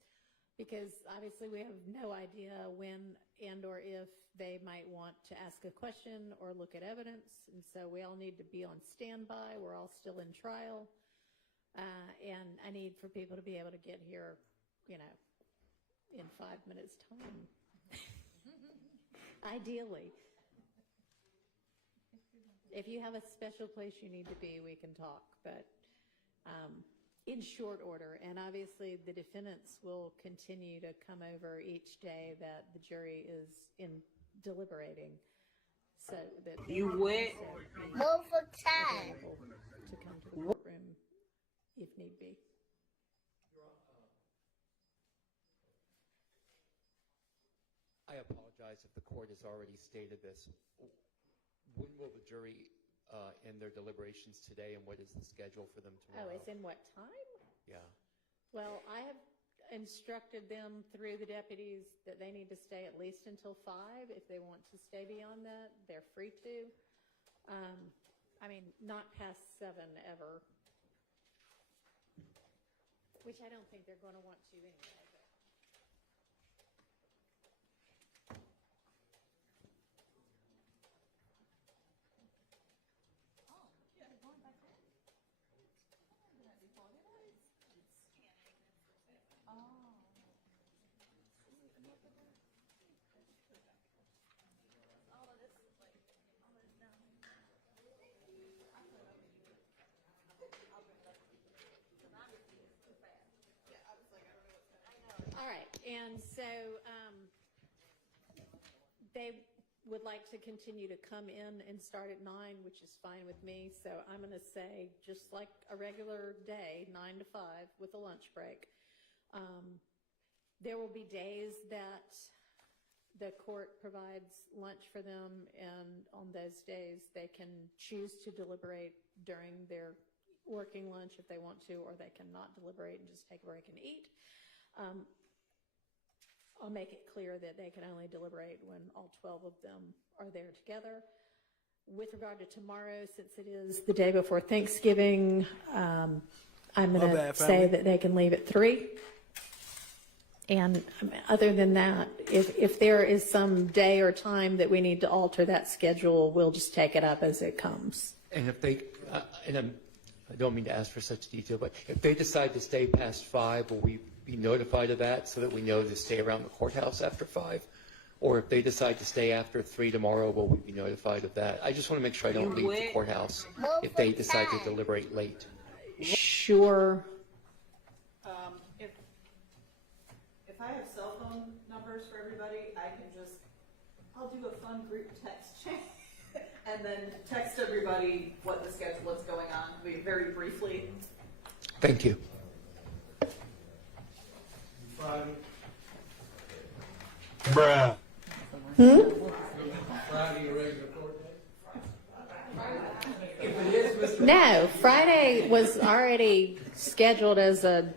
because obviously we have no idea when and or if they might want to ask a question or look at evidence, and so we all need to be on standby. We're all still in trial, and I need for people to be able to get here, in 5 minutes' time, ideally. If you have a special place you need to be, we can talk, but in short order. And obviously the defendants will continue to come over each day that the jury is deliberating, so that You went over time to come to the courtroom if need be. I apologize if the court has already stated this. When will the jury end their deliberations today, and what is the schedule for them tomorrow? Oh, it's in what time? Yeah. Well, I have instructed them through the deputies that they need to stay at least until 5. If they want to stay beyond that, they're free to. Not past 7 ever, which I don't think they're going to want to anyway. All right, and so they would like to continue to come in and start at 9, which is fine with me. So I'm going to say, just like a regular day, 9 to 5 with a lunch break. There will be days that the court provides lunch for them, and on those days they can choose to deliberate during their working lunch if they want to, or they can not deliberate and just take a break and eat. I'll make it clear that they can only deliberate when all 12 of them are there together. With regard to tomorrow, since it is the day before Thanksgiving, I'm going to say that they can leave at 3. And other than that, if there is some day or time that we need to alter that schedule, we'll just take it up as it comes. And if they, I don't mean to ask for such detail, but if they decide to stay past 5, will we be notified of that so that we know to stay around the courthouse after 5? Or if they decide to stay after 3 tomorrow, will we be notified of that? I just want to make sure I don't leave the courthouse if they decide to deliberate late. Sure. If I have cell phone numbers for everybody, I'll do a fun group text chain and then text everybody what the schedule, what's going on, very briefly. Thank you. Friday. Bruh. Friday, a regular court day? No, Friday was already scheduled as a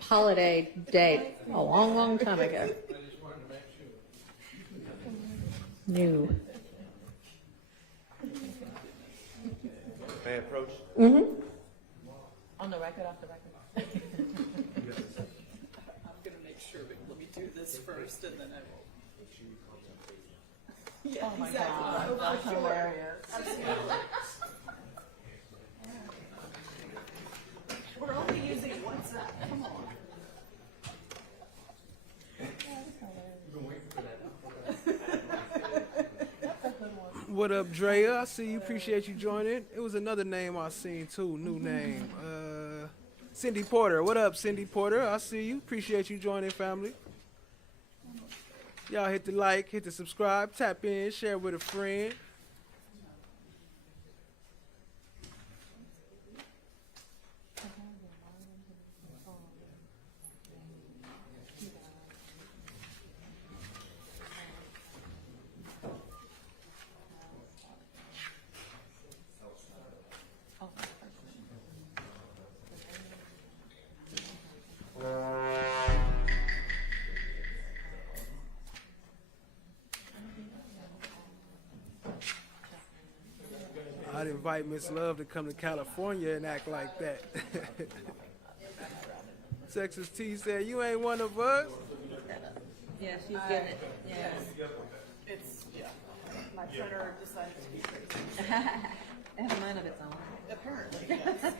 holiday date a long, long time ago. New. May I approach? Mm-hmm. On the record, off the record. I'm gonna make sure, but let me do this first and then I will. Yeah, oh my exactly. God, that's hilarious. We're only using WhatsApp, come on. What up, Drea? I see you. Appreciate you joining. It was another name I seen too. New name. Cindy Porter. What up, Cindy Porter? I see you. Appreciate you joining, family. Y'all hit the like, hit the subscribe, tap in, share with a friend. I'd invite Miss Love to come to California and act like that. Texas T said, "You ain't one of us." Yeah, she's getting it. Yeah. It's, yeah. My printer decided to be crazy. It has a mind of its own. Apparently, yes.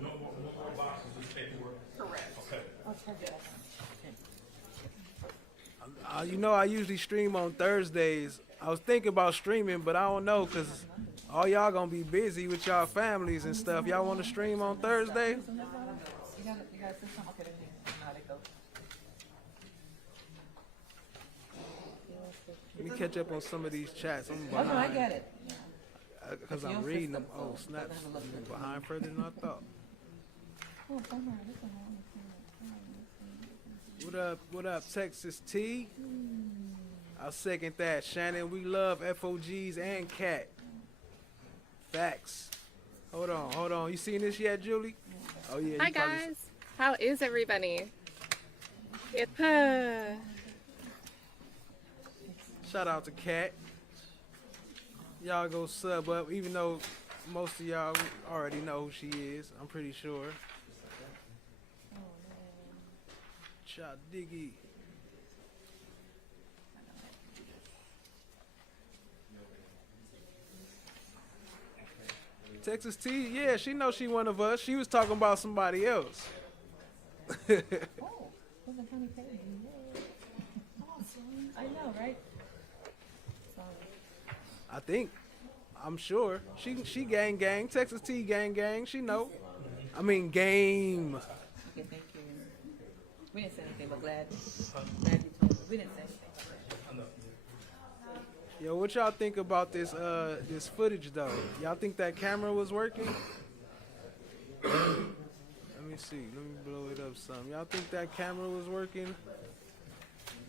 No more boxes, just paperwork. Correct. Okay. You know, I usually stream on Thursdays. I was thinking about streaming, but I don't know because all y'all gonna be busy with y'all families and stuff. Y'all want to stream on Thursday? You gotta say something. Okay, now they go. Let me catch up on some of these chats. I'm Oh, no, I behind. get it. Because I'm reading them. Oh, snap. Behind further than I thought. What up, Texas T? I'll second that. Shannon, we love FOGs and Cat. Facts. Hold on. You seen this yet, Julie? Oh, yeah. Hi, guys. How is everybody? Shout out to Cat. Y'all go sub up, even though most of y'all already know who she is. I'm pretty sure. Shot Diggy. Texas T, yeah, she knows she one of us. She was talking about somebody else. I know, right? I'm sure. She gang. Texas T gang. She know. I mean game. Okay, thank you. We didn't say anything, but glad you told us. We didn't say anything. Yo, what y'all think about this this footage though? Y'all think that camera was working? Let me see. Let me blow it up some. Y'all think that camera was working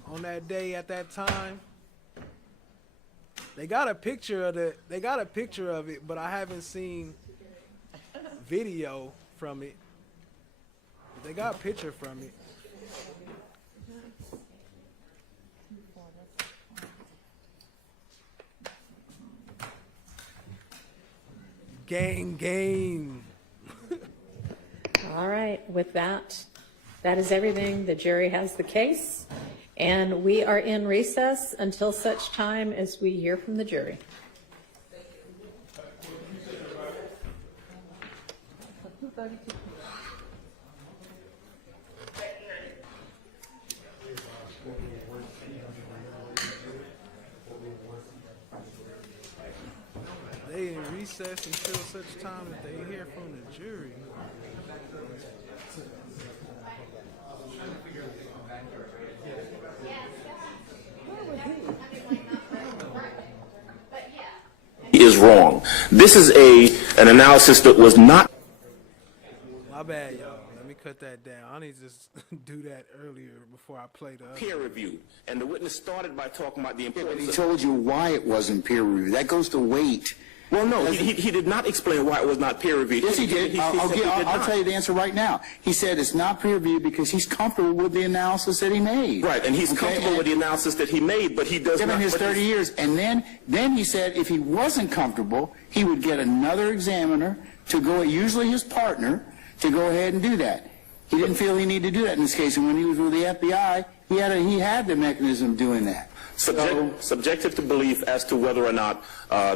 on that day at that time? They got a picture of it, but I haven't seen video from it. But they got a picture from it. Gang. All right, with that is everything. The jury has the case, and we are in recess until such time as we hear from the jury. They in recess until such time that they hear from the jury. Is wrong. This is an analysis that was not. My bad, y'all. Let me cut that down. I need to just do that earlier before I play the other. Peer reviewed, and the witness started by talking about the importance. He told you why it wasn't peer reviewed. That goes to weight. Well, no, he did not explain why it was not peer-reviewed. Yes, he did. I'll tell you the answer right now. He said it's not peer-reviewed because he's comfortable with the analysis that he made. Right, and he's comfortable with the analysis that he made, but he does not. Given his 30 years. And then he said if he wasn't comfortable, he would get another examiner to go, usually his partner, to go ahead and do that. He didn't feel he needed to do that in this case, and when he was with the FBI, he had the mechanism of doing that. Subjective to belief as to whether or not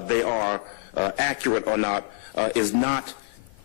they are accurate or not is not,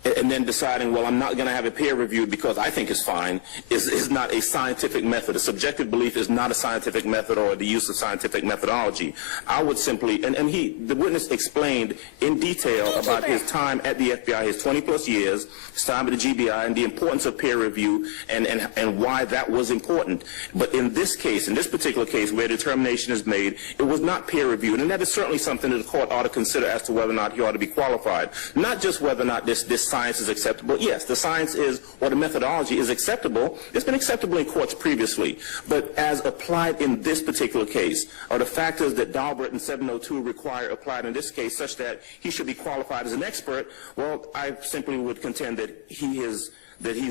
and then deciding, well, I'm not going to have a peer review because I think it's fine, is not a scientific method. A subjective belief is not a scientific method or the use of scientific methodology. I would simply, and the witness explained in detail about his time at the FBI, his 20-plus years, his time at the GBI, and the importance of peer review and why that was important. But in this case, in this particular case, where determination is made, it was not peer reviewed, and that is certainly something that the court ought to consider as to whether or not he ought to be qualified. Not just whether or not this science is acceptable. Yes, the science is, or the methodology is acceptable. It's been acceptable in courts previously. But as applied in this particular case, are the factors that Daubert and 702 require applied in this case such that he should be qualified as an expert? Well, I simply would contend that he's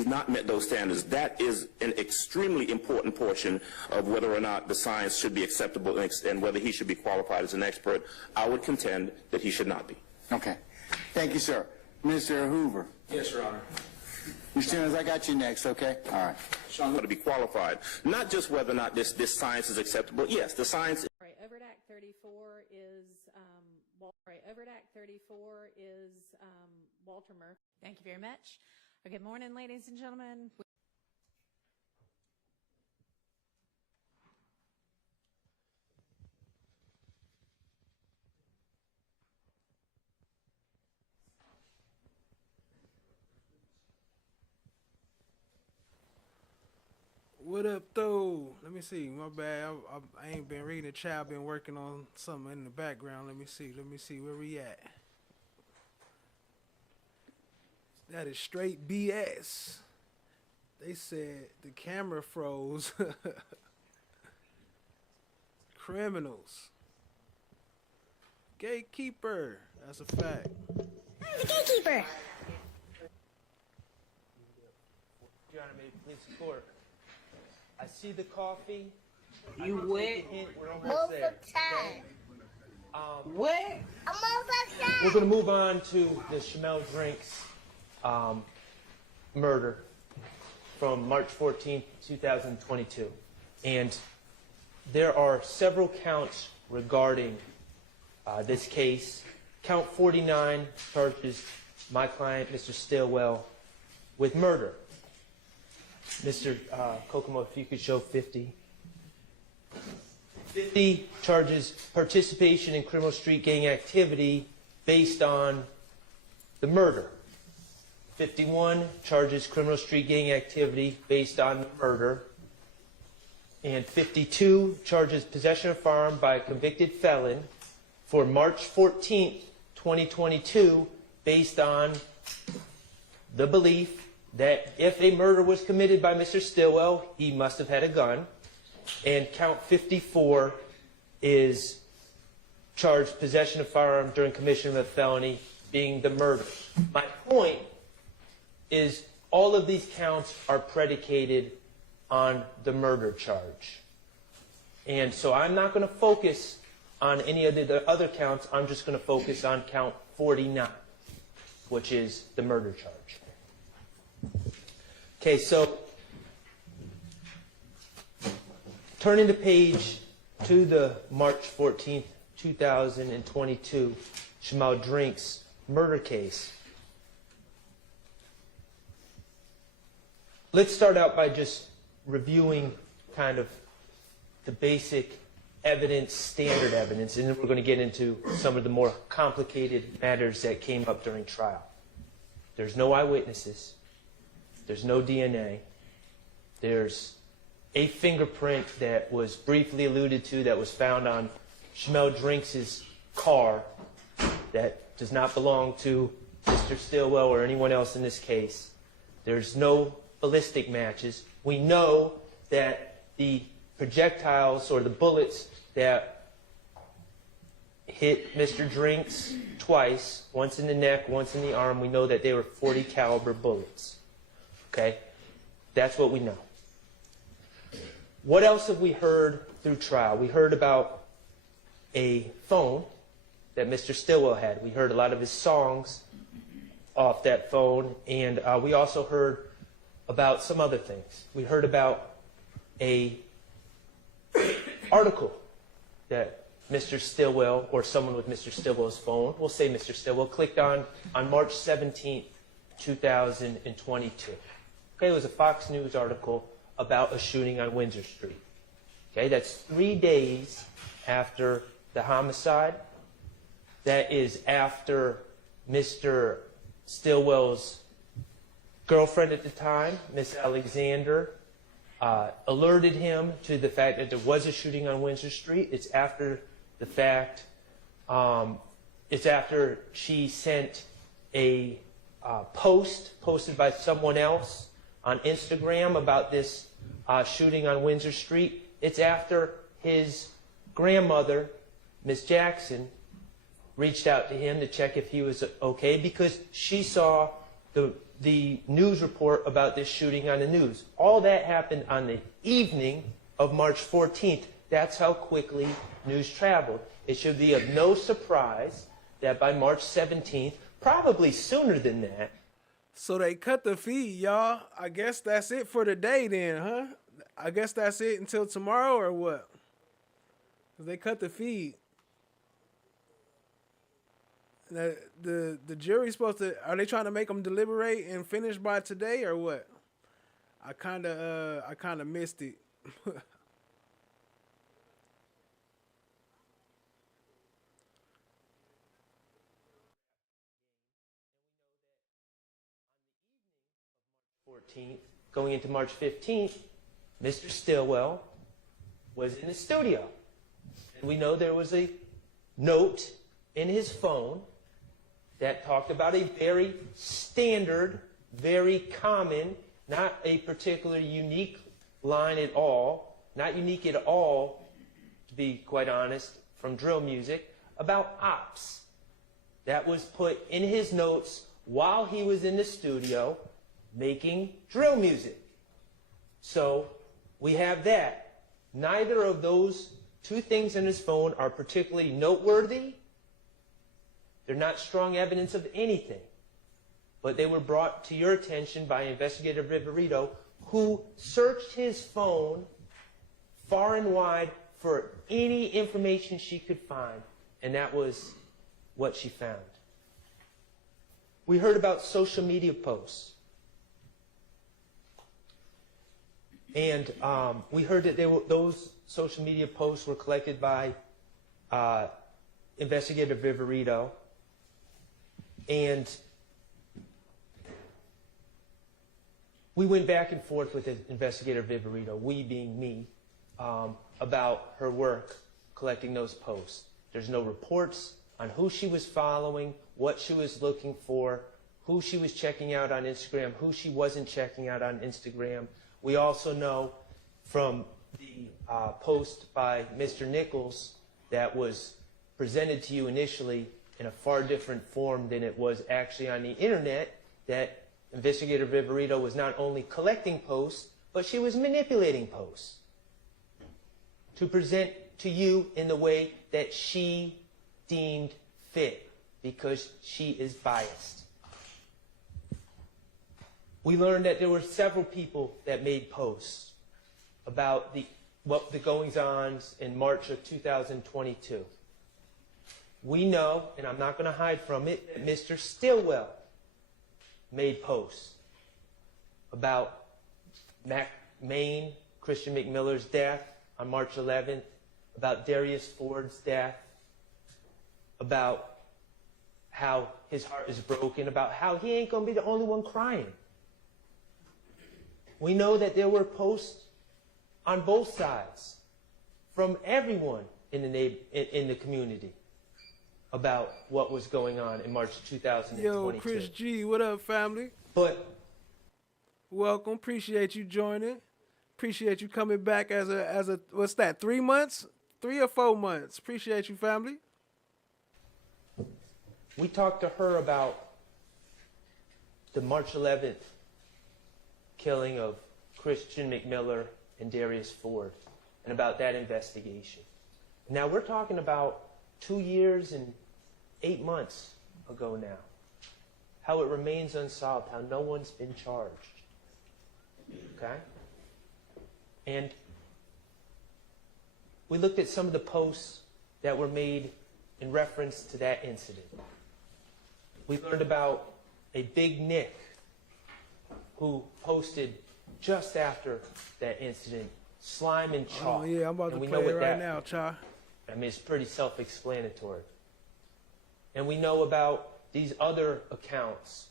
not met those standards. That is an extremely important portion of whether or not the science should be acceptable and whether he should be qualified as an expert. I would contend that he should not be. Okay. Thank you, sir. Mr. Hoover. Yes, Your Honor. Mr. Jones, I got you next, okay? All right. Sean, to be qualified. Not just whether or not this science is acceptable. Yes, the science. Right, Overt Act 34 is Walter Murphy. Thank you very much. Good morning, ladies and gentlemen. What up, though? Let me see. My bad. I ain't been reading the chat. I've been working on something in the background. Let me see where we at. That is straight BS. They said the camera froze. Criminals. Gatekeeper. That's a fact. I'm the gatekeeper. Your Honor, may it please the court. I see the coffee. You wet? We're almost there. time. What? I'm almost time. We're going to move on to the Chamel Drinks murder from March 14, 2022. And there are several counts regarding this case. Count 49 charges my client, Mr. Stillwell, with murder. Mr. Kokomo, if you could show 50. 50 charges participation in criminal street gang activity based on the murder. 51 charges criminal street gang activity based on the murder. And 52 charges possession of firearm by a convicted felon for March 14th, 2022, based on the belief that if a murder was committed by Mr. Stillwell, he must have had a gun. And count 54 is charged possession of firearm during commission of a felony, being the murder. My point is all of these counts are predicated on the murder charge. And so I'm not going to focus on any of the other counts. I'm just going to focus on count 49, which is the murder charge. Okay, so turning the page to the March 14th, 2022 Chamel Drinks murder case. Let's start out by just reviewing kind of the basic evidence, standard evidence, and then we're going to get into some of the more complicated matters that came up during trial. There's no eyewitnesses. There's no DNA. There's a fingerprint that was briefly alluded to that was found on Chamel Drinks' car that does not belong to Mr. Stillwell or anyone else in this case. There's no ballistic matches. We know that the projectiles or the bullets that hit Mr. Drinks twice, once in the neck, once in the arm. We know that they were .40 caliber bullets. Okay? That's what we know. What else have we heard through trial? We heard about a phone that Mr. Stillwell had. We heard a lot of his songs off that phone, and we also heard about some other things. We heard about a article that Mr. Stillwell, or someone with Mr. Stillwell's phone, we'll say Mr. Stillwell, clicked on March 17th, 2022. Okay, it was a Fox News article about a shooting on Windsor Street. Okay, that's 3 days after the homicide. That is after Mr. Stillwell's girlfriend at the time, Miss Alexander, alerted him to the fact that there was a shooting on Windsor Street. It's after the fact, it's after she sent a post posted by someone else on Instagram about this shooting on Windsor Street. It's after his grandmother, Miss Jackson, reached out to him to check if he was okay because she saw the news report about this shooting on the news. All that happened on the evening of March 14th. That's how quickly news traveled. It should be of no surprise that by March 17th, probably sooner than that. So they cut the feed, y'all. I guess that's it for today then, huh? I guess that's it until tomorrow or what? 'Cause they cut the feed. The jury's supposed to, are they trying to make them deliberate and finish by today or what? I kind of missed it. Going into March 15th, Mr. Stillwell was in the studio. And we know there was a note in his phone that talked about a very standard, very common, not a particular unique line at all, not unique at all, to be quite honest, from drill music, about ops. That was put in his notes while he was in the studio making drill music. So we have that. Neither of those two things in his phone are particularly noteworthy. They're not strong evidence of anything. But they were brought to your attention by Investigator Viverito, who searched his phone far and wide for any information she could find. And that was what she found. We heard about social media posts. And we heard that those social media posts were collected by Investigator Viverito. And we went back and forth with Investigator Viverito, we being me, about her work collecting those posts. There's no reports on who she was following, what she was looking for, who she was checking out on Instagram, who she wasn't checking out on Instagram. We also know from the post by Mr. Nichols that was presented to you initially in a far different form than it was actually on the internet, that Investigator Viverito was not only collecting posts, but she was manipulating posts to present to you in the way that she deemed fit, because she is biased. We learned that there were several people that made posts about the goings-ons in March of 2022. We know, and I'm not going to hide from it, that Mr. Stillwell made posts about Maine, Christian McMiller's death on March 11th, about Darius Ford's death, about how his heart is broken, about how he ain't going to be the only one crying. We know that there were posts on both sides from everyone in the community about what was going on in March 2022. Yo, Chris G, what up, family? But welcome, appreciate you joining. Appreciate you coming back as a what's that? 3 months, 3 or 4 months. Appreciate you, family. We talked to her about the March 11th killing of Christian McMiller and Darius Ford, and about that investigation. Now we're talking about 2 years and 8 months ago now. How it remains unsolved, how no one's been charged. Okay? And we looked at some of the posts that were made in reference to that incident. We learned about a Big Nick who posted just after that incident, slime and chalk. Oh yeah, I'm about to play it right now, Cha. I mean, it's pretty self-explanatory. And we know about these other accounts.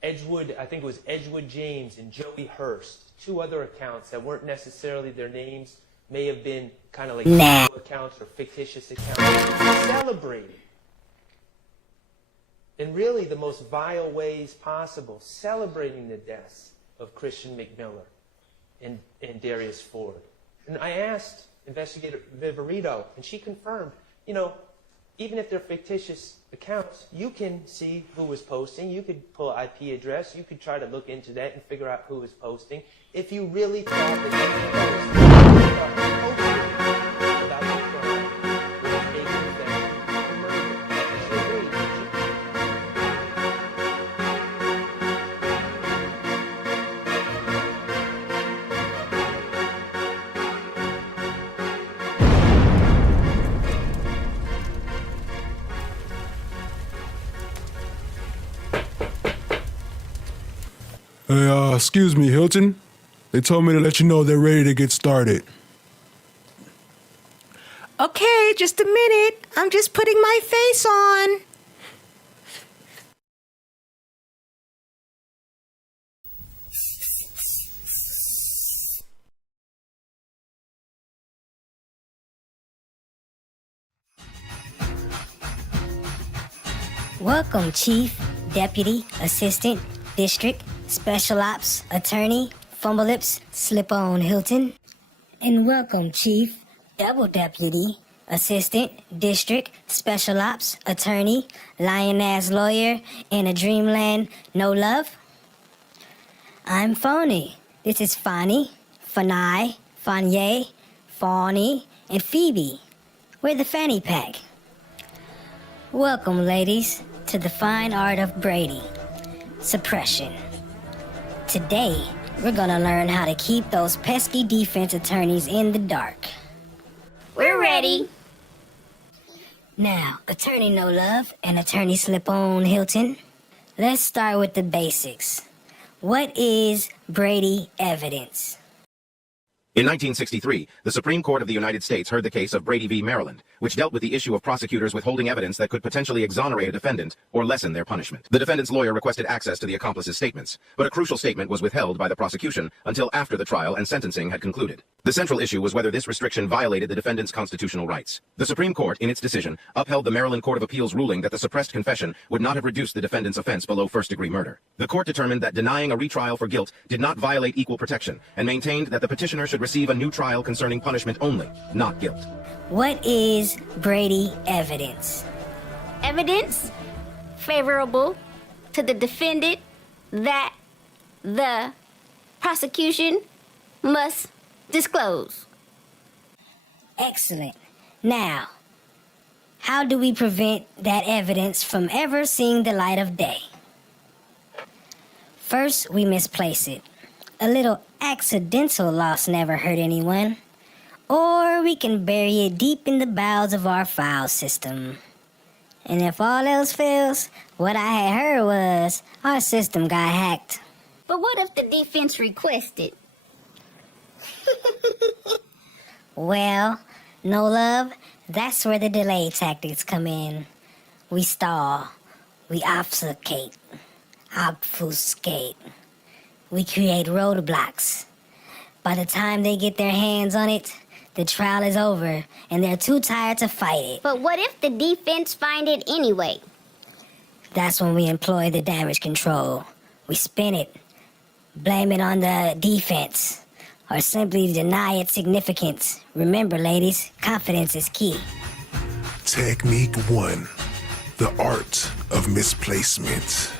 Edgewood, I think it was Edgewood James and Joey Hurst, 2 other accounts that weren't necessarily their names, may have been kind of like accounts or fictitious accounts, celebrated in really the most vile ways possible, celebrating the deaths of Christian McMiller and Darius Ford. And I asked Investigator Viverito, and she confirmed, you know, even if they're fictitious accounts, you can see who was posting. You could pull an IP address. You could try to look into that and figure out who was posting. If you really thought that they about the crime was a confession of murder. Hey, excuse me, Hilton. They told me to let you know they're ready to get started. Okay, just a minute. I'm just putting my face on. Welcome, Chief, Deputy, Assistant, District, Special Ops, Attorney, Fumble Lips, Slip-On Hilton. And welcome, Chief, Double Deputy, Assistant, District, Special Ops, Attorney, Lion-Ass Lawyer, in a Dreamland, No Love. I'm Phony. This is Fonny, Fanai, Fanye, Fawny, and Phoebe. We're the fanny pack. Welcome, ladies, to the fine art of Brady. Suppression. Today, we're gonna learn how to keep those pesky defense attorneys in the dark. We're ready. Now, Attorney No Love and Attorney Slip-On Hilton, let's start with the basics. What is Brady evidence? In 1963, the Supreme Court of the United States heard the case of Brady v. Maryland, which dealt with the issue of prosecutors withholding evidence that could potentially exonerate a defendant or lessen their punishment. The defendant's lawyer requested access to the accomplice's statements, but a crucial statement was withheld by the prosecution until after the trial and sentencing had concluded. The central issue was whether this restriction violated the defendant's constitutional rights. The Supreme Court, in its decision, upheld the Maryland Court of Appeals ruling that the suppressed confession would not have reduced the defendant's offense below first-degree murder. The court determined that denying a retrial for guilt did not violate equal protection and maintained that the petitioner should receive a new trial concerning punishment only, not guilt. What is Brady evidence? Evidence favorable to the defendant that the prosecution must disclose. Excellent. Now, how do we prevent that evidence from ever seeing the light of day? First, we misplace it. A little accidental loss never hurt anyone. Or we can bury it deep in the bowels of our file system. And if all else fails, what I had heard was our system got hacked. But what if the defense requested? Well, No Love, that's where the delay tactics come in. We stall. We obfuscate. We create roadblocks. By the time they get their hands on it, the trial is over, and they're too tired to fight it. But what if the defense find it anyway? That's when we employ the damage control. We spin it, blame it on the defense, or simply deny its significance. Remember, ladies, confidence is key. Technique 1. The art of misplacement.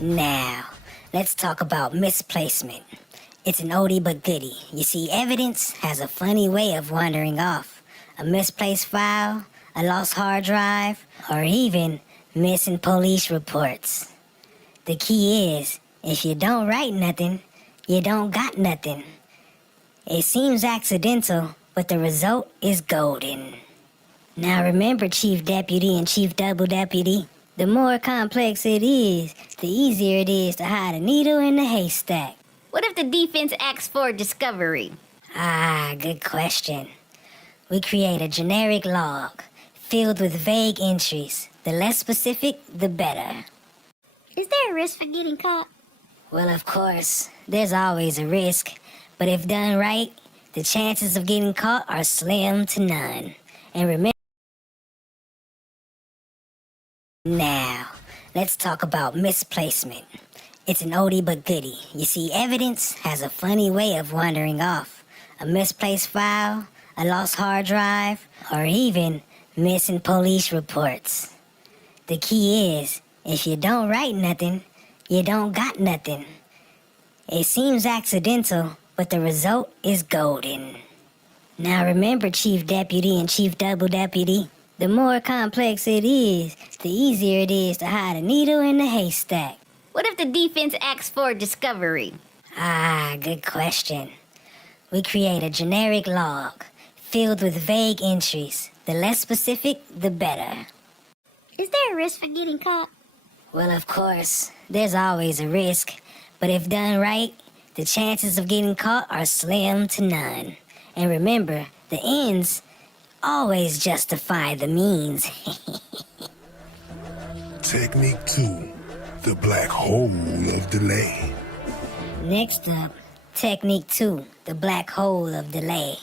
Now, let's talk about misplacement. It's an oldie but goodie. You see, evidence has a funny way of wandering off. A misplaced file, a lost hard drive, or even missing police reports. The key is, if you don't write nothing, you don't got nothing. It seems accidental, but the result is golden. Now remember, Chief Deputy and Chief Double Deputy, the more complex it is, the easier it is to hide a needle in the haystack. What if the defense asks for discovery? Ah, good question. We create a generic log, filled with vague entries. The less specific, the better. Is there a risk for getting caught? Well, of course, there's always a risk, but if done right, the chances of getting caught are slim to none. And remember, now, let's talk about misplacement. It's an oldie but goodie. You see, evidence has a funny way of wandering off. A misplaced file, a lost hard drive, or even missing police reports. The key is, if you don't write nothing, you don't got nothing. It seems accidental, but the result is golden. Now remember, Chief Deputy and Chief Double Deputy, the more complex it is, the easier it is to hide a needle in the haystack. What if the defense asks for discovery? Ah, good question. We create a generic log, filled with vague entries. The less specific, the better. Is there a risk for getting caught? Well, of course, there's always a risk, but if done right, the chances of getting caught are slim to none. And remember, the ends always justify the means. Technique 2. The black hole of delay. Next up, Technique 2, the black hole of delay.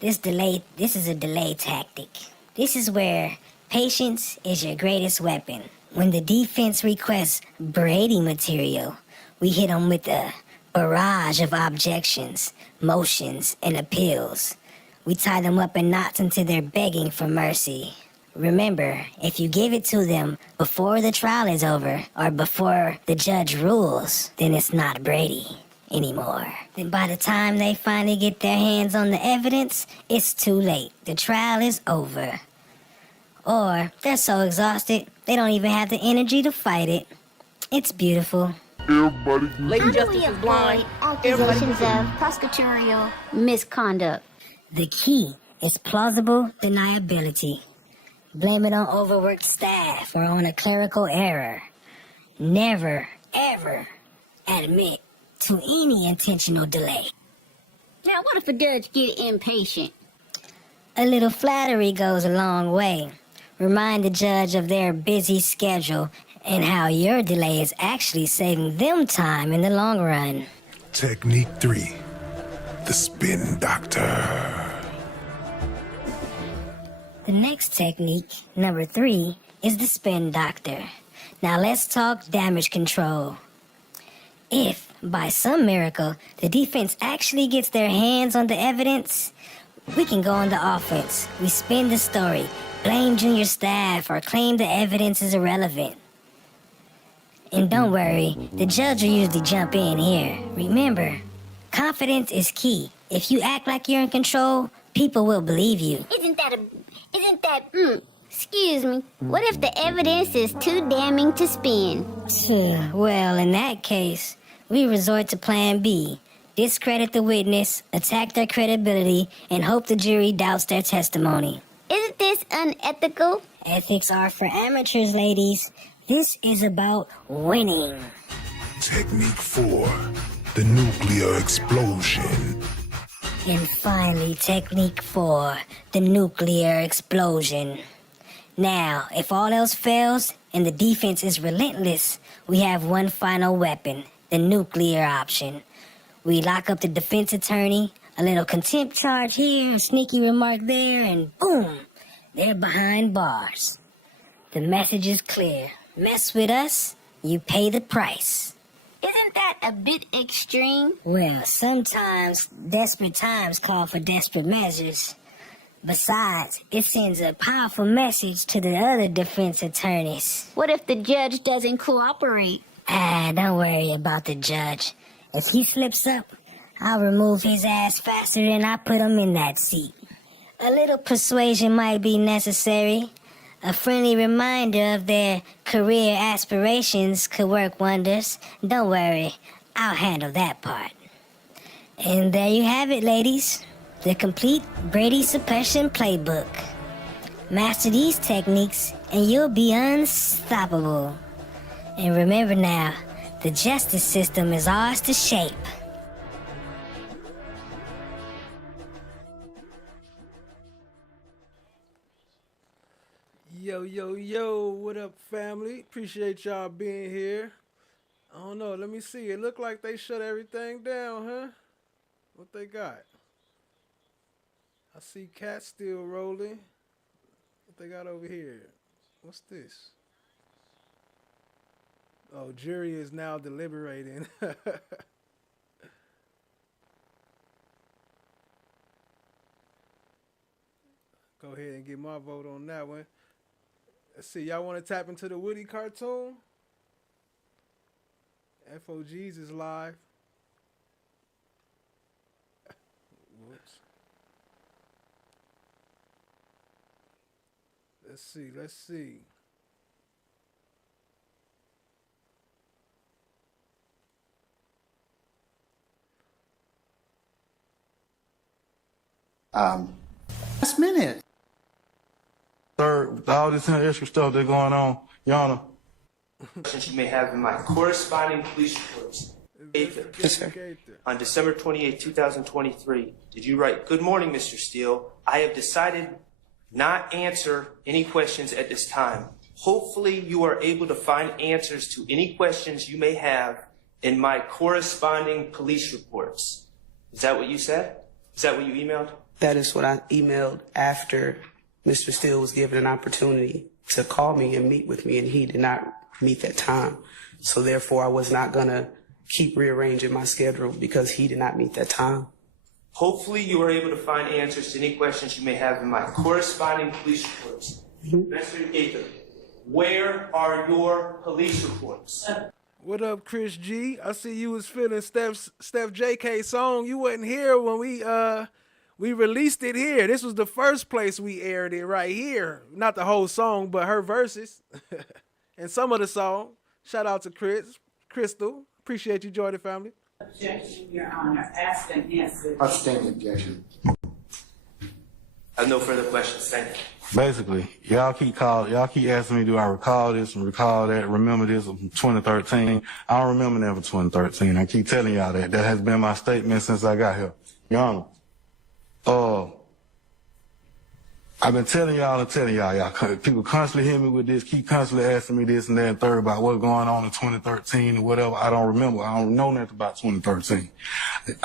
This is a delay tactic. This is where patience is your greatest weapon. When the defense requests Brady material, we hit them with a barrage of objections, motions, and appeals. We tie them up in knots until they're begging for mercy. Remember, if you give it to them before the trial is over or before the judge rules, then it's not Brady anymore. Then by the time they finally get their hands on the evidence, it's too late. The trial is over. Or they're so exhausted, they don't even have the energy to fight it. It's beautiful. Lady Justice is blind. Accusations of prosecutorial misconduct. The key is plausible deniability. Blame it on overworked staff or on a clerical error. Never, ever admit to any intentional delay. Now, what if a judge get impatient? A little flattery goes a long way. Remind the judge of their busy schedule and how your delay is actually saving them time in the long run. Technique 3. The spin doctor. The next technique, number 3, is the spin doctor. Now let's talk damage control. If, by some miracle, the defense actually gets their hands on the evidence, we can go on the offense. We spin the story, blame junior staff, or claim the evidence is irrelevant. And don't worry, the judge will usually jump in here. Remember, confidence is key. If you act like you're in control, people will believe you. Excuse me. What if the evidence is too damning to spin? Well, in that case, we resort to plan B. Discredit the witness, attack their credibility, and hope the jury doubts their testimony. Isn't this unethical? Ethics are for amateurs, ladies. This is about winning. Technique 4. The nuclear explosion. And finally, Technique 4, the nuclear explosion. Now, if all else fails and the defense is relentless, we have one final weapon, the nuclear option. We lock up the defense attorney, a little contempt charge here, a sneaky remark there, and boom, they're behind bars. The message is clear. Mess with us, you pay the price. Isn't that a bit extreme? Well, sometimes desperate times call for desperate measures. Besides, it sends a powerful message to the other defense attorneys. What if the judge doesn't cooperate? Don't worry about the judge. If he slips up, I'll remove his ass faster than I put him in that seat. A little persuasion might be necessary. A friendly reminder of their career aspirations could work wonders. Don't worry, I'll handle that part. And there you have it, ladies. The complete Brady suppression playbook. Master these techniques and you'll be unstoppable. And remember now, the justice system is ours to shape. Yo, yo, yo, what up, family? Appreciate y'all being here. I don't know, let me see. It looked like they shut everything down, huh? What they got? I see cats still rolling. What they got over here? What's this? Oh, jury is now deliberating. Go ahead and get my vote on that one. Let's see, y'all want to tap into the Woody cartoon? FOGs is live. Whoops. Let's see. Last minute. Sir, with all this extra stuff that's going on, Your Honor. Questions you may have in my corresponding police reports. Yes, sir. On December 28, 2023, did you write, "Good morning, Mr. Steele. I have decided not answer any questions at this time. Hopefully you are able to find answers to any questions you may have in my corresponding police reports." Is that what you said? Is that what you emailed? That is what I emailed after Mr. Steele was given an opportunity to call me and meet with me, and he did not meet that time. So therefore, I was not going to keep rearranging my schedule because he did not meet that time. Hopefully you are able to find answers to any questions you may have in my corresponding police reports. Mr. Gaither, where are your police reports? What up, Chris G? I see you was feeling Steph JK song. You wasn't here when we released it here. This was the first place we aired it, right here. Not the whole song, but her verses and some of the song. Shout out to Crystal. Appreciate you, Jordan family. Objection, Your Honor. Asked and answered. Abstain objection. I have no further questions. Thank you. Basically, y'all keep asking me, do I recall this and recall that, remember this from 2013? I don't remember that from 2013. I keep telling y'all that. That has been my statement since I got here. Your Honor, I've been telling y'all, people constantly hit me with this, keep constantly asking me this and that and third about what's going on in 2013 or whatever. I don't remember. I don't know nothing about 2013.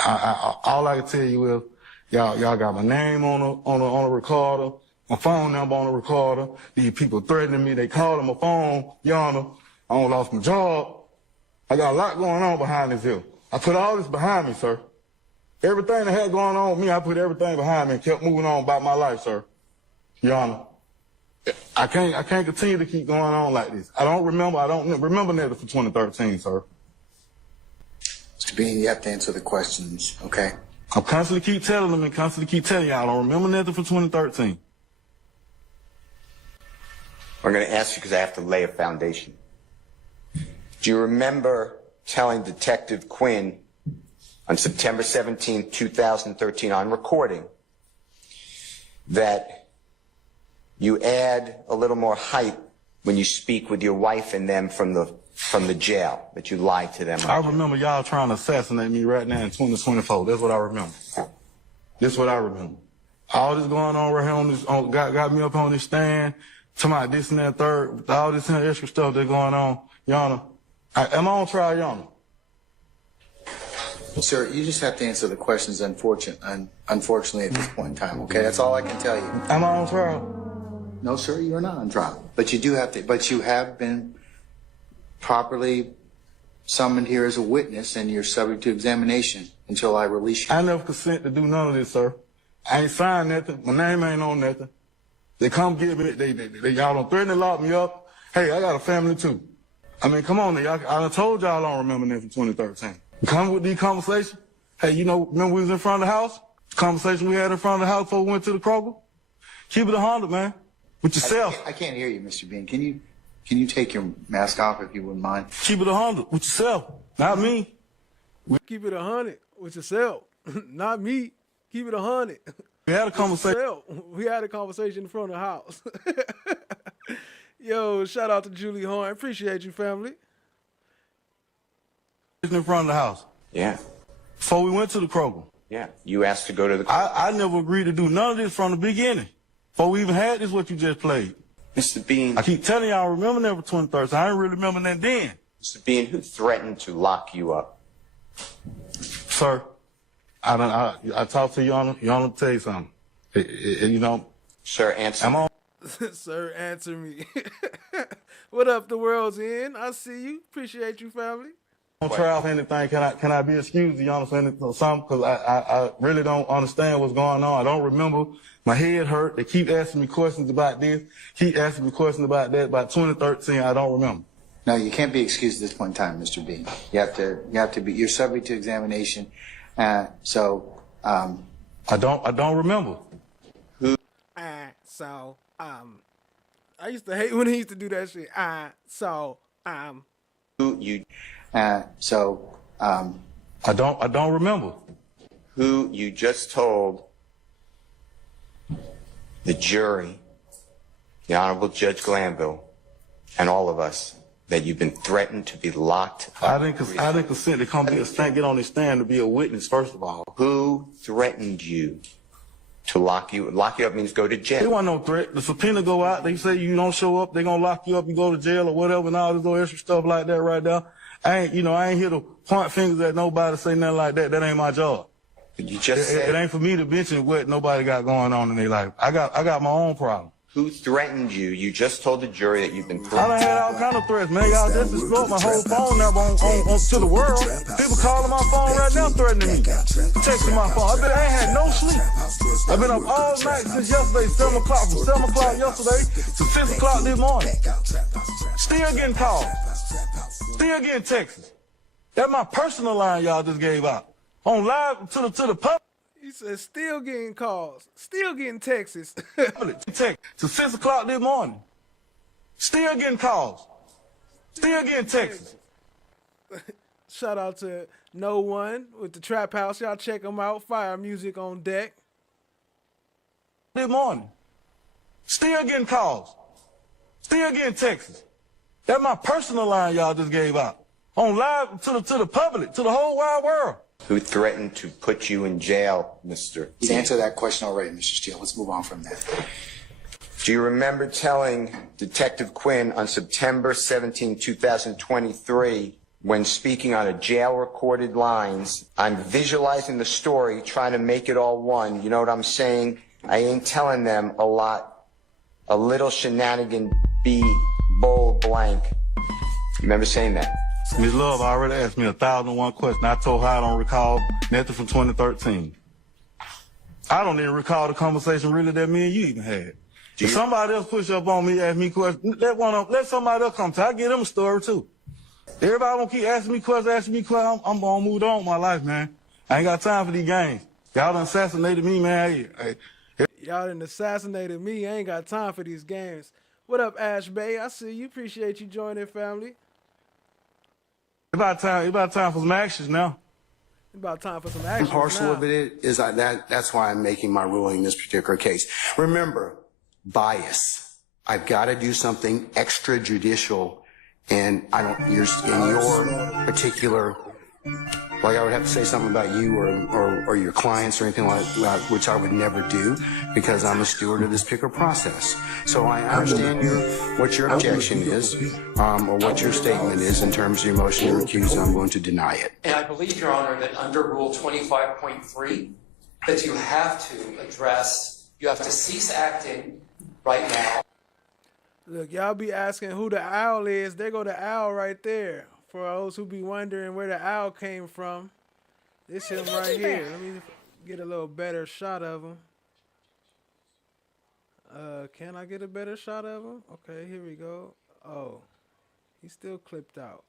All I can tell you is, y'all got my name on a recorder, my phone number on a recorder. These people threatening me. They called on my phone. Your Honor, I almost lost my job. I got a lot going on behind this here. I put all this behind me, sir. Everything that had going on with me, I put everything behind me and kept moving on about my life, sir. Your Honor, I can't continue to keep going on like this. I don't remember nothing for 2013, sir. Mr. Bean, you have to answer the questions, okay? I constantly keep telling them and constantly keep telling y'all I don't remember nothing for 2013. I'm going to ask you because I have to lay a foundation. Do you remember telling Detective Quinn on September 17, 2013, on recording, that you add a little more height when you speak with your wife and them from the jail, that you lied to them? I remember y'all trying to assassinate me right now in 2024. That's what I remember. That's what I remember. All this going on right here on this, got me up on this stand, talking about this and that third, with all this extra stuff that's going on. Your Honor, am I on trial, Your Honor? Sir, you just have to answer the questions, unfortunately, at this point in time, okay? That's all I can tell you. Am I on trial? No, sir, you are not on trial. But you have been properly summoned here as a witness, and you're subject to examination until I release you. I never consent to do none of this, sir. I ain't signed nothing. My name ain't on nothing. They come get me. Y'all don't threaten to lock me up. Hey, I got a family too. I mean, come on, y'all. I done told y'all I don't remember nothing from 2013. Come with these conversations. Hey, you know, remember we was in front of the house? Conversation we had in front of the house before we went to the Kroger? Keep it 100, man. With yourself. I can't hear you, Mr. Bean. Can you take your mask off if you wouldn't mind? Keep it 100 with yourself, not me. Keep it 100 with yourself, not me. Keep it 100. We had a conversation. We had a conversation in front of the house. Yo, shout out to Julie Horn. Appreciate you, family. In front of the house. Yeah. Before we went to the Kroger. Yeah. You asked to go to the. I never agreed to do none of this from the beginning. Before we even had this, what you just played. Mr. Bean. I keep telling y'all, I remember that for 2013. I didn't really remember that then. Mr. Bean, who threatened to lock you up? Sir, I talked to Your Honor. Your Honor, tell you something. You know. Sir, answer. I'm on. Sir, answer me. What up, the world's end? I see you. Appreciate you, family. On trial for anything, can I be excused, Your Honor, for something? Because I really don't understand what's going on. I don't remember. My head hurt. They keep asking me questions about this, keep asking me questions about that. About 2013, I don't remember. No, you can't be excused at this point in time, Mr. Bean. You have to be. You're subject to examination. I don't remember. I used to hate when he used to do that shit. Who you? I don't remember. Who you just told the jury, the Honorable Judge Glanville, and all of us that you've been threatened to be locked up. I didn't consent to come get on this stand to be a witness, first of all. Who threatened you to lock you? Lock you up means go to jail. There wasn't no threat. The subpoena go out. They say you don't show up, they're going to lock you up, you go to jail or whatever, and all this little extra stuff like that right there. I ain't here to point fingers at nobody, say nothing like that. That ain't my job. You just said it ain't for me to mention what nobody got going on in their life. I got my own problem. Who threatened you? You just told the jury that you've been I threatened. done had all kind of threats, man. Y'all just explode my whole phone number on to the world. People calling my phone right now threatening me. Texting my phone. I ain't had no sleep. I've been up all night since yesterday, 7 o'clock. From 7 o'clock yesterday to 6 o'clock this morning. Still getting calls. Still getting texts. That's my personal line y'all just gave out. On live to the public. He said, still getting calls, still getting texts. Text to 6 o'clock this morning. Still getting calls. Still getting texts. Shout out to No One with the Trap House. Y'all check them out. Fire music on deck. This morning. Still getting calls. Still getting texts. That's my personal line y'all just gave out. On live to the public, to the whole wide world. Who threatened to put you in jail, Mr. He's answered that question already, Mr. Steele. Let's move on from that. Do you remember telling Detective Quinn on September 17, 2023, when speaking on a jail-recorded lines, I'm visualizing the story, trying to make it all one. You know what I'm saying? I ain't telling them a lot. A little shenanigan, be bold blank. You remember saying that? Ms. Love already asked me 1,001 questions. I told her I don't recall nothing from 2013. I don't even recall the conversation really that me and you even had. If somebody else push up on me, ask me questions, let somebody else come to. I give them a story too. Everybody won't keep asking me questions. I'm gonna move on with my life, man. I ain't got time for these games. Y'all done assassinated me, man. Y'all done assassinated me. I ain't got time for these games. What up, Ash Bay? I see you. Appreciate you joining, family. It's about time for some actions now. It's about time for some action. Partial of it is that's why I'm making my ruling in this particular case. Remember, bias. I've got to do something extrajudicial, and in your particular, like I would have to say something about you or your clients or anything like that, which I would never do because I'm a steward of this particular process. So I understand what your objection is, or what your statement is in terms of your motion to recuse, and I'm going to deny it. And I believe, Your Honor, that under Rule 25.3, that you have to cease acting right now. Look, y'all be asking who the owl is. There go the owl right there. For those who be wondering where the owl came from, this him right here. Let me get a little better shot of him. Can I get a better shot of him? Okay, here we go. Oh, he's still clipped out.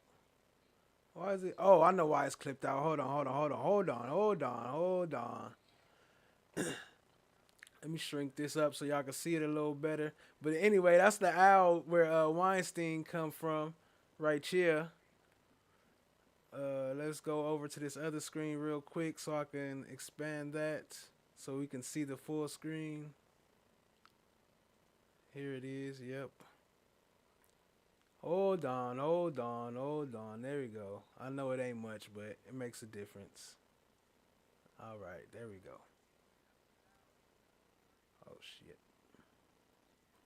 Why is it? Oh, I know why it's clipped out. Hold on. Let me shrink this up so y'all can see it a little better. But anyway, that's the owl where Weinstein come from, right here. Let's go over to this other screen real quick so I can expand that so we can see the full screen. Here it is. Yep. Hold on. There we go. I know it ain't much, but it makes a difference. All right, there we go. Oh, shit.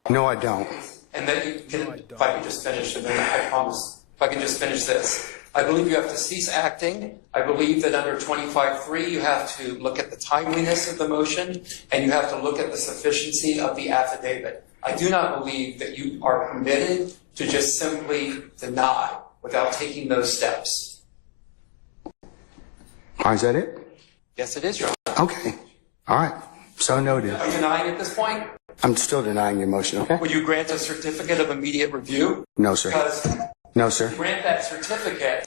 No, I don't. And then you can, if I can just finish, and then I promise, if I can just finish this. I believe you have to cease acting. I believe that under 25.3, you have to look at the timeliness of the motion, and you have to look at the sufficiency of the affidavit. I do not believe that you are permitted to just simply deny without taking those steps. Is that it? Yes, it is, Your Honor. Okay. All right. So noted. Are you denying at this point? I'm still denying your motion, okay? Would you grant a certificate of immediate review? No, sir. Because No, sir. grant that certificate.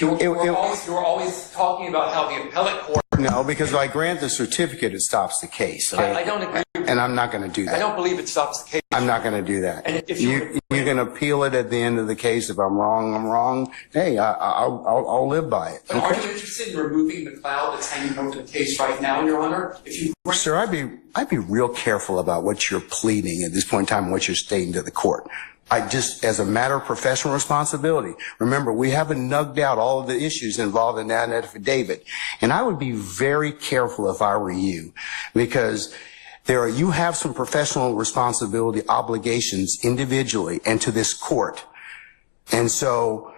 You were always talking about how the appellate court. No, because if I grant the certificate, it stops the case. Okay? I don't agree. And I'm not going to do that. I don't believe it stops the case. I'm not going to do that. And if you can appeal it at the end of the case. If I'm wrong, I'm wrong. Hey, I'll live by it. But are you interested in removing the cloud that's hanging over the case right now, Your Honor? If you Sir, I'd be real careful about what you're pleading at this point in time, what you're stating to the court. I just, as a matter of professional responsibility, remember, we haven't nugged out all of the issues involved in that affidavit. And I would be very careful if I were you, because you have some professional responsibility obligations individually and to this court. And so,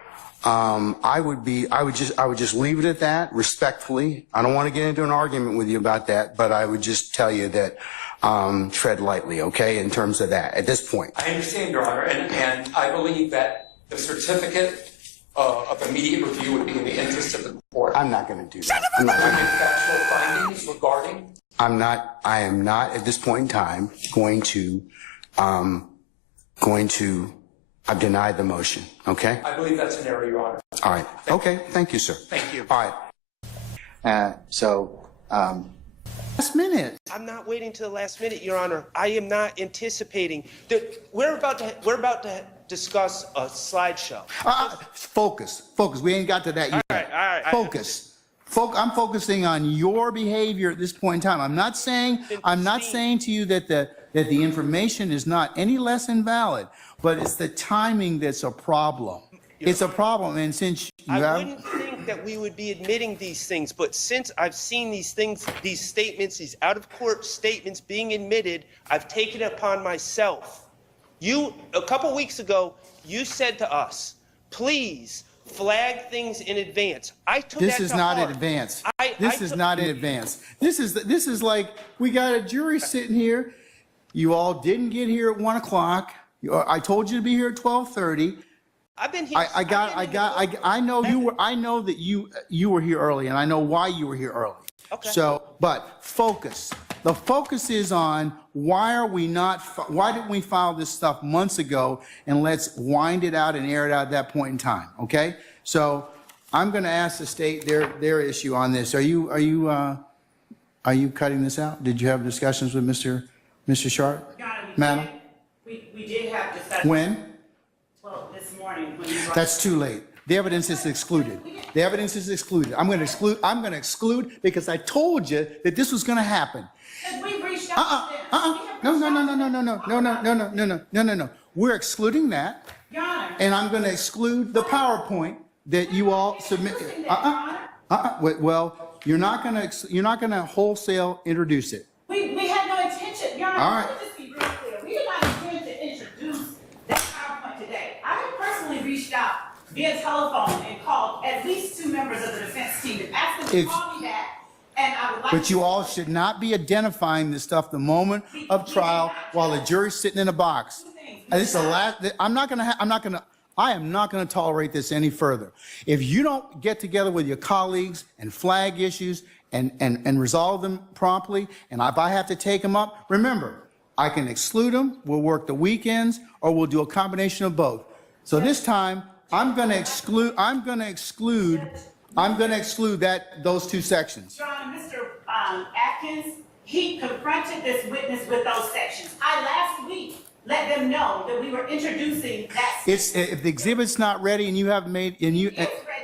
I would just leave it at that respectfully. I don't want to get into an argument with you about that, but I would just tell you that, tread lightly, okay, in terms of that at this point. I understand, Your Honor, and I believe that the certificate of immediate review would be in the interest of the court. I'm not going to do that. I'm not going to make factual findings regarding. I am not at this point in time going to I've denied the motion, okay? I believe that's an error, Your Honor. All right. Okay. Thank you, sir. Thank you. All right. Last minute. I'm not waiting to the last minute, Your Honor. I am not anticipating that we're about to discuss a slideshow. Focus. We ain't got to that yet. All right. Focus. I'm focusing on your behavior at this point in time. I'm not saying to you that the information is not any less invalid, but it's the timing that's a problem. It's a problem, and since you I wouldn't think that we would be admitting these things, but since I've seen these things, these statements, these out-of-court statements being admitted, I've taken it upon myself. A couple weeks ago, you said to us, please flag things in advance. I took This that is to not heart. in advance. This is not in advance. This is like we got a jury sitting here. You all didn't get here at 1 o'clock. I told you to be here at 12:30. I've been here. I know that you were here early, and I know why you were here early. Okay. So, but focus. The focus is on why didn't we file this stuff months ago, and let's wind it out and air it out at that point in time. Okay. So I'm going to ask the state their issue on this. Are you cutting this out? Did you have discussions with Mr. Sharp? Madam? We did have discussions. When? Well, this morning when you brought. That's too late. The evidence is excluded. The evidence is excluded. I'm going to exclude because I told you that this was going to happen. We reached out to them. No. We're excluding that. Your Honor. And I'm going to exclude the PowerPoint that you all submitted. Well, you're not going to wholesale introduce it. We had no intention. Your Honor, All right. let me just be real clear. We did not intend to introduce that PowerPoint today. I have personally reached out via telephone and called at least 2 members of the defense team and asked them to call me back. And I would like But you all should not be identifying this stuff the moment of trial while the jury's sitting in a box. And this is the last. I am not going to tolerate this any further. If you don't get together with your colleagues and flag issues and resolve them promptly, and if I have to take them up, remember, I can exclude them, we'll work the weekends, or we'll do a combination of both. So this time, I'm gonna exclude those two sections. John, Mr. Atkins, he confronted this witness with those sections. I last week let them know that we were introducing that. If the exhibit's not ready and you haven't made,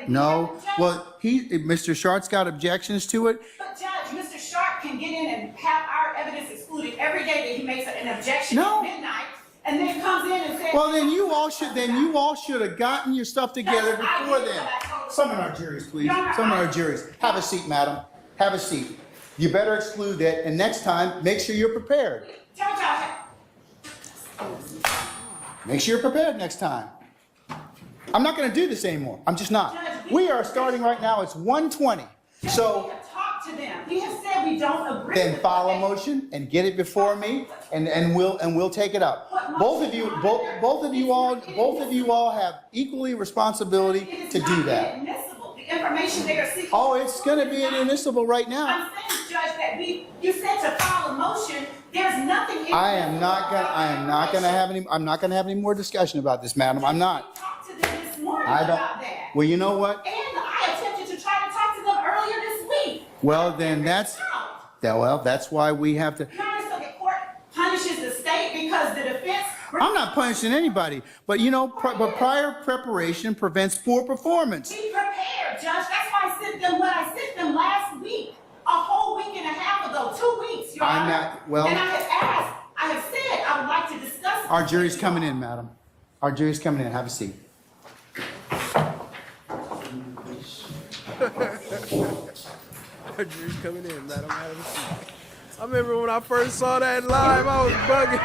no, well, Mr. Sharp's got objections to it. But Judge, Mr. Sharp can get in and have our evidence excluded every day that he makes an objection at midnight, and then comes in and says. Well, then you all should have gotten your stuff together before then. Some of our juries, please. Some of our juries. Have a seat, madam. Have a seat. You better exclude that, and next time, make sure you're prepared. Make sure you're prepared next time. I'm not going to do this anymore. I'm just not. We are starting right now. It's 1:20. So. We have talked to them. We have said we don't agree. Then file a motion and get it before me, and we'll take it up. Both of you all have equally responsibility to do that. The information they are seeking. Oh, it's going to be inadmissible right now. I'm saying, Judge, that you said to file a motion. There's nothing. I'm not going to have any more discussion about this, madam. I'm not. Talked to them this morning I don't. about that. Well, you know what? And I attempted to try to talk to them earlier this week. Well, then that's why we have to. You notice that the court punishes the state because the defense. I'm not punishing anybody, but but prior preparation prevents poor performance. Be prepared, Judge. That's why I sent them what I sent them last week, a whole week and a half ago, 2 weeks, Your Honor. And I have asked, I have said I would like to discuss. Our jury's coming in, madam. Our jury's coming in. Have a seat. Our jury's coming in, madam. Have a seat. I remember when I first saw that live, I was bugging.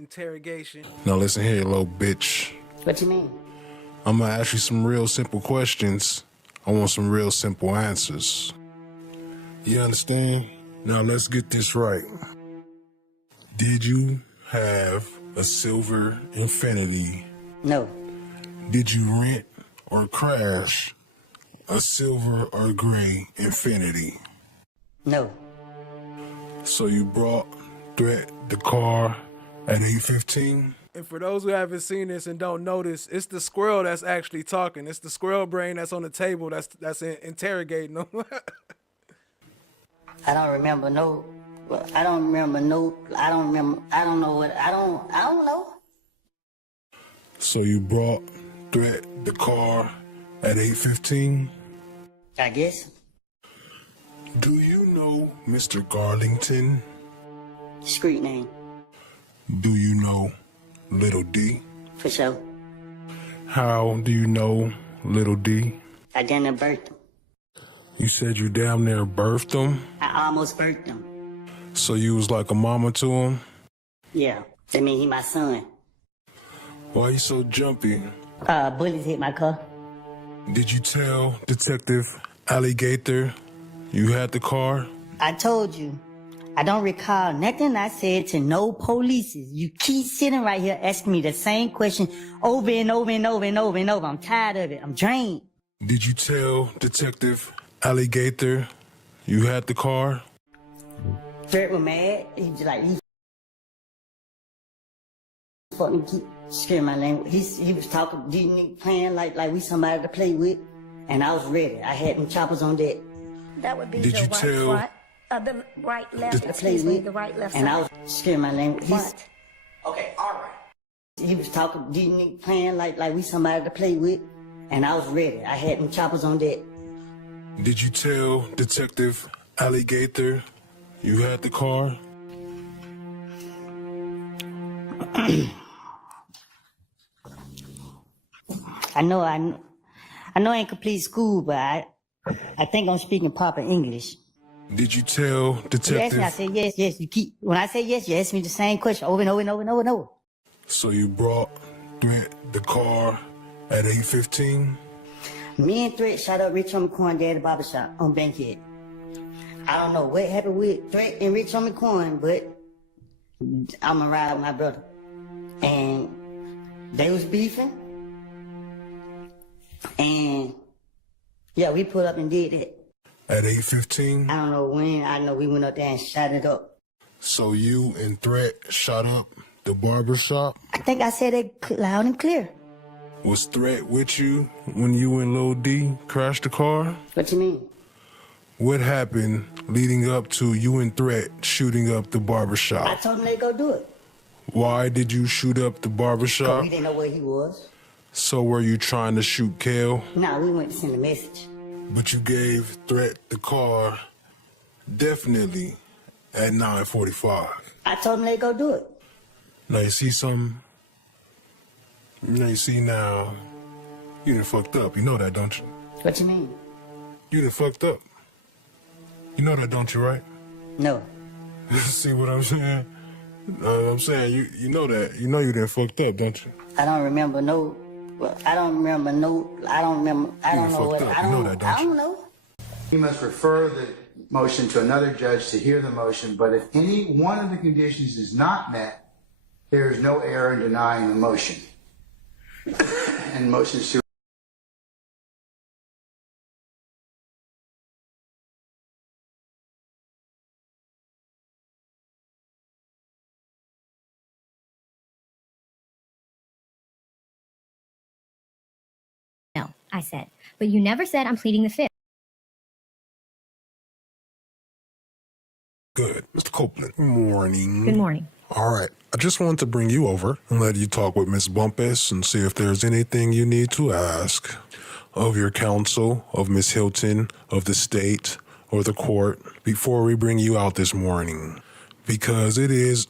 Interrogation. Now listen here, little bitch. What you mean? I'm gonna ask you some real simple questions. I want some real simple answers. You understand? Now let's get this right. Did you have a silver Infinity? No. Did you rent or crash a silver or gray Infinity? No. So you brought Threat the car at 8:15? And for those who haven't seen this and don't notice, it's the squirrel that's actually talking. It's the squirrel brain that's on the table that's interrogating them. I don't remember no. I don't know what. I don't know. So you brought Threat the car at 8:15? I guess. Do you know Mr. Garlington? Street name. Do you know Little D? For sure. How do you know Little D? I didn't birth him. You said you damn near birthed him? I almost birthed him. So you was like a mama to him? Yeah. That mean he my son. Why you so jumpy? Bullets hit my car. Did you tell Detective Alligator you had the car? I told you. I don't recall nothing I said to no police. You keep sitting right here asking me the same question over and over and over and over and over. I'm tired of it. I'm drained. Did you tell Detective Alligator you had the car? Threat was mad. He was like, he fucking keep scaring my language. He was talking, playing like we somebody to play with. And I was ready. I had them choppers on deck. That would be Did the you right tell front. The right, left, excuse me, the right, left and side. I was scaring my language. Okay, all right. He was talking, playing like we somebody to play with. And I was ready. I had them choppers on deck. Did you tell Detective Alligator you had the car? I know I ain't complete school, but I think I'm speaking proper English. Did you tell Detective? You asked me, I said yes. You keep, when I say yes, you ask me the same question over and over and over and over and over. So you brought Threat the car at 8:15? Me and Threat shot up Rich on McCoy there at the barbershop on Bankhead. I don't know what happened with Threat and Rich on McCoy, but I'm gonna ride with my brother. And they was beefing. And yeah, we put up and did that. At 8:15? I don't know when. I know we went up there and shot it up. So you and Threat shot up the barbershop? I think I said it loud and clear. Was Threat with you when you and Lil D crashed the car? What you mean? What happened leading up to you and Threat shooting up the I barbershop? told him they go do it. Why did you shoot up the 'Cause barbershop? we didn't know where he was. So were you trying to shoot Kale? No, we went to send a message. But you gave Threat the car definitely at 9:45. I told him they go do it. Now you see something? Now you see now, you done fucked up. You know that, don't you? What you mean? You done fucked up. You know that, don't you, right? No. See what I'm saying? I'm saying you know that. You know you done fucked up, don't you? I don't remember no. I don't remember no. I don't remember. I don't know what. I don't know. You must refer the motion to another judge to hear the motion, but if any one of the conditions is not met, there is no error in denying the motion. And motions to No, I said. But you never said I'm pleading the fifth. Good. Mr. Copeland. Good morning. Good morning. All right. I just wanted to bring you over and let you talk with Miss Bumpus and see if there's anything you need to ask of your counsel, of Miss Hilton, of the state, or the court before we bring you out this morning. Because it is,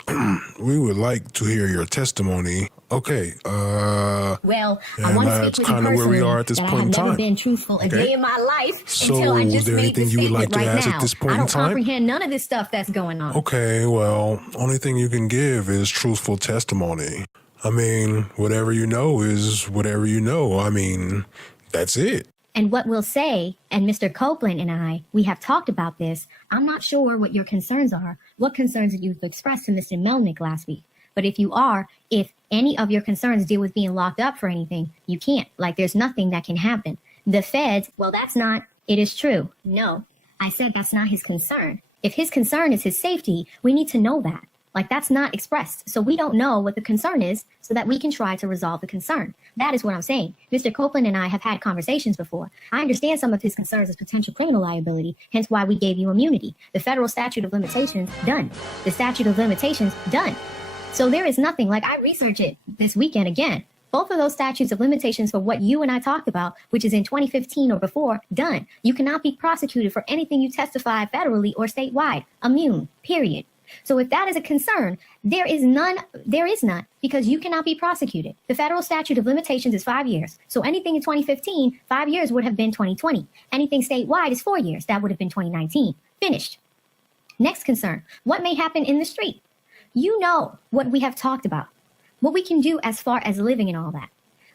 we would like to hear your testimony. Okay, Well, I and want to that's speak with you kind of where we personally are at this that point in I have never time. been truthful a Okay. day in my life So, until I is just there made anything this you would like statement to right ask now. at this point I in don't time? comprehend none of this stuff that's going on. Okay, well, only thing you can give is truthful testimony. I mean, whatever you know is whatever you know. I mean, that's it. And what we'll say, and Mr. Copeland and I, we have talked about this. I'm not sure what your concerns are, what concerns that you've expressed to Mr. Melnick last week. But if you are, if any of your concerns deal with being locked up for anything, you can't. Like, there's nothing that can happen. The feds, well, that's not, it is true. No, I said that's not his concern. If his concern is his safety, we need to know that. Like, that's not expressed. So we don't know what the concern is so that we can try to resolve the concern. That is what I'm saying. Mr. Copeland and I have had conversations before. I understand some of his concerns as potential criminal liability, hence why we gave you immunity. The federal statute of limitations, done. The statute of limitations, done. So there is nothing, like, I researched it this weekend again. Both of those statutes of limitations for what you and I talked about, which is in 2015 or before, done. You cannot be prosecuted for anything you testify federally or statewide. Immune, period. So if that is a concern, there is none, because you cannot be prosecuted. The federal statute of limitations is 5 years. So anything in 2015, 5 years would have been 2020. Anything statewide is 4 years. That would have been 2019. Finished. Next concern, what may happen in the street? You know what we have talked about, what we can do as far as living and all that.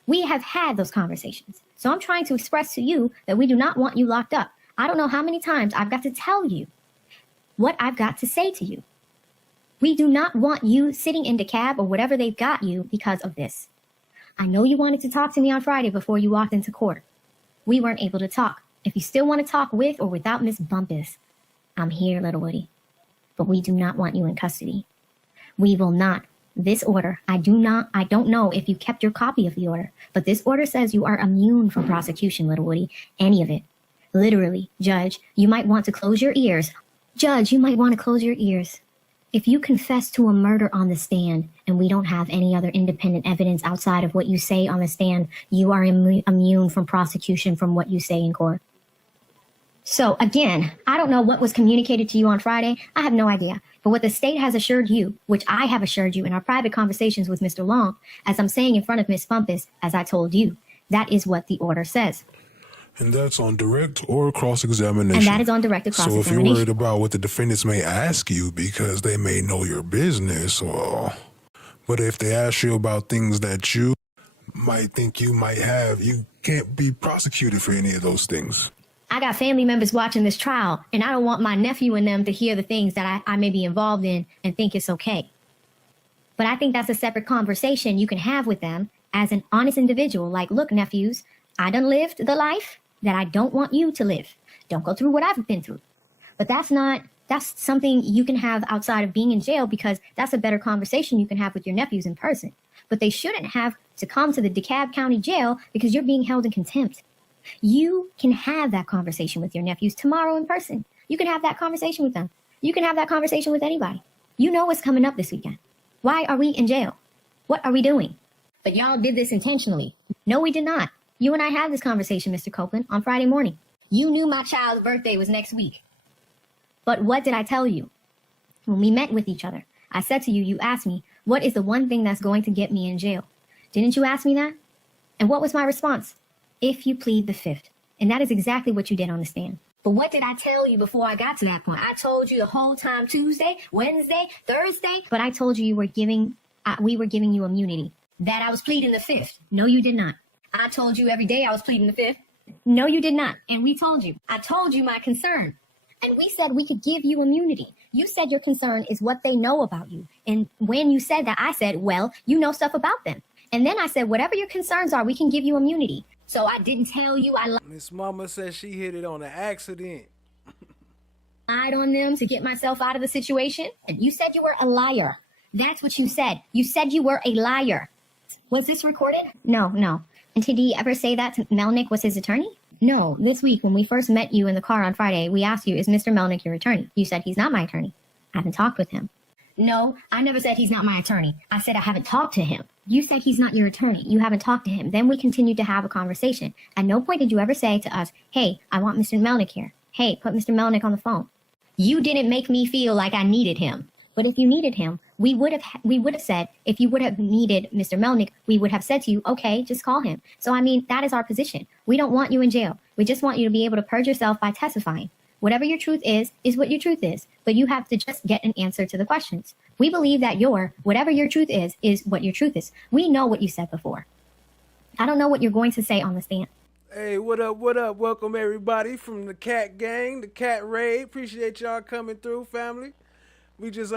We have had those conversations. So I'm trying to express to you that we do not want you locked up. I don't know how many times I've got to tell you what I've got to say to you. We do not want you sitting in the cab or whatever they've got you because of this. I know you wanted to talk to me on Friday before you walked into court. We weren't able to talk. If you still want to talk with or without Miss Bumpus, I'm here, Little Woody. But we do not want you in custody. We will not. This order, I don't know if you kept your copy of the order, but this order says you are immune from prosecution, Little Woody. Any of it. Literally, Judge, you might want to close your ears. Judge, you might want to close your ears. If you confess to a murder on the stand and we don't have any other independent evidence outside of what you say on the stand, you are immune from prosecution from what you say in court. So again, I don't know what was communicated to you on Friday. I have no idea. But what the state has assured you, which I have assured you in our private conversations with Mr. Long, as I'm saying in front of Miss Bumpus, as I told you, that is what the order says. And that's on direct or cross-examination. And that is on direct or So if cross-examination. you're worried about what the defendants may ask you because they may know your business, well, But if they ask you about things that you might think you might have, you can't be prosecuted for any of those things. I got family members watching this trial, and I don't want my nephew and them to hear the things that I may be involved in and think it's okay. But I think that's a separate conversation you can have with them as an honest individual. Like, look, nephews, I done lived the life that I don't want you to live. Don't go through what I've been through. But that's something you can have outside of being in jail, because that's a better conversation you can have with your nephews in person. But they shouldn't have to come to the DeKalb County Jail because you're being held in contempt. You can have that conversation with your nephews tomorrow in person. You can have that conversation with them. You can have that conversation with anybody. You know what's coming up this weekend. Why are we in jail? What are we doing? But y'all did this intentionally. No, we did not. You and I had this conversation, Mr. Copeland, on Friday morning. You knew my child's birthday was next week. But what did I tell you? When we met with each other, I said to you, you asked me, what is the one thing that's going to get me in jail? Didn't you ask me that? And what was my response? If you plead the fifth. And that is exactly what you did on the stand. But what did I tell you before I got to that point? I told you the whole time, Tuesday, Wednesday, Thursday. But I told you we were giving you immunity. That I was pleading the fifth. No, you did not. I told you every day I was pleading the fifth. No, you did not. And we told you. I told you my concern. And we said we could give you immunity. You said your concern is what they know about you. And when you said that, I said, well, you know stuff about them. And then I said, whatever your concerns are, we can give you immunity. So I didn't tell you I Miss Mama said she hit it on an accident. lied on them to get myself out of the situation. And you said you were a liar. That's what you said. You said you were a liar. Was this recorded? No. And did he ever say that to Melnick was his attorney? No. This week, when we first met you in the car on Friday, we asked you, is Mr. Melnick your attorney? You said he's not my attorney. I haven't talked with him. No, I never said he's not my attorney. I said I haven't talked to him. You said he's not your attorney. You haven't talked to him. Then we continued to have a conversation. At no point did you ever say to us, hey, I want Mr. Melnick here. Hey, put Mr. Melnick on the phone. You didn't make me feel like I needed him. But if you needed him, we would have said, if you would have needed Mr. Melnick, we would have said to you, okay, just call him. So, I mean, that is our position. We don't want you in jail. We just want you to be able to purge yourself by testifying. Whatever your truth is what your truth is. But you have to just get an answer to the questions. We believe that whatever your truth is what your truth is. We know what you said before. I don't know what you're going to say on the stand. Hey, what up, what up? Welcome, everybody, from the Cat Gang, the Cat Raid. Appreciate y'all coming through, family. We just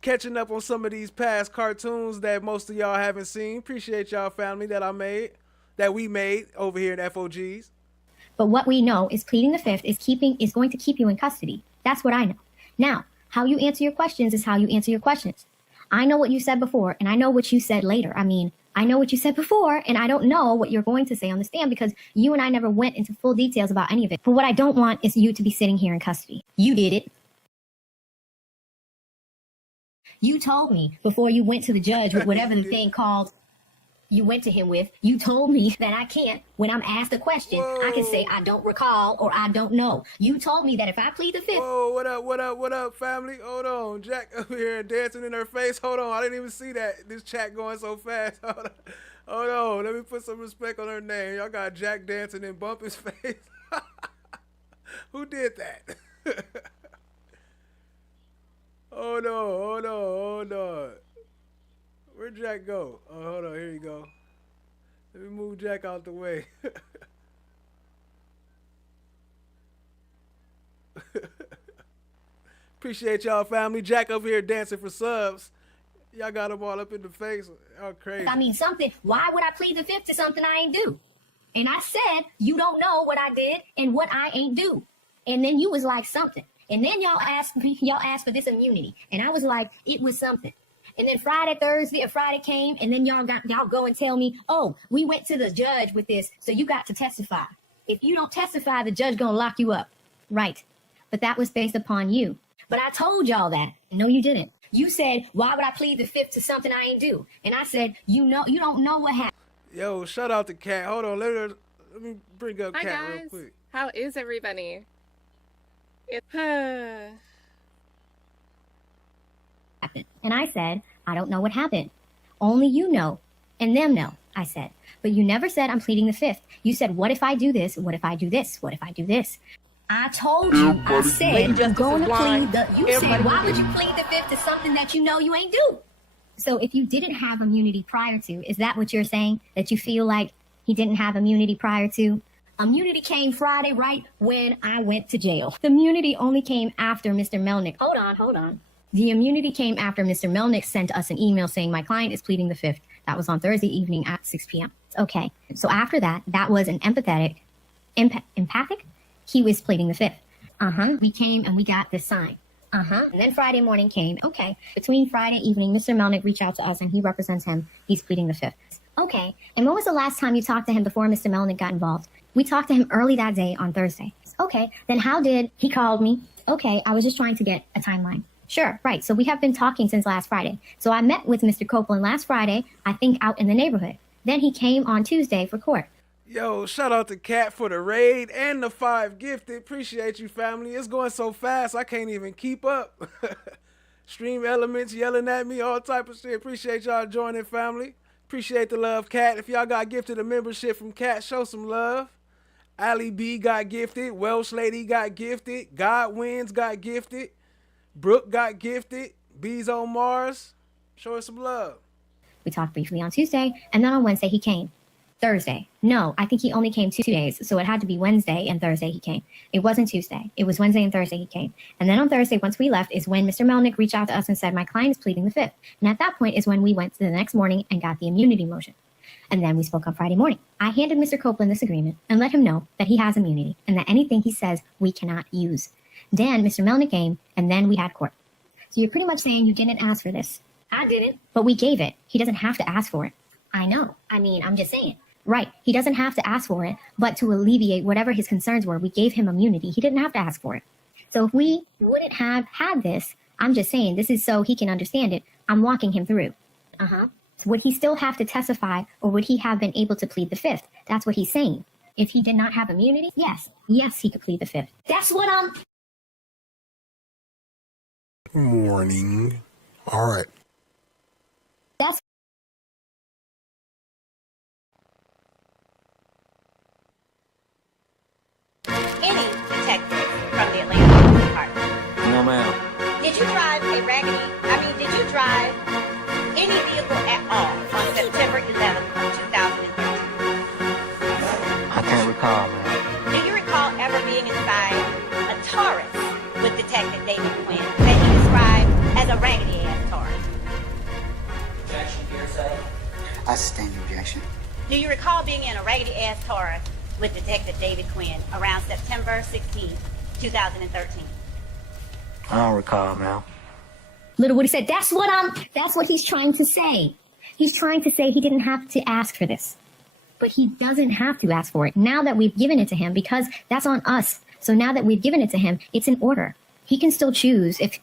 catching up on some of these past cartoons that most of y'all haven't seen. Appreciate y'all, family, that we made over here in FOGs. But what we know is pleading the fifth is going to keep you in custody. That's what I know. Now, how you answer your questions is how you answer your questions. I know what you said before, and I know what you said later. I mean, I know what you said before, and I don't know what you're going to say on the stand because you and I never went into full details about any of it. But what I don't want is you to be sitting here in custody. You did it. You told me before you went to the judge with whatever the thing called you went to him with, you told me that I can't, when I'm asked a question, I can say I don't recall or I don't know. You told me that if I plead the fifth. Whoa, what up, family? Hold on. Jack over here dancing in her face. Hold on. I didn't even see that. This chat going so fast. Hold on. Let me put some respect on her name. Y'all got Jack dancing and bump his face. Who did that? Hold on. Where'd Jack go? Oh, hold on, here you go. Let me move Jack out the way. Appreciate y'all, family. Jack over here dancing for subs. Y'all got him all up in the face. Y'all crazy. I mean, why would I plead the fifth to something I ain't do? And I said, you don't know what I did and what I ain't do. And then you was like something. And then y'all asked for this immunity. And I was like, it was something. And then Friday came, and then y'all go and tell me, oh, we went to the judge with this, so you got to testify. If you don't testify, the judge gonna lock you up. Right. But that was based upon you. But I told y'all that. No, you didn't. You said, why would I plead the fifth to something I ain't do? And I said, you don't know what happened. Yo, shout out to Kat. Hold on, let me bring up Kat real quick. How is everybody? And I said, I don't know what happened. Only you know, and them know, I said. But you never said I'm pleading the fifth. You said, what if I do this? What if I do this? What if I do this? I told you, I said, I'm going to plead the, you said, why would you plead the fifth to something that you know you ain't do? So if you didn't have immunity prior to, is that what you're saying? That you feel like he didn't have immunity prior to? Immunity came Friday, right when I went to jail. The immunity only came after Mr. Melnick. Hold on. The immunity came after Mr. Melnick sent us an email saying my client is pleading the fifth. That was on Thursday evening at 6 p.m. Okay. So after that, that was an empathic? He was pleading the fifth. We came and we got this sign. And then Friday morning came. Okay. Between Friday evening, Mr. Melnick reached out to us and he represents him. He's pleading the fifth. Okay. And when was the last time you talked to him before Mr. Melnick got involved? We talked to him early that day on Thursday. Okay. Then how did he called me? Okay. I was just trying to get a timeline. Sure. Right. So we have been talking since last Friday. So I met with Mr. Copeland last Friday, I think out in the neighborhood. Then he came on Tuesday for court. Yo, shout out to Kat for the raid and the 5 gifted. Appreciate you, family. It's going so fast, I can't even keep up. Stream elements yelling at me, all type of shit. Appreciate y'all joining, family. Appreciate the love, Kat. If y'all got gifted a membership from Kat, show some love. Ali B got gifted. Welsh Lady got gifted. God Wins got gifted. Brooke got gifted. Bees on Mars. Show us some love. We talked briefly on Tuesday, and then on Wednesday he came. Thursday. No, I think he only came 2 days, so it had to be Wednesday and Thursday he came. It wasn't Tuesday. It was Wednesday and Thursday he came. And then on Thursday, once we left, is when Mr. Melnick reached out to us and said, my client is pleading the fifth. And at that point is when we went to the next morning and got the immunity motion. And then we spoke on Friday morning. I handed Mr. Copeland this agreement and let him know that he has immunity and that anything he says we cannot use. Then Mr. Melnick came, and then we had court. So you're pretty much saying you didn't ask for this. I didn't. But we gave it. He doesn't have to ask for it. I know. I mean, I'm just saying. Right. He doesn't have to ask for it, but to alleviate whatever his concerns were, we gave him immunity. He didn't have to ask for it. So if we wouldn't have had this, I'm just saying this is so he can understand it. I'm walking him through. So would he still have to testify, or would he have been able to plead the fifth? That's what he's saying. If he did not have immunity, yes, he could plead the fifth. That's what I'm... Morning. All right. That's... Any detective from the Atlanta Police Department. No, ma'am. Did you drive did you drive any vehicle at all on September 11th of 2013? I can't recall, ma'am. Do you recall ever being inside a Taurus with Detective David Quinn that he described as a raggedy-ass Taurus? Objection, hearsay. I sustain the objection. Do you recall being in a raggedy-ass Taurus with Detective David Quinn around September 16th, 2013? I don't recall, ma'am. Little Woody said, that's what he's trying to say. He's trying to say he didn't have to ask for this. But he doesn't have to ask for it now that we've given it to him, because that's on us. So now that we've given it to him, it's in order. He can still choose if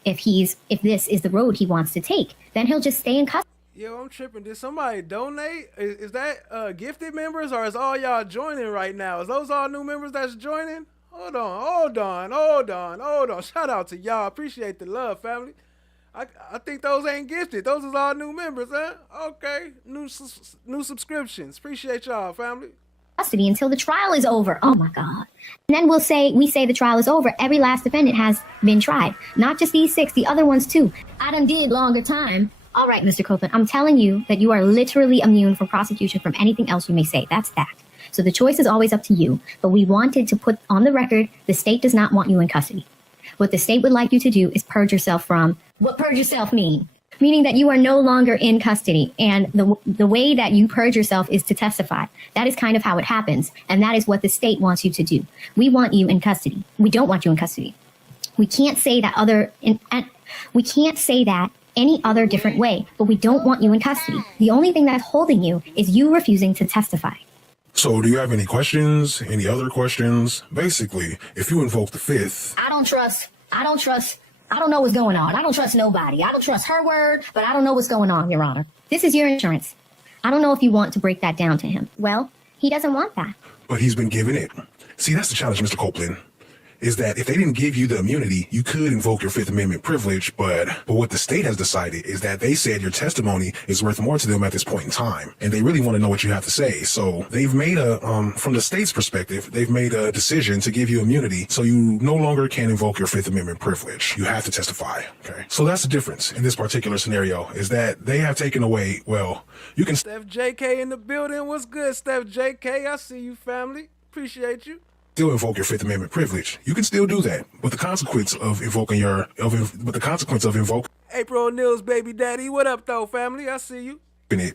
this is the road he wants to take. Then he'll just stay in custody. Yo, I'm tripping. Did somebody donate? Is that gifted members, or is all y'all joining right now? Is those all new members that's joining? Hold on. Shout out to y'all. Appreciate the love, family. I think those ain't gifted. Those is all new members, huh? Okay. New subscriptions. Appreciate y'all, family. Custody until the trial is over. Oh my God. And then we say the trial is over. Every last defendant has been tried. Not just these 6, the other ones too. I done did longer time. All right, Mr. Copeland, I'm telling you that you are literally immune from prosecution from anything else you may say. That's that. So the choice is always up to you. But we wanted to put on the record, the state does not want you in custody. What the state would like you to do is purge yourself from... What purge yourself mean? Meaning that you are no longer in custody. And the way that you purge yourself is to testify. That is kind of how it happens. And that is what the state wants you to do. We want you in custody. We don't want you in custody. We can't say that any other different way, but we don't want you in custody. The only thing that's holding you is you refusing to testify. So do you have any questions? Any other questions? Basically, if you invoke the fifth... I don't know what's going on. I don't trust nobody. I don't trust her word, but I don't know what's going on, Your Honor. This is your insurance. I don't know if you want to break that down to him. Well, he doesn't want that. But he's been given it. See, that's the challenge, Mr. Copeland. is that if they didn't give you the immunity, you could invoke your Fifth Amendment privilege. But what the state has decided is that they said your testimony is worth more to them at this point in time, and they really want to know what you have to say. So they've made from the state's perspective, they've made a decision to give you immunity, so you no longer can invoke your Fifth Amendment privilege. You have to testify. Okay, so that's the difference in this particular scenario, is that they have taken away. Well, you can. Steph JK in the building. What's good, Steph JK? I see you, family. Appreciate you. Still invoke your Fifth Amendment privilege. You can still do that, but the consequence of invoking April O'Neil's baby daddy. What up, though, family? I see you.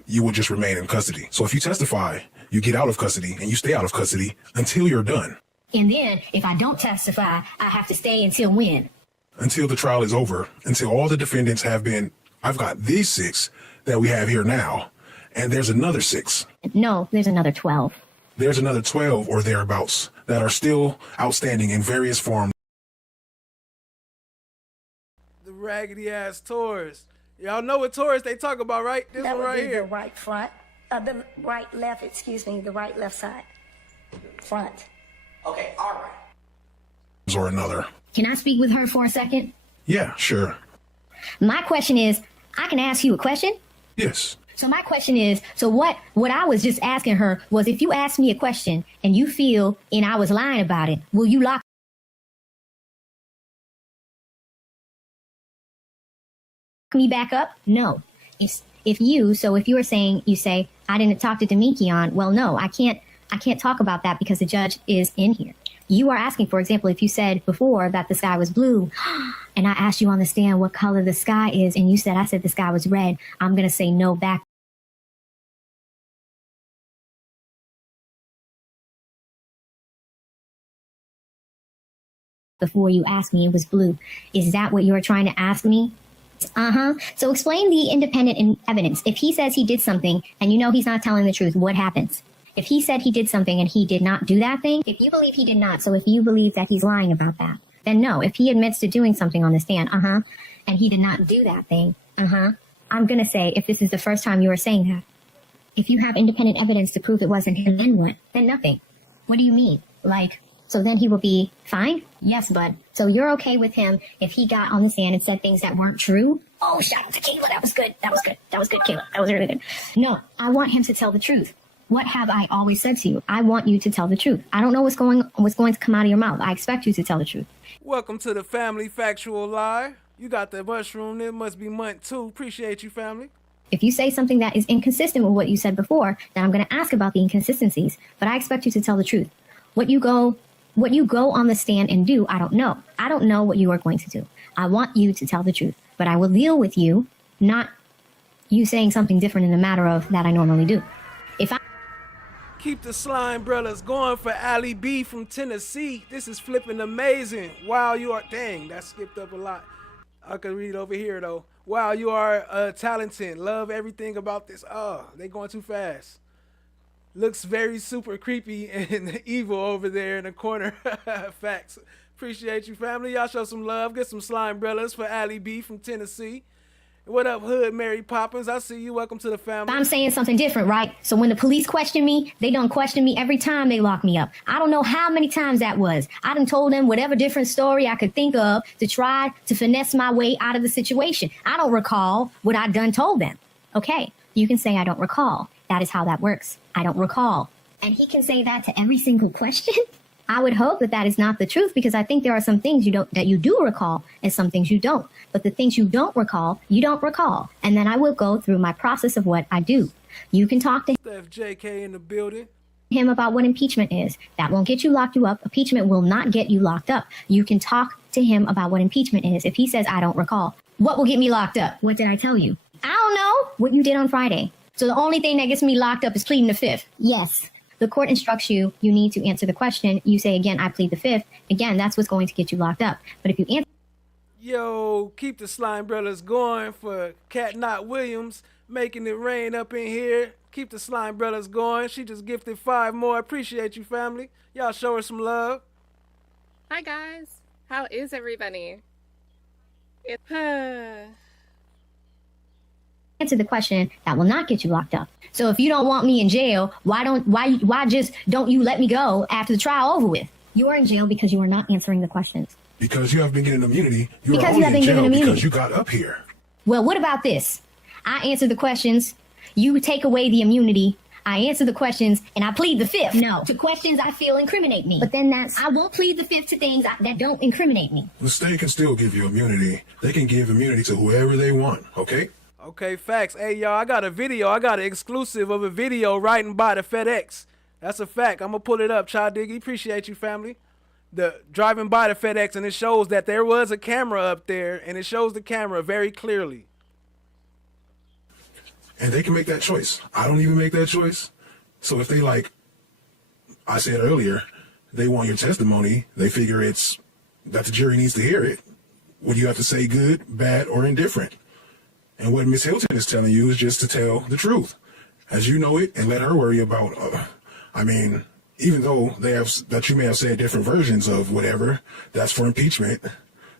You will just remain in custody. So if you testify, you get out of custody and you stay out of custody until you're done. And then, if I don't testify, I have to stay until when? Until the trial is over, until all the defendants have been. I've got these 6 that we have here now, and there's another 6. No, there's another 12. There's another 12 or thereabouts that are still outstanding in various forms. The raggedy ass Taurus. Y'all know what Taurus they talk about, right? This That one would right be here. the right front, the right left, excuse me, the right left side. Front. Okay, all right. Or another. Can I speak with her for a second? Yeah, sure. My question is, I can ask you a question? Yes. So my question is, so what I was just asking her was, if you ask me a question and you feel and I was lying about it, will you lock me back up? No. If you were saying, you say, I didn't talk to Demekion, well, no, I can't talk about that because the judge is in here. You are asking, for example, if you said before that the sky was blue and I asked you on the stand what color the sky is and you said, I said the sky was red, I'm going to say no back. Before you asked me it was blue. Is that what you're trying to ask me? So explain the independent evidence. If he says he did something and you know he's not telling the truth, what happens? If he said he did something and he did not do that thing, if you believe he did not, so if you believe that he's lying about that, then no. If he admits to doing something on the stand, and he did not do that thing, I'm going to say, if this is the first time you are saying that, if you have independent evidence to prove it wasn't him, then what? Then nothing. What do you mean? So then he will be fine? Yes, bud. So you're okay with him if he got on the stand and said things that weren't true? Oh, shout out to Kayla. That was good. That was good. That was good, Kayla. That was really good. No, I want him to tell the truth. What have I always said to you? I want you to tell the truth. I don't know what's going to come out of your mouth. I expect you to tell the truth. Welcome to the Family Factual Lie. You got the mushroom. It must be month 2. Appreciate you, family. If you say something that is inconsistent with what you said before, then I'm going to ask about the inconsistencies. But I expect you to tell the truth. What you go on the stand and do, I don't know. I don't know what you are going to do. I want you to tell the truth. But I will deal with you, not you saying something different in the matter of that I normally do. Keep the slime brothers going for Ali B from Tennessee. This is flipping amazing. Wow, you are... Dang, that skipped up a lot. I could read over here, though. Wow, you are talented. Love everything about this. Oh, they going too fast. Looks very super creepy and evil over there in the corner. Facts. Appreciate you, family. Y'all show some love. Get some slime brothers for Ali B from Tennessee. What up, Hood Mary Poppins? I see you. Welcome to the family. I'm saying something different, right? So when the police question me, they done question me every time they lock me up. I don't know how many times that was. I done told them whatever different story I could think of to try to finesse my way out of the situation. I don't recall what I done told them. Okay, you can say I don't recall. That is how that works. I don't recall. And he can say that to every single question? I would hope that that is not the truth, because I think there are some things that you do recall and some things you don't. But the things you don't recall, you don't recall. And then I will go through my process of what I do. You can talk to Steph JK in the building. Him about what impeachment is. That won't get you locked up. Impeachment will not get you locked up. You can talk to him about what impeachment is. If he says, I don't recall, what will get me locked up? What did I tell you? I don't know what you did on Friday. So the only thing that gets me locked up is pleading the 5th. Yes. The court instructs you, you need to answer the question. You say, again, I plead the 5th. Again, that's what's going to get you locked up. But if you answer... Yo, keep the slime brothers going for Cat Knott Williams, making it rain up in here. Keep the slime brothers going. She just gifted 5 more. Appreciate you, family. Y'all show her some love. Hi, guys. How is everybody? Answer the question, that will not get you locked up. So if you don't want me in jail, why just don't you let me go after the trial over with? You are in jail because you are not answering the questions. Because you have been given immunity, you're Because only you have been in jail given immunity. because you got up here. Well, what about this? I answer the questions, you take away the immunity, I answer the questions, and I plead the fifth. No, to questions I feel incriminate me. But then I won't plead the fifth to things that don't incriminate me. The state can still give you immunity. They can give immunity to whoever they want, okay? Okay, facts. Hey, y'all, I got a video. I got an exclusive of a video riding by the FedEx. That's a fact. I'm going to pull it up, Child Diggy. Appreciate you, family. The driving by the FedEx, and it shows that there was a camera up there, and it shows the camera very clearly. And they can make that choice. I don't even make that choice. So if they, like I said earlier, they want your testimony, they figure it's that the jury needs to hear it. Would you have to say good, bad, or indifferent? And what Miss Hilton is telling you is just to tell the truth as you know it, and let her worry about, even though that you may have said different versions of whatever, that's for impeachment.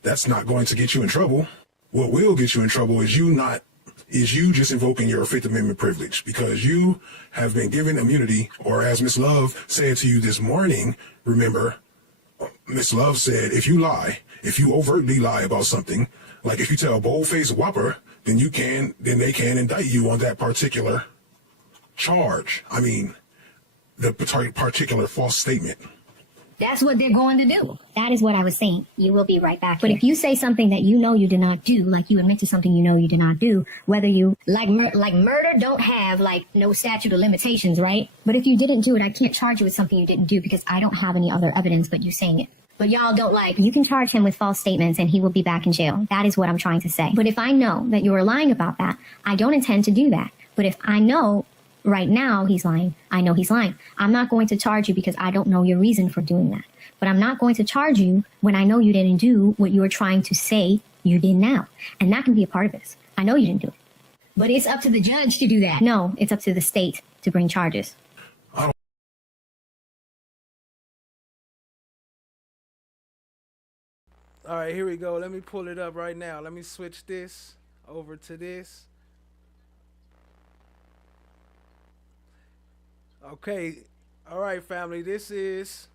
That's not going to get you in trouble. What will get you in trouble is you just invoking your Fifth Amendment privilege, because you have been given immunity, or as Miss Love said to you this morning, remember, Miss Love said, if you overtly lie about something, like if you tell a bold-faced whopper, then they can indict you on that particular charge. The particular false statement. That's what they're going to do. That is what I was saying. You will be right back. But if you say something that you know you did not do, like you admit to something you know you did not do, whether you, like murder don't have, no statute of limitations, right? But if you didn't do it, I can't charge you with something you didn't do because I don't have any other evidence but you saying it. But y'all don't you can charge him with false statements and he will be back in jail. That is what I'm trying to say. But if I know that you are lying about that, I don't intend to do that. But if I know right now he's lying, I know he's lying. I'm not going to charge you because I don't know your reason for doing that. But I'm not going to charge you when I know you didn't do what you were trying to say you did now. And that can be a part of this. I know you didn't do it. But it's up to the judge to do that. No, it's up to the state to bring charges. All right, here we go. Let me pull it up right now. Let me switch this over to this. Okay. All right, family. This is...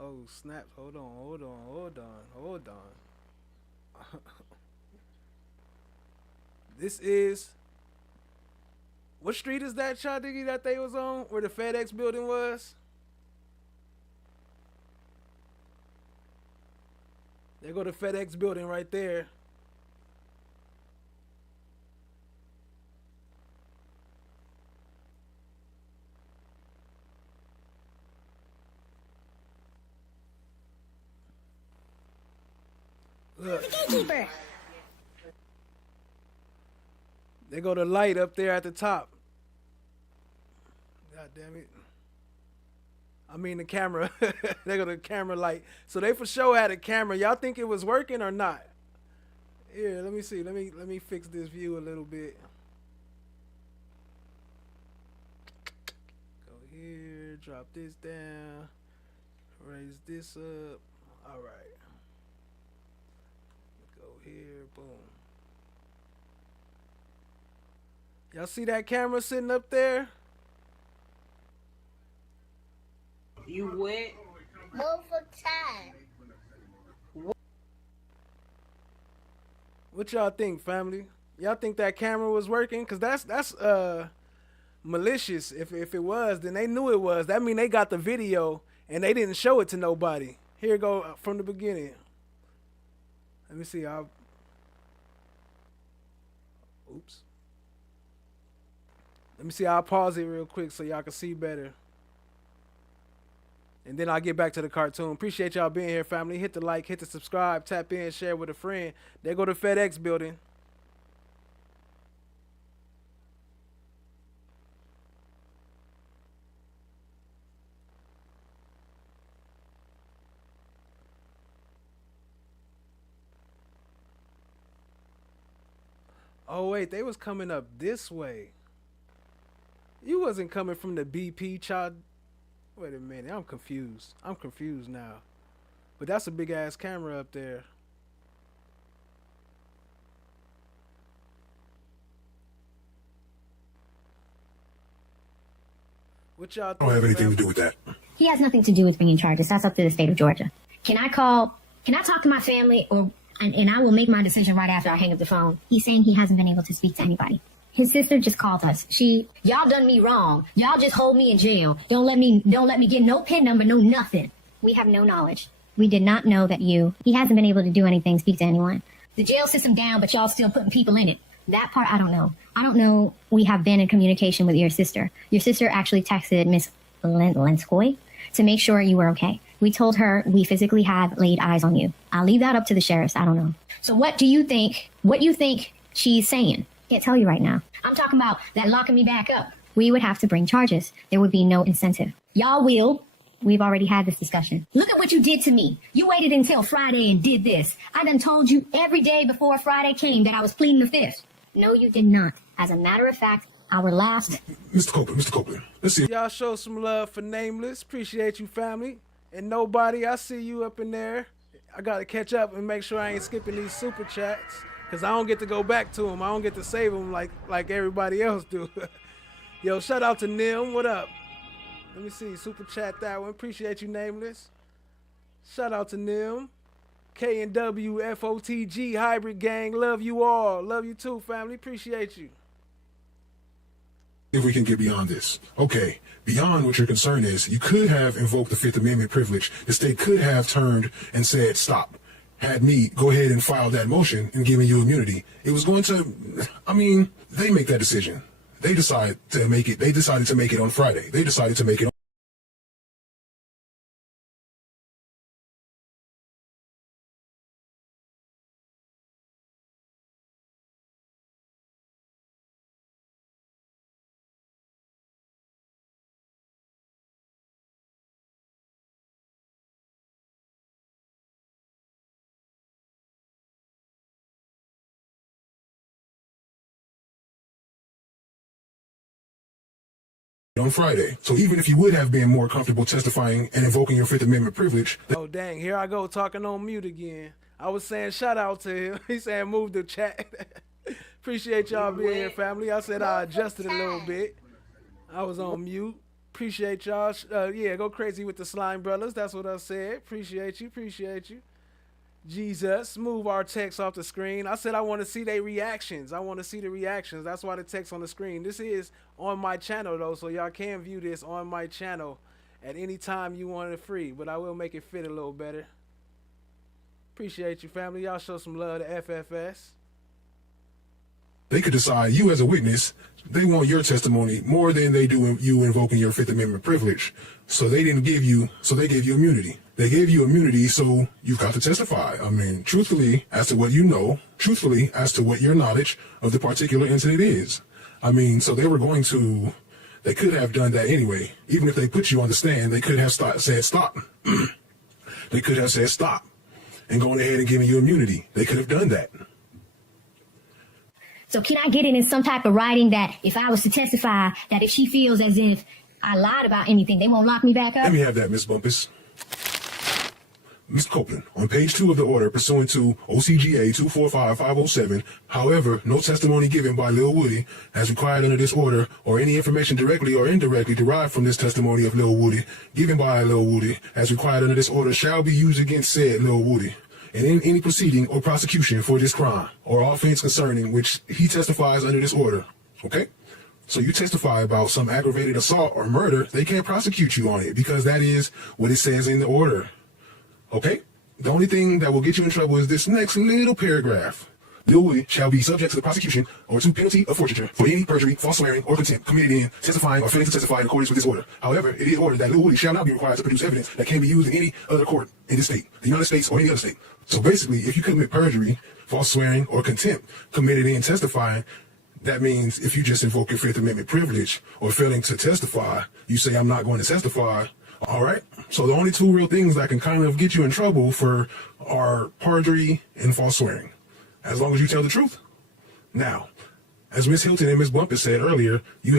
Oh, snaps. Hold on. This is... What street is that, Child Diggy, that they was on? Where the FedEx building was? There go the FedEx building right there. Look. They go the light up there at the top. God damn it. I mean the camera. They go the camera light. So they for sure had a camera. Y'all think it was working or not? Here, let me see. Let me fix this view a little bit. Go here, drop this down, raise this up. All right. Go here, boom. Y'all see that camera sitting up there? You went multiple times. What y'all think, family? Y'all think that camera was working? Cause that's malicious. If it was, then they knew it was. That mean they got the video and they didn't show it to nobody. Here it go from the beginning. Let me see. Oops. Let me see. I'll pause it real quick so y'all can see better. And then I'll get back to the cartoon. Appreciate y'all being here, family. Hit the like, hit the subscribe, tap in, share with a friend. There go the FedEx building. Oh, wait, they was coming up this way. You wasn't coming from the BP, child. Wait a minute, I'm confused. I'm confused now. But that's a big ass camera up there. What y'all think? I don't have anything to do with that. He has nothing to do with bringing charges. That's up to the state of Georgia. Can I talk to my family, and I will make my decision right after I hang up the phone. He's saying he hasn't been able to speak to anybody. His sister just called us. Y'all done me wrong. Y'all just hold me in jail. Don't let me get no PIN number, no nothing. We have no knowledge. We did not know that he hasn't been able to do anything, speak to anyone. The jail system down, but y'all still putting people in it. That part, I don't know. I don't know. We have been in communication with your sister. Your sister actually texted Miss Lenskoy to make sure you were okay. We told her we physically have laid eyes on you. I'll leave that up to the sheriffs. I don't know. So what do you think she's saying? Can't tell you right now. I'm talking about that locking me back up. We would have to bring charges. There would be no incentive. Y'all will. We've already had this discussion. Look at what you did to me. You waited until Friday and did this. I done told you every day before Friday came that I was pleading the fifth. No, you did not. As a matter of fact, our last... Mr. Copeland, let's see. Y'all show some love for Nameless. Appreciate you, family. And Nobody, I see you up in there. I got to catch up and make sure I ain't skipping these super chats, because I don't get to go back to them. I don't get to save them like everybody else do. Yo, shout out to Nim. What up? Let me see. Super chat that one. Appreciate you, Nameless. Shout out to Nim. K&W, FOTG, Hybrid Gang. Love you all. Love you too, family. Appreciate you. If we can get beyond this. Okay, beyond what your concern is, you could have invoked the Fifth Amendment privilege. The state could have turned and said, stop. Had me go ahead and file that motion and giving you immunity. It was going to, they make that decision. They decided to make it on Friday. They decided to make it on Friday. So even if you would have been more comfortable testifying and invoking your Fifth Amendment privilege. Oh, dang. Here I go talking on mute again. I was saying shout out to him. He saying move the chat. Appreciate y'all being here, family. I said I adjusted a little bit. I was on mute. Appreciate y'all. Yeah, go crazy with the Slime Brothers. That's what I said. Appreciate you. Jesus, move our text off the screen. I said I want to see their reactions. I want to see the reactions. That's why the text on the screen. This is on my channel, though, so y'all can view this on my channel at any time you want it free, but I will make it fit a little better. Appreciate you, family. Y'all show some love to FFS. They could decide you as a witness, they want your testimony more than they do you invoking your Fifth Amendment privilege. So they gave you immunity. They gave you immunity, so you've got to testify. Truthfully, as to what you know, truthfully, as to what your knowledge of the particular incident is. So they could have done that anyway. Even if they put you on the stand, they could have said stop. They could have said stop and gone ahead and given you immunity. They could have done that. So can I get it in some type of writing that if I was to testify, that if she feels as if I lied about anything, they won't lock me back up? Let me have that, Ms. Bumpus. Mr. Copeland, on page 2 of the order pursuant to OCGA 245507, however, no testimony given by Lil Woody as required under this order or any information directly or indirectly derived from this testimony of Lil Woody given by Lil Woody as required under this order shall be used against said Lil Woody. And in any proceeding or prosecution for this crime or offense concerning which he testifies under this order. Okay? So you testify about some aggravated assault or murder, they can't prosecute you on it because that is what it says in the order. Okay? The only thing that will get you in trouble is this next little paragraph. Lil Woody shall be subject to the prosecution or to penalty of forfeiture for any perjury, false swearing, or contempt committed in testifying or failing to testify in accordance with this order. However, it is ordered that Lil Woody shall not be required to produce evidence that can be used in any other court in this state, the United States, or any other state. So basically, if you commit perjury, false swearing, or contempt committed in testifying, that means if you just invoke your Fifth Amendment privilege or failing to testify, you say, I'm not going to testify. All right. So the only two real things that can kind of get you in trouble are perjury and false swearing, as long as you tell the truth. Now, as Miss Hilton and Miss Bumpus said earlier, you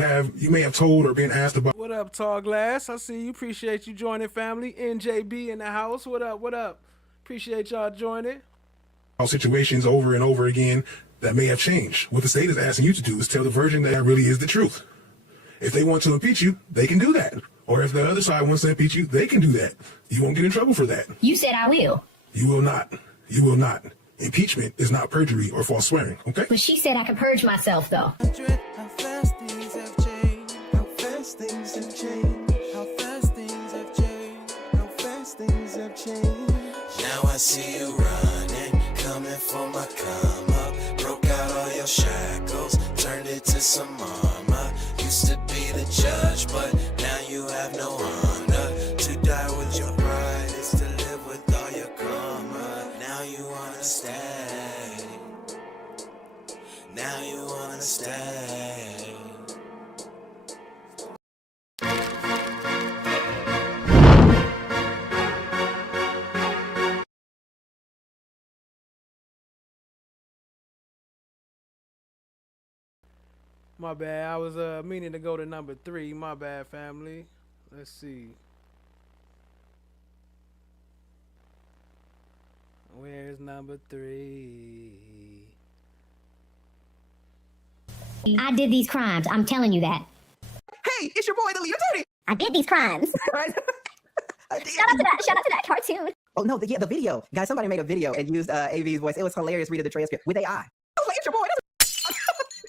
may have told or been asked about. What up, Tall Glass? I see you. Appreciate you joining, family. NJB in the house. What up? What up? Appreciate y'all joining. Situations over and over again that may have changed. What the state is asking you to do is tell the version that really is the truth. If they want to impeach you, they can do that. Or if the other side wants to impeach you, they can do that. You won't get in trouble for that. You said I will. You will not. You will not. Impeachment is not perjury or false swearing, okay? But she said I could purge myself, though. How fast things have changed. How fast things have changed. How fast things have changed. How fast things have changed. Now I see you running, coming for my come up. Broke out all your shackles, turned it to some armor. Used to be the judge, but now you have no honor. To die with your pride is to live with all your karma. Now you wanna stay. Now you wanna stay. My bad. I was meaning to go to number 3. My bad, family. Let's see. Where's number 3? I did these crimes. I'm telling you that. Hey, it's your boy, the lead attorney. I did these crimes. Right? Shout out to that cartoon. Oh no, the video, guys. Somebody made a video and used AV's voice. It was hilarious. Reading the transcript with AI. I was like, it's your boy.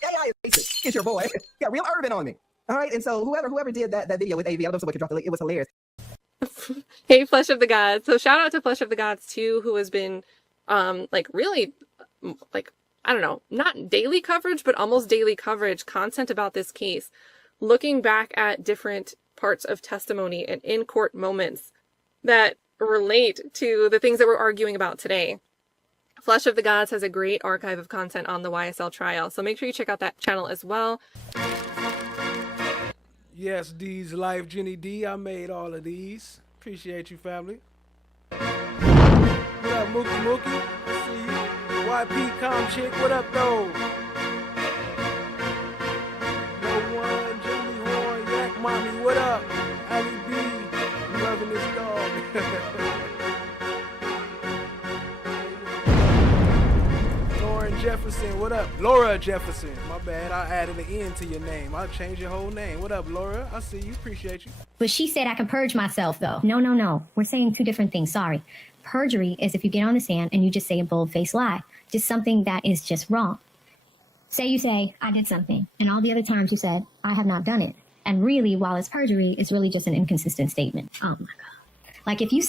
AI is racist. It's your boy. Got real urban on me. All right, and so whoever did that video with AV, I don't know if someone could drop the link. It was hilarious. Hey, Flesh of the Gods. So shout out to Flesh of the Gods too, who has been really I don't know, not daily coverage, but almost daily coverage content about this case, looking back at different parts of testimony and in-court moments that relate to the things that we're arguing about today. Flesh of the Gods has a great archive of content on the YSL trial, so make sure you check out that channel as well. Yes, D's Life, Jenny D. I made all of these. Appreciate you, family. What up, Mookie Mookie? I see you. YP Com Chick, what up, though? No One, Jimmy Horn, Yak Mommy, what up? Ali B, I'm loving this dog. Lauren Jefferson, what up? Laura Jefferson, my bad. I added an N to your name. I'll change your whole name. What up, Laura? I see you. Appreciate you. But she said I can purge myself, though. No. We're saying two different things. Sorry. Perjury is if you get on the stand and you just say a bold-faced lie. Just something that is just wrong. Say you say, I did something. And all the other times you said, I have not done it. And really, while it's perjury, it's really just an inconsistent statement. Oh, my God. Like if you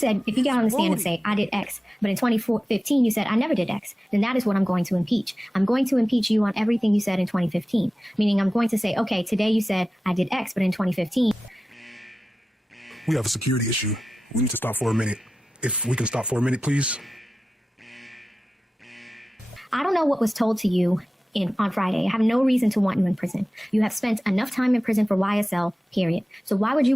got on the stand and say, I did X, but in 2015 you said, I never did X, then that is what I'm going to impeach. I'm going to impeach you on everything you said in 2015. Meaning I'm going to say, okay, today you said I did X, but in 2015. We have a security issue. We need to stop for a minute. If we can stop for a minute, please. I don't know what was told to you on Friday. I have no reason to want you in prison. You have spent enough time in prison for YSL, period. So why would I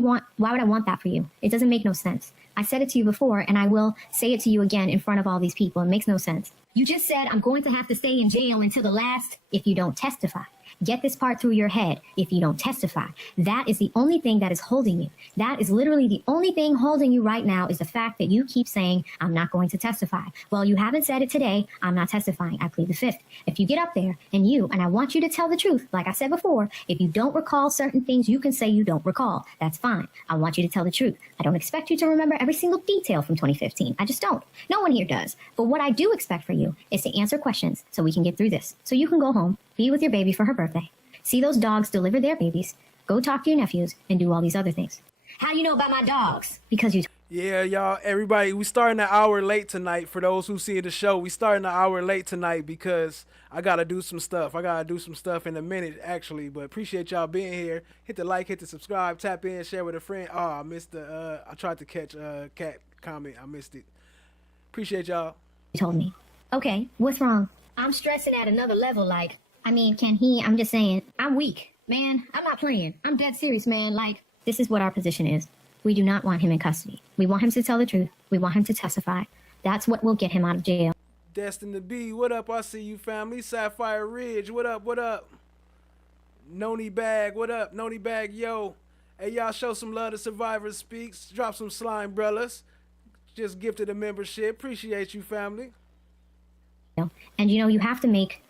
want that for you? It doesn't make no sense. I said it to you before, and I will say it to you again in front of all these people. It makes no sense. You just said I'm going to have to stay in jail until the last if you don't testify. Get this part through your head. If you don't testify, that is the only thing that is holding you. That is literally the only thing holding you right now is the fact that you keep saying, I'm not going to testify. Well, you haven't said it today. I'm not testifying. I plead the fifth. If you get up there and I want you to tell the truth, like I said before, if you don't recall certain things, you can say you don't recall. That's fine. I want you to tell the truth. I don't expect you to remember every single detail from 2015. I just don't. No one here does. But what I do expect for you is to answer questions so we can get through this. So you can go home, be with your baby for her birthday, see those dogs deliver their babies, go talk to your nephews, and do all these other things. How do you know about my dogs? Because you... Yeah, y'all, everybody, we starting an hour late tonight. For those who see the show, we starting an hour late tonight because I got to do some stuff. I got to do some stuff in a minute, actually. But appreciate y'all being here. Hit the like, hit the subscribe, tap in, share with a friend. Oh, I missed the, I tried to catch Cat comment. I missed it. Appreciate y'all. You told me. Okay, what's wrong? I'm stressing at another level, like, I'm just saying, I'm weak. Man, I'm not playing. I'm dead serious, man. Like, this is what our position is. We do not want him in custody. We want him to tell the truth. We want him to testify. That's what will get him out of jail. Destined to be, what up? I see you, family. Sapphire Ridge, what up, what up? Noni Bag, what up? Noni Bag, yo. Hey, y'all show some love to Survivor Speaks. Drop some slime, brothers. Just gifted a membership. Appreciate you, family. And you have to make,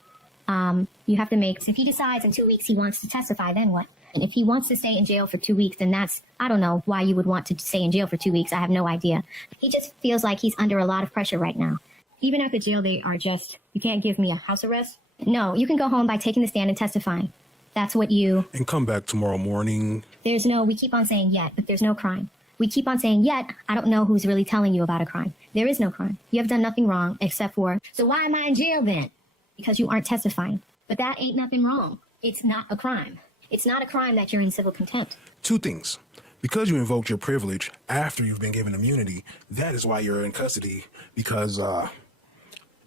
if he decides in 2 weeks he wants to testify, then what? And if he wants to stay in jail for 2 weeks, then I don't know why you would want to stay in jail for 2 weeks. I have no idea. He just feels like he's under a lot of pressure right now. Even at the jail, they are just, you can't give me a house arrest. No, you can go home by taking the stand and testifying. That's what you... And come back tomorrow morning. We keep on saying yet, but there's no crime. We keep on saying yet, I don't know who's really telling you about a crime. There is no crime. You have done nothing wrong except for, so why am I in jail then? Because you aren't testifying. But that ain't nothing wrong. It's not a crime. It's not a crime that you're in civil contempt. 2 things. Because you invoked your privilege after you've been given immunity, that is why you're in custody, because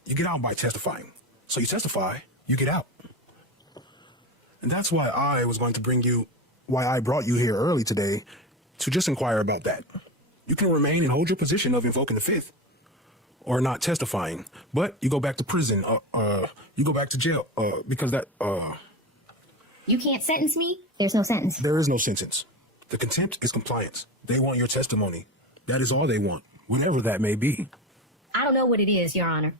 you get out by testifying. So you testify, you get out. And that's why I brought you here early today to just inquire about that. You can remain and hold your position of invoking the 5th or not testifying, but you go back to prison, you go back to jail, because that, You can't sentence me? There's no sentence. There is no sentence. The contempt is compliance. They want your testimony. That is all they want, whatever that may be. I don't know what it is, Your Honor.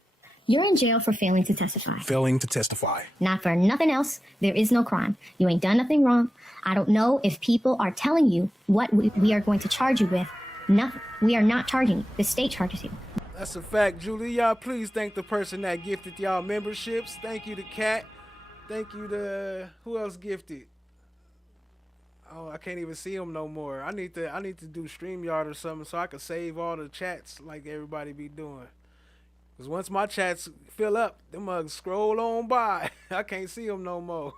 You're in jail for failing to testify. Failing to testify. Not for nothing else. There is no crime. You ain't done nothing wrong. I don't know if people are telling you what we are going to charge you with. Nothing. We are not charging you. The state charges you. That's a fact, Julie. Y'all please thank the person that gifted y'all memberships. Thank you to Kat. Thank you to who else gifted? Oh, I can't even see them no more. I need to do StreamYard or something so I can save all the chats like everybody be doing. Because once my chats fill up, them mugs scroll on by. I can't see them no more.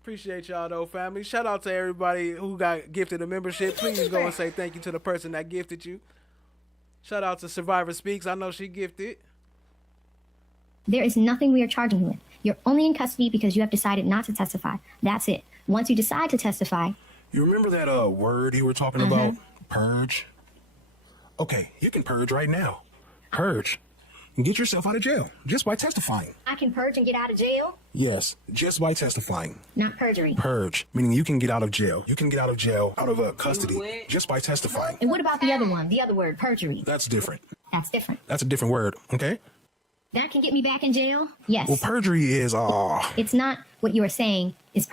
Appreciate y'all though, family. Shout out to everybody who got gifted a membership. Please go and say thank you to the person that gifted you. Shout out to Survivor Speaks. I know she gifted. There is nothing we are charging you with. You're only in custody because you have decided not to testify. That's it. Once you decide to testify... You remember that word you were talking about? Purge? Okay, you can purge right now. Purge. And get yourself out of jail just by testifying. I can purge and get out of jail? Yes, just by testifying. Not perjury. Purge, meaning you can get out of jail. You can get out of jail, out of custody, just by testifying. And what about the other one? The other word, perjury? That's different. That's different. That's a different word, okay? That can get me back in jail? Yes. Well, perjury is, It's not what you are saying it's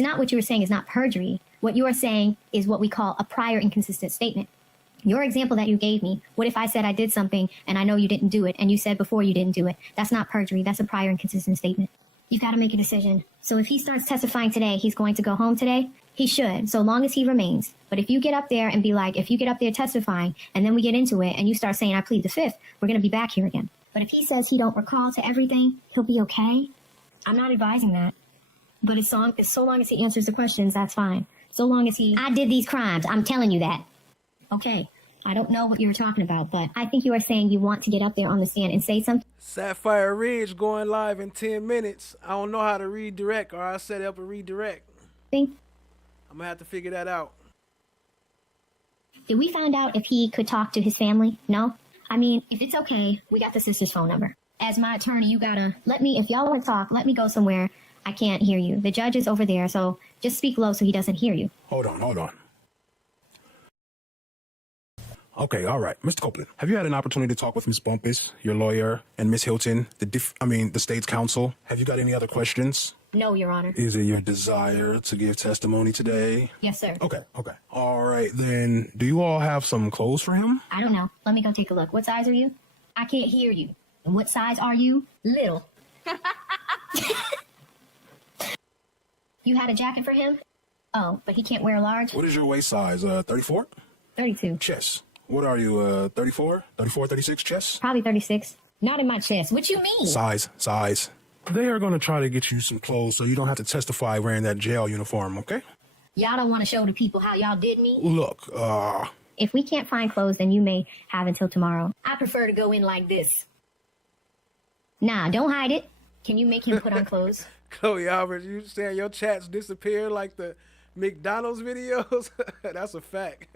not what you were saying is not perjury. What you are saying is what we call a prior inconsistent statement. Your example that you gave me, what if I said I did something and I know you didn't do it and you said before you didn't do it? That's not perjury. That's a prior inconsistent statement. You've got to make a decision. So if he starts testifying today, he's going to go home today? He should, so long as he remains. But if you get up there and be like, if you get up there testifying and then we get into it and you start saying I plead the 5th, we're going to be back here again. But if he says he don't recall to everything, he'll be okay. I'm not advising that. But so long as he answers the questions, that's fine. So long as I did these crimes, I'm telling you that. Okay. I don't know what you were talking about, but I think you are saying you want to get up there on the stand and say something. Sapphire Ridge going live in 10 minutes. I don't know how to redirect, or I set up a redirect. I'm going to have to figure that out. Did we find out if he could talk to his family? No? I mean, if it's okay, we got the sister's phone number. As my attorney, you gotta if y'all want to talk, let me go somewhere. I can't hear you. The judge is over there, so just speak low so he doesn't hear you. Hold on. Okay, all right. Mr. Copeland, have you had an opportunity to talk with Ms. Bumpus, your lawyer, and Ms. Hilton, the state's counsel? Have you got any other questions? No, Your Honor. Is it your desire to give testimony today? Yes, sir. Okay. All right, then. Do you all have some clothes for him? I don't know. Let me go take a look. What size are you? I can't hear you. And what size are you? Little. You had a jacket for him? Oh, but he can't wear a large? What is your waist size? 34? 32. Chest. What are you, 34? 34, 36 chest? Probably 36. Not in my chest. What you mean? Size. They are going to try to get you some clothes so you don't have to testify wearing that jail uniform, okay? Y'all don't want to show the people how y'all did me? Look, If we can't find clothes, then you may have until tomorrow. I prefer to go in like this. Nah, don't hide it. Can you make him put on clothes? Chloe Albert, you saying your chats disappear like the McDonald's videos? That's a fact.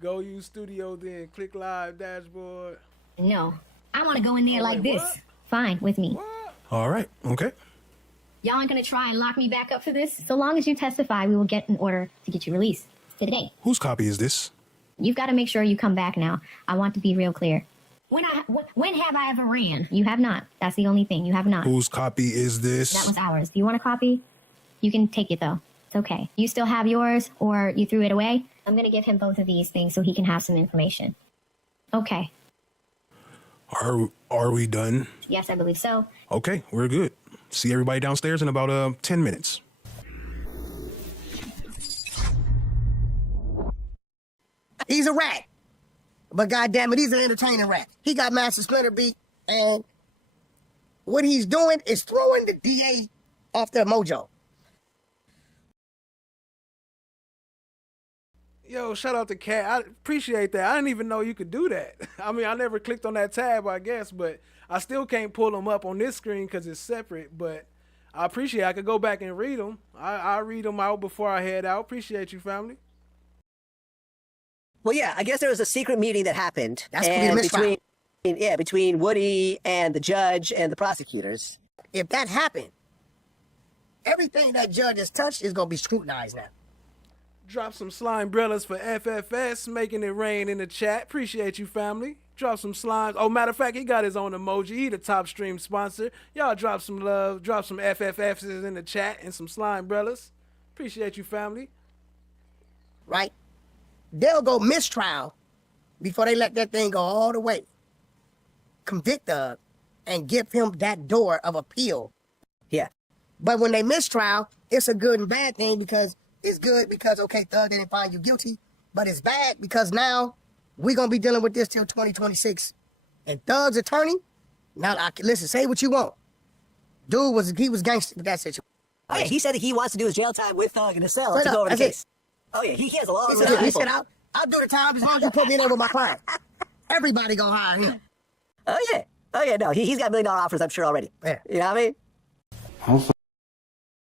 Go use Studio, then click Live Dashboard. No, I want to go in there like this. What? Fine, with me. What? All right, okay. Y'all ain't going to try and lock me back up for this? So long as you testify, we will get an order to get you released today. Whose copy is this? You've got to make sure you come back now. I want to be real clear. When have I ever ran? You have not. That's the only thing. You have not. Whose copy is this? That was ours. Do you want a copy? You can take it though. It's okay. You still have yours or you threw it away? I'm going to give him both of these things so he can have some information. Okay. Are we done? Yes, I believe so. Okay, we're good. See everybody downstairs in about 10 minutes. He's a rat. But goddamn it, he's an entertaining rat. He got Master Splinter beat, and what he's doing is throwing the DA off their mojo. Yo, shout out to Cat. I appreciate that. I didn't even know you could do that. I mean, I never clicked on that tab, I guess, but I still can't pull them up on this screen because it's separate. But I appreciate it. I could go back and read them. I read them out before I head out. Appreciate you, family. Well, yeah, I guess there was a secret meeting that happened. That's between Woody and the judge and the prosecutors. If that happened, everything that judge has touched is going to be scrutinized now. Drop some slime brellas for FFS, making it rain in the chat. Appreciate you, family. Drop some slimes. Oh, matter of fact, he got his own emoji. He the top stream sponsor. Y'all drop some love. Drop some FFFs in the chat and some slime brellas. Appreciate you, family. Right? They'll go mistrial before they let that thing go all the way. Convict Thug and give him that door of appeal. Yeah. But when they mistrial, it's a good and bad thing because it's good because, okay, Thug didn't find you guilty, but it's bad because now we're going to be dealing with this till 2026. And Thug's attorney, now, listen, say what you want. Dude, he was gangster with that situation. Oh, yeah, he said that he wants to do his jail time with Thug in a cell to go over the case. Oh, yeah, he has a long run. He said, I'll do the time as long as you put me in there with my client. Everybody gonna hire him. Oh, yeah. Oh, yeah, no, he's got $1 million offers, I'm sure, already. Yeah. You know what I mean? I'm so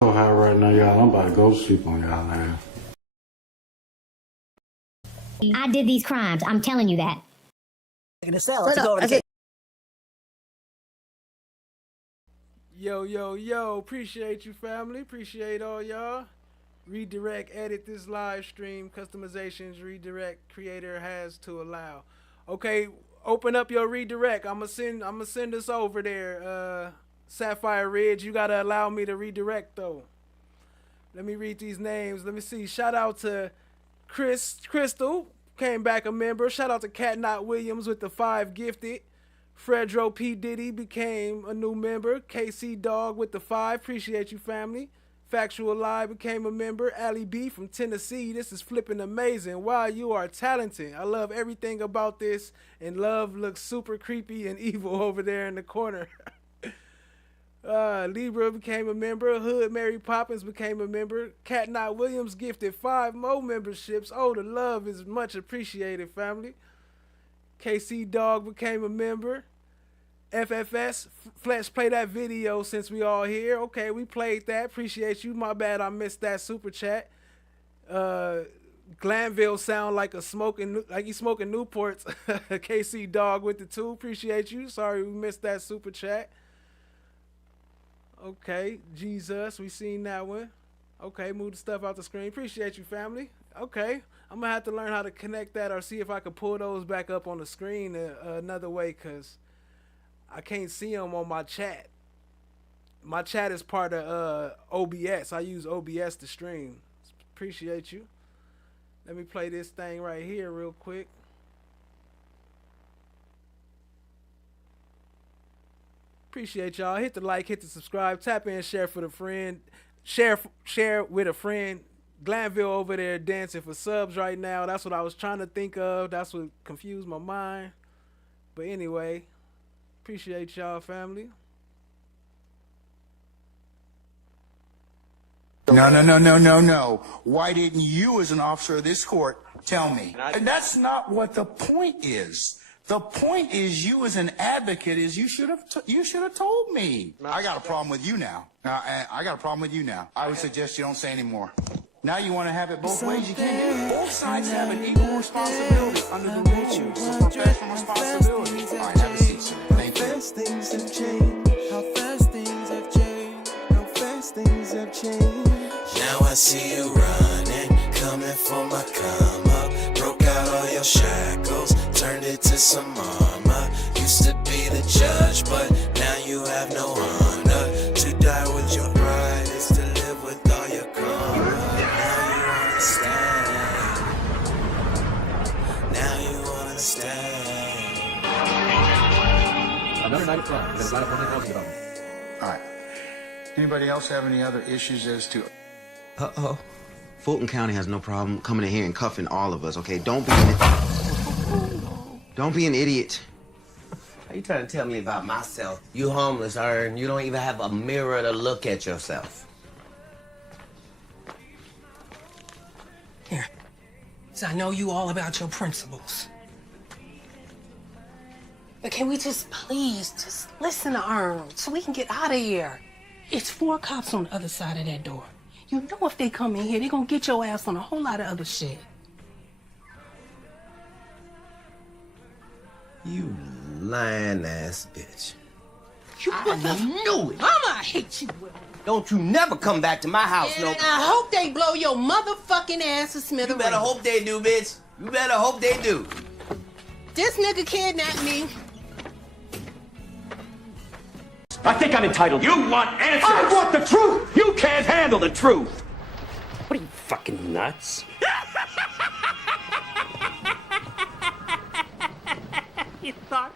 high right now, y'all. I'm about to go to sleep on y'all now. I did these crimes. I'm telling you that. In a cell to go over the case. Yo. Appreciate you, family. Appreciate all y'all. Redirect, edit this live stream. Customizations, redirect, creator has to allow. Okay, open up your redirect. I'ma send this over there. Sapphire Ridge, you gotta allow me to redirect though. Let me read these names. Let me see. Shout out to Crystal, came back a member. Shout out to Cat Knot Williams with the 5 gifted. Fredro P. Diddy became a new member. KC Dog with the 5. Appreciate you, family. Factual Live became a member. Ali B from Tennessee. This is flipping amazing. Wow, you are talented. I love everything about this. And Love looks super creepy and evil over there in the corner. Libra became a member. Hood Mary Poppins became a member. Cat Knot Williams gifted 5 more memberships. Oh, the love is much appreciated, family. KC Dog became a member. FFS, Fletch, play that video since we all here. Okay, we played that. Appreciate you. My bad, I missed that super chat. Glanville sound like he's smoking Newports. KC Dog with the 2. Appreciate you. Sorry we missed that super chat. Okay, Jesus, we seen that one. Okay, move the stuff out the screen. Appreciate you, family. Okay, I'm gonna have to learn how to connect that or see if I can pull those back up on the screen another way, because I can't see them on my chat. My chat is part of OBS. I use OBS to stream. Appreciate you. Let me play this thing right here real quick. Appreciate y'all. Hit the like, hit the subscribe, tap in, share for the friend. Share with a friend. Glanville over there dancing for subs right now. That's what I was trying to think of. That's what confused my mind. But anyway, appreciate y'all, family. No. Why didn't you, as an officer of this court, tell me? And that's not what the point is. The point is, you as an advocate, is you should have told me. I got a problem with you now. I got a problem with you now. I would suggest you don't say any more. Now you want to have it both ways. You can't do it. Both sides have an equal responsibility under the rules of professional responsibility. All right, have a seat, sir. Thank you. How fast things have changed. How fast things have changed. How fast things have changed. Now I see you running, coming for my come up. Broke out all your shackles, turned it to some armor. used to be the judge, but now you have no honor. To die with your pride is to live with all your karma. Now you understand. Now you understand. Another night of fun. There's a lot of fun housing development. All right. Anybody else have any other issues as to... Uh-oh. Fulton County has no problem coming in here and cuffing all of us, okay? Don't be an idiot. Are you trying to tell me about myself? You homeless, Ern. You don't even have a mirror to look at yourself. Here. So I know you all about your principles. But can we just please just listen to Ern so we can get out of here? It's 4 cops on the other side of that door. You know if they come in here, they're gonna get your ass on a whole lot of other shit. You lying ass bitch. I knew it. Mama, I hate you, Will. Don't you never come back to my house, And no. I hope they blow your motherfucking ass to smithereens. You better hope they do, bitch. You better hope they do. This nigga kidnapped me. I think I'm entitled. You want answers? I want the truth! You can't handle the truth! What are you, fucking nuts? You thought...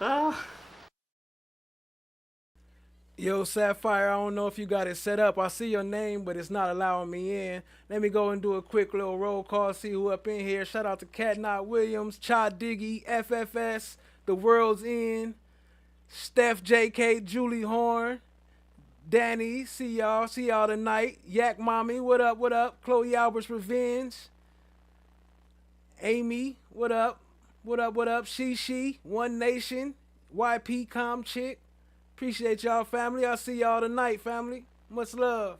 Oh. Yo, Sapphire, I don't know if you got it set up. I see your name, but it's not allowing me in. Let me go and do a quick little roll call, see who up in here. Shout out to Cat Knot Williams, Cha Diggy, FFS, The World's End, Steph JK, Julie Horn, Danny, see y'all tonight. Yak Mommy, what up, what up? Chloe Albert's Revenge. Amy, what up? What up, what up? She, One Nation, YP Com Chick. Appreciate y'all, family. I'll see y'all tonight, family. Much love.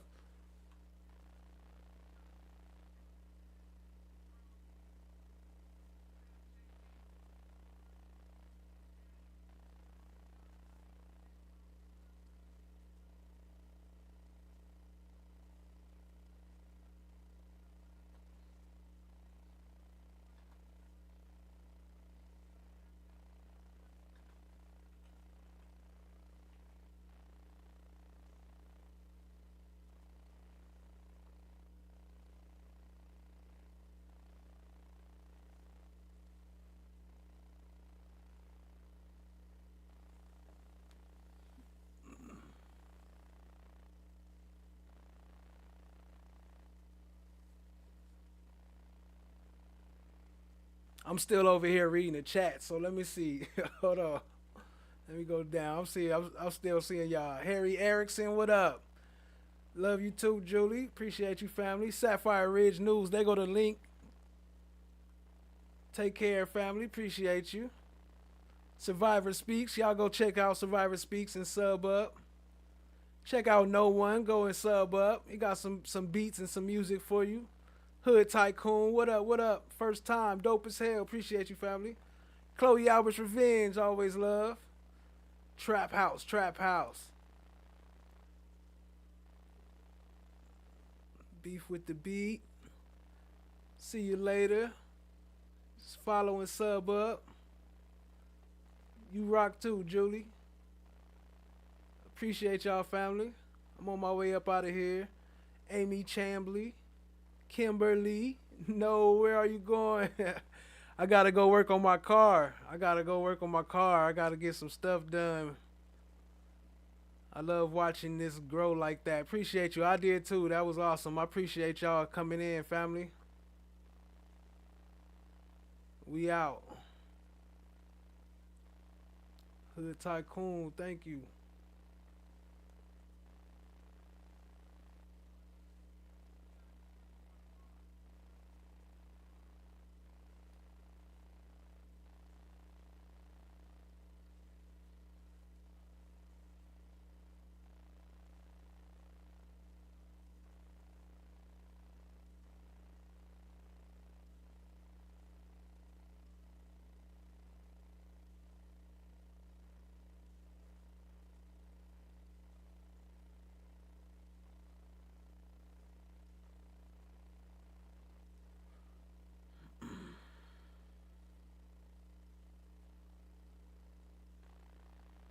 I'm still over here reading the chat, so let me see. Hold on. Let me go down. I'm still seeing y'all. Harry Erickson, what up? Love you too, Julie. Appreciate you, family. Sapphire Ridge News, they go to link. Take care, family. Appreciate you. Survivor Speaks. Y'all go check out Survivor Speaks and sub up. Check out No One. Go and sub up. He got some beats and some music for you. Hood Tycoon, what up, what up? First time, dope as hell. Appreciate you, family. Chloe Albert's Revenge, always love. Trap House, Trap House. Beef with the Beat. See you later. Just follow and sub up. You rock too, Julie. Appreciate y'all, family. I'm on my way up out of here. Amy Chambly. Kimberly, no, where are you going? I gotta go work on my car. I gotta get some stuff done. I love watching this grow like that. Appreciate you. I did too. That was awesome. I appreciate y'all coming in, family. We out. Hood Tycoon, thank you.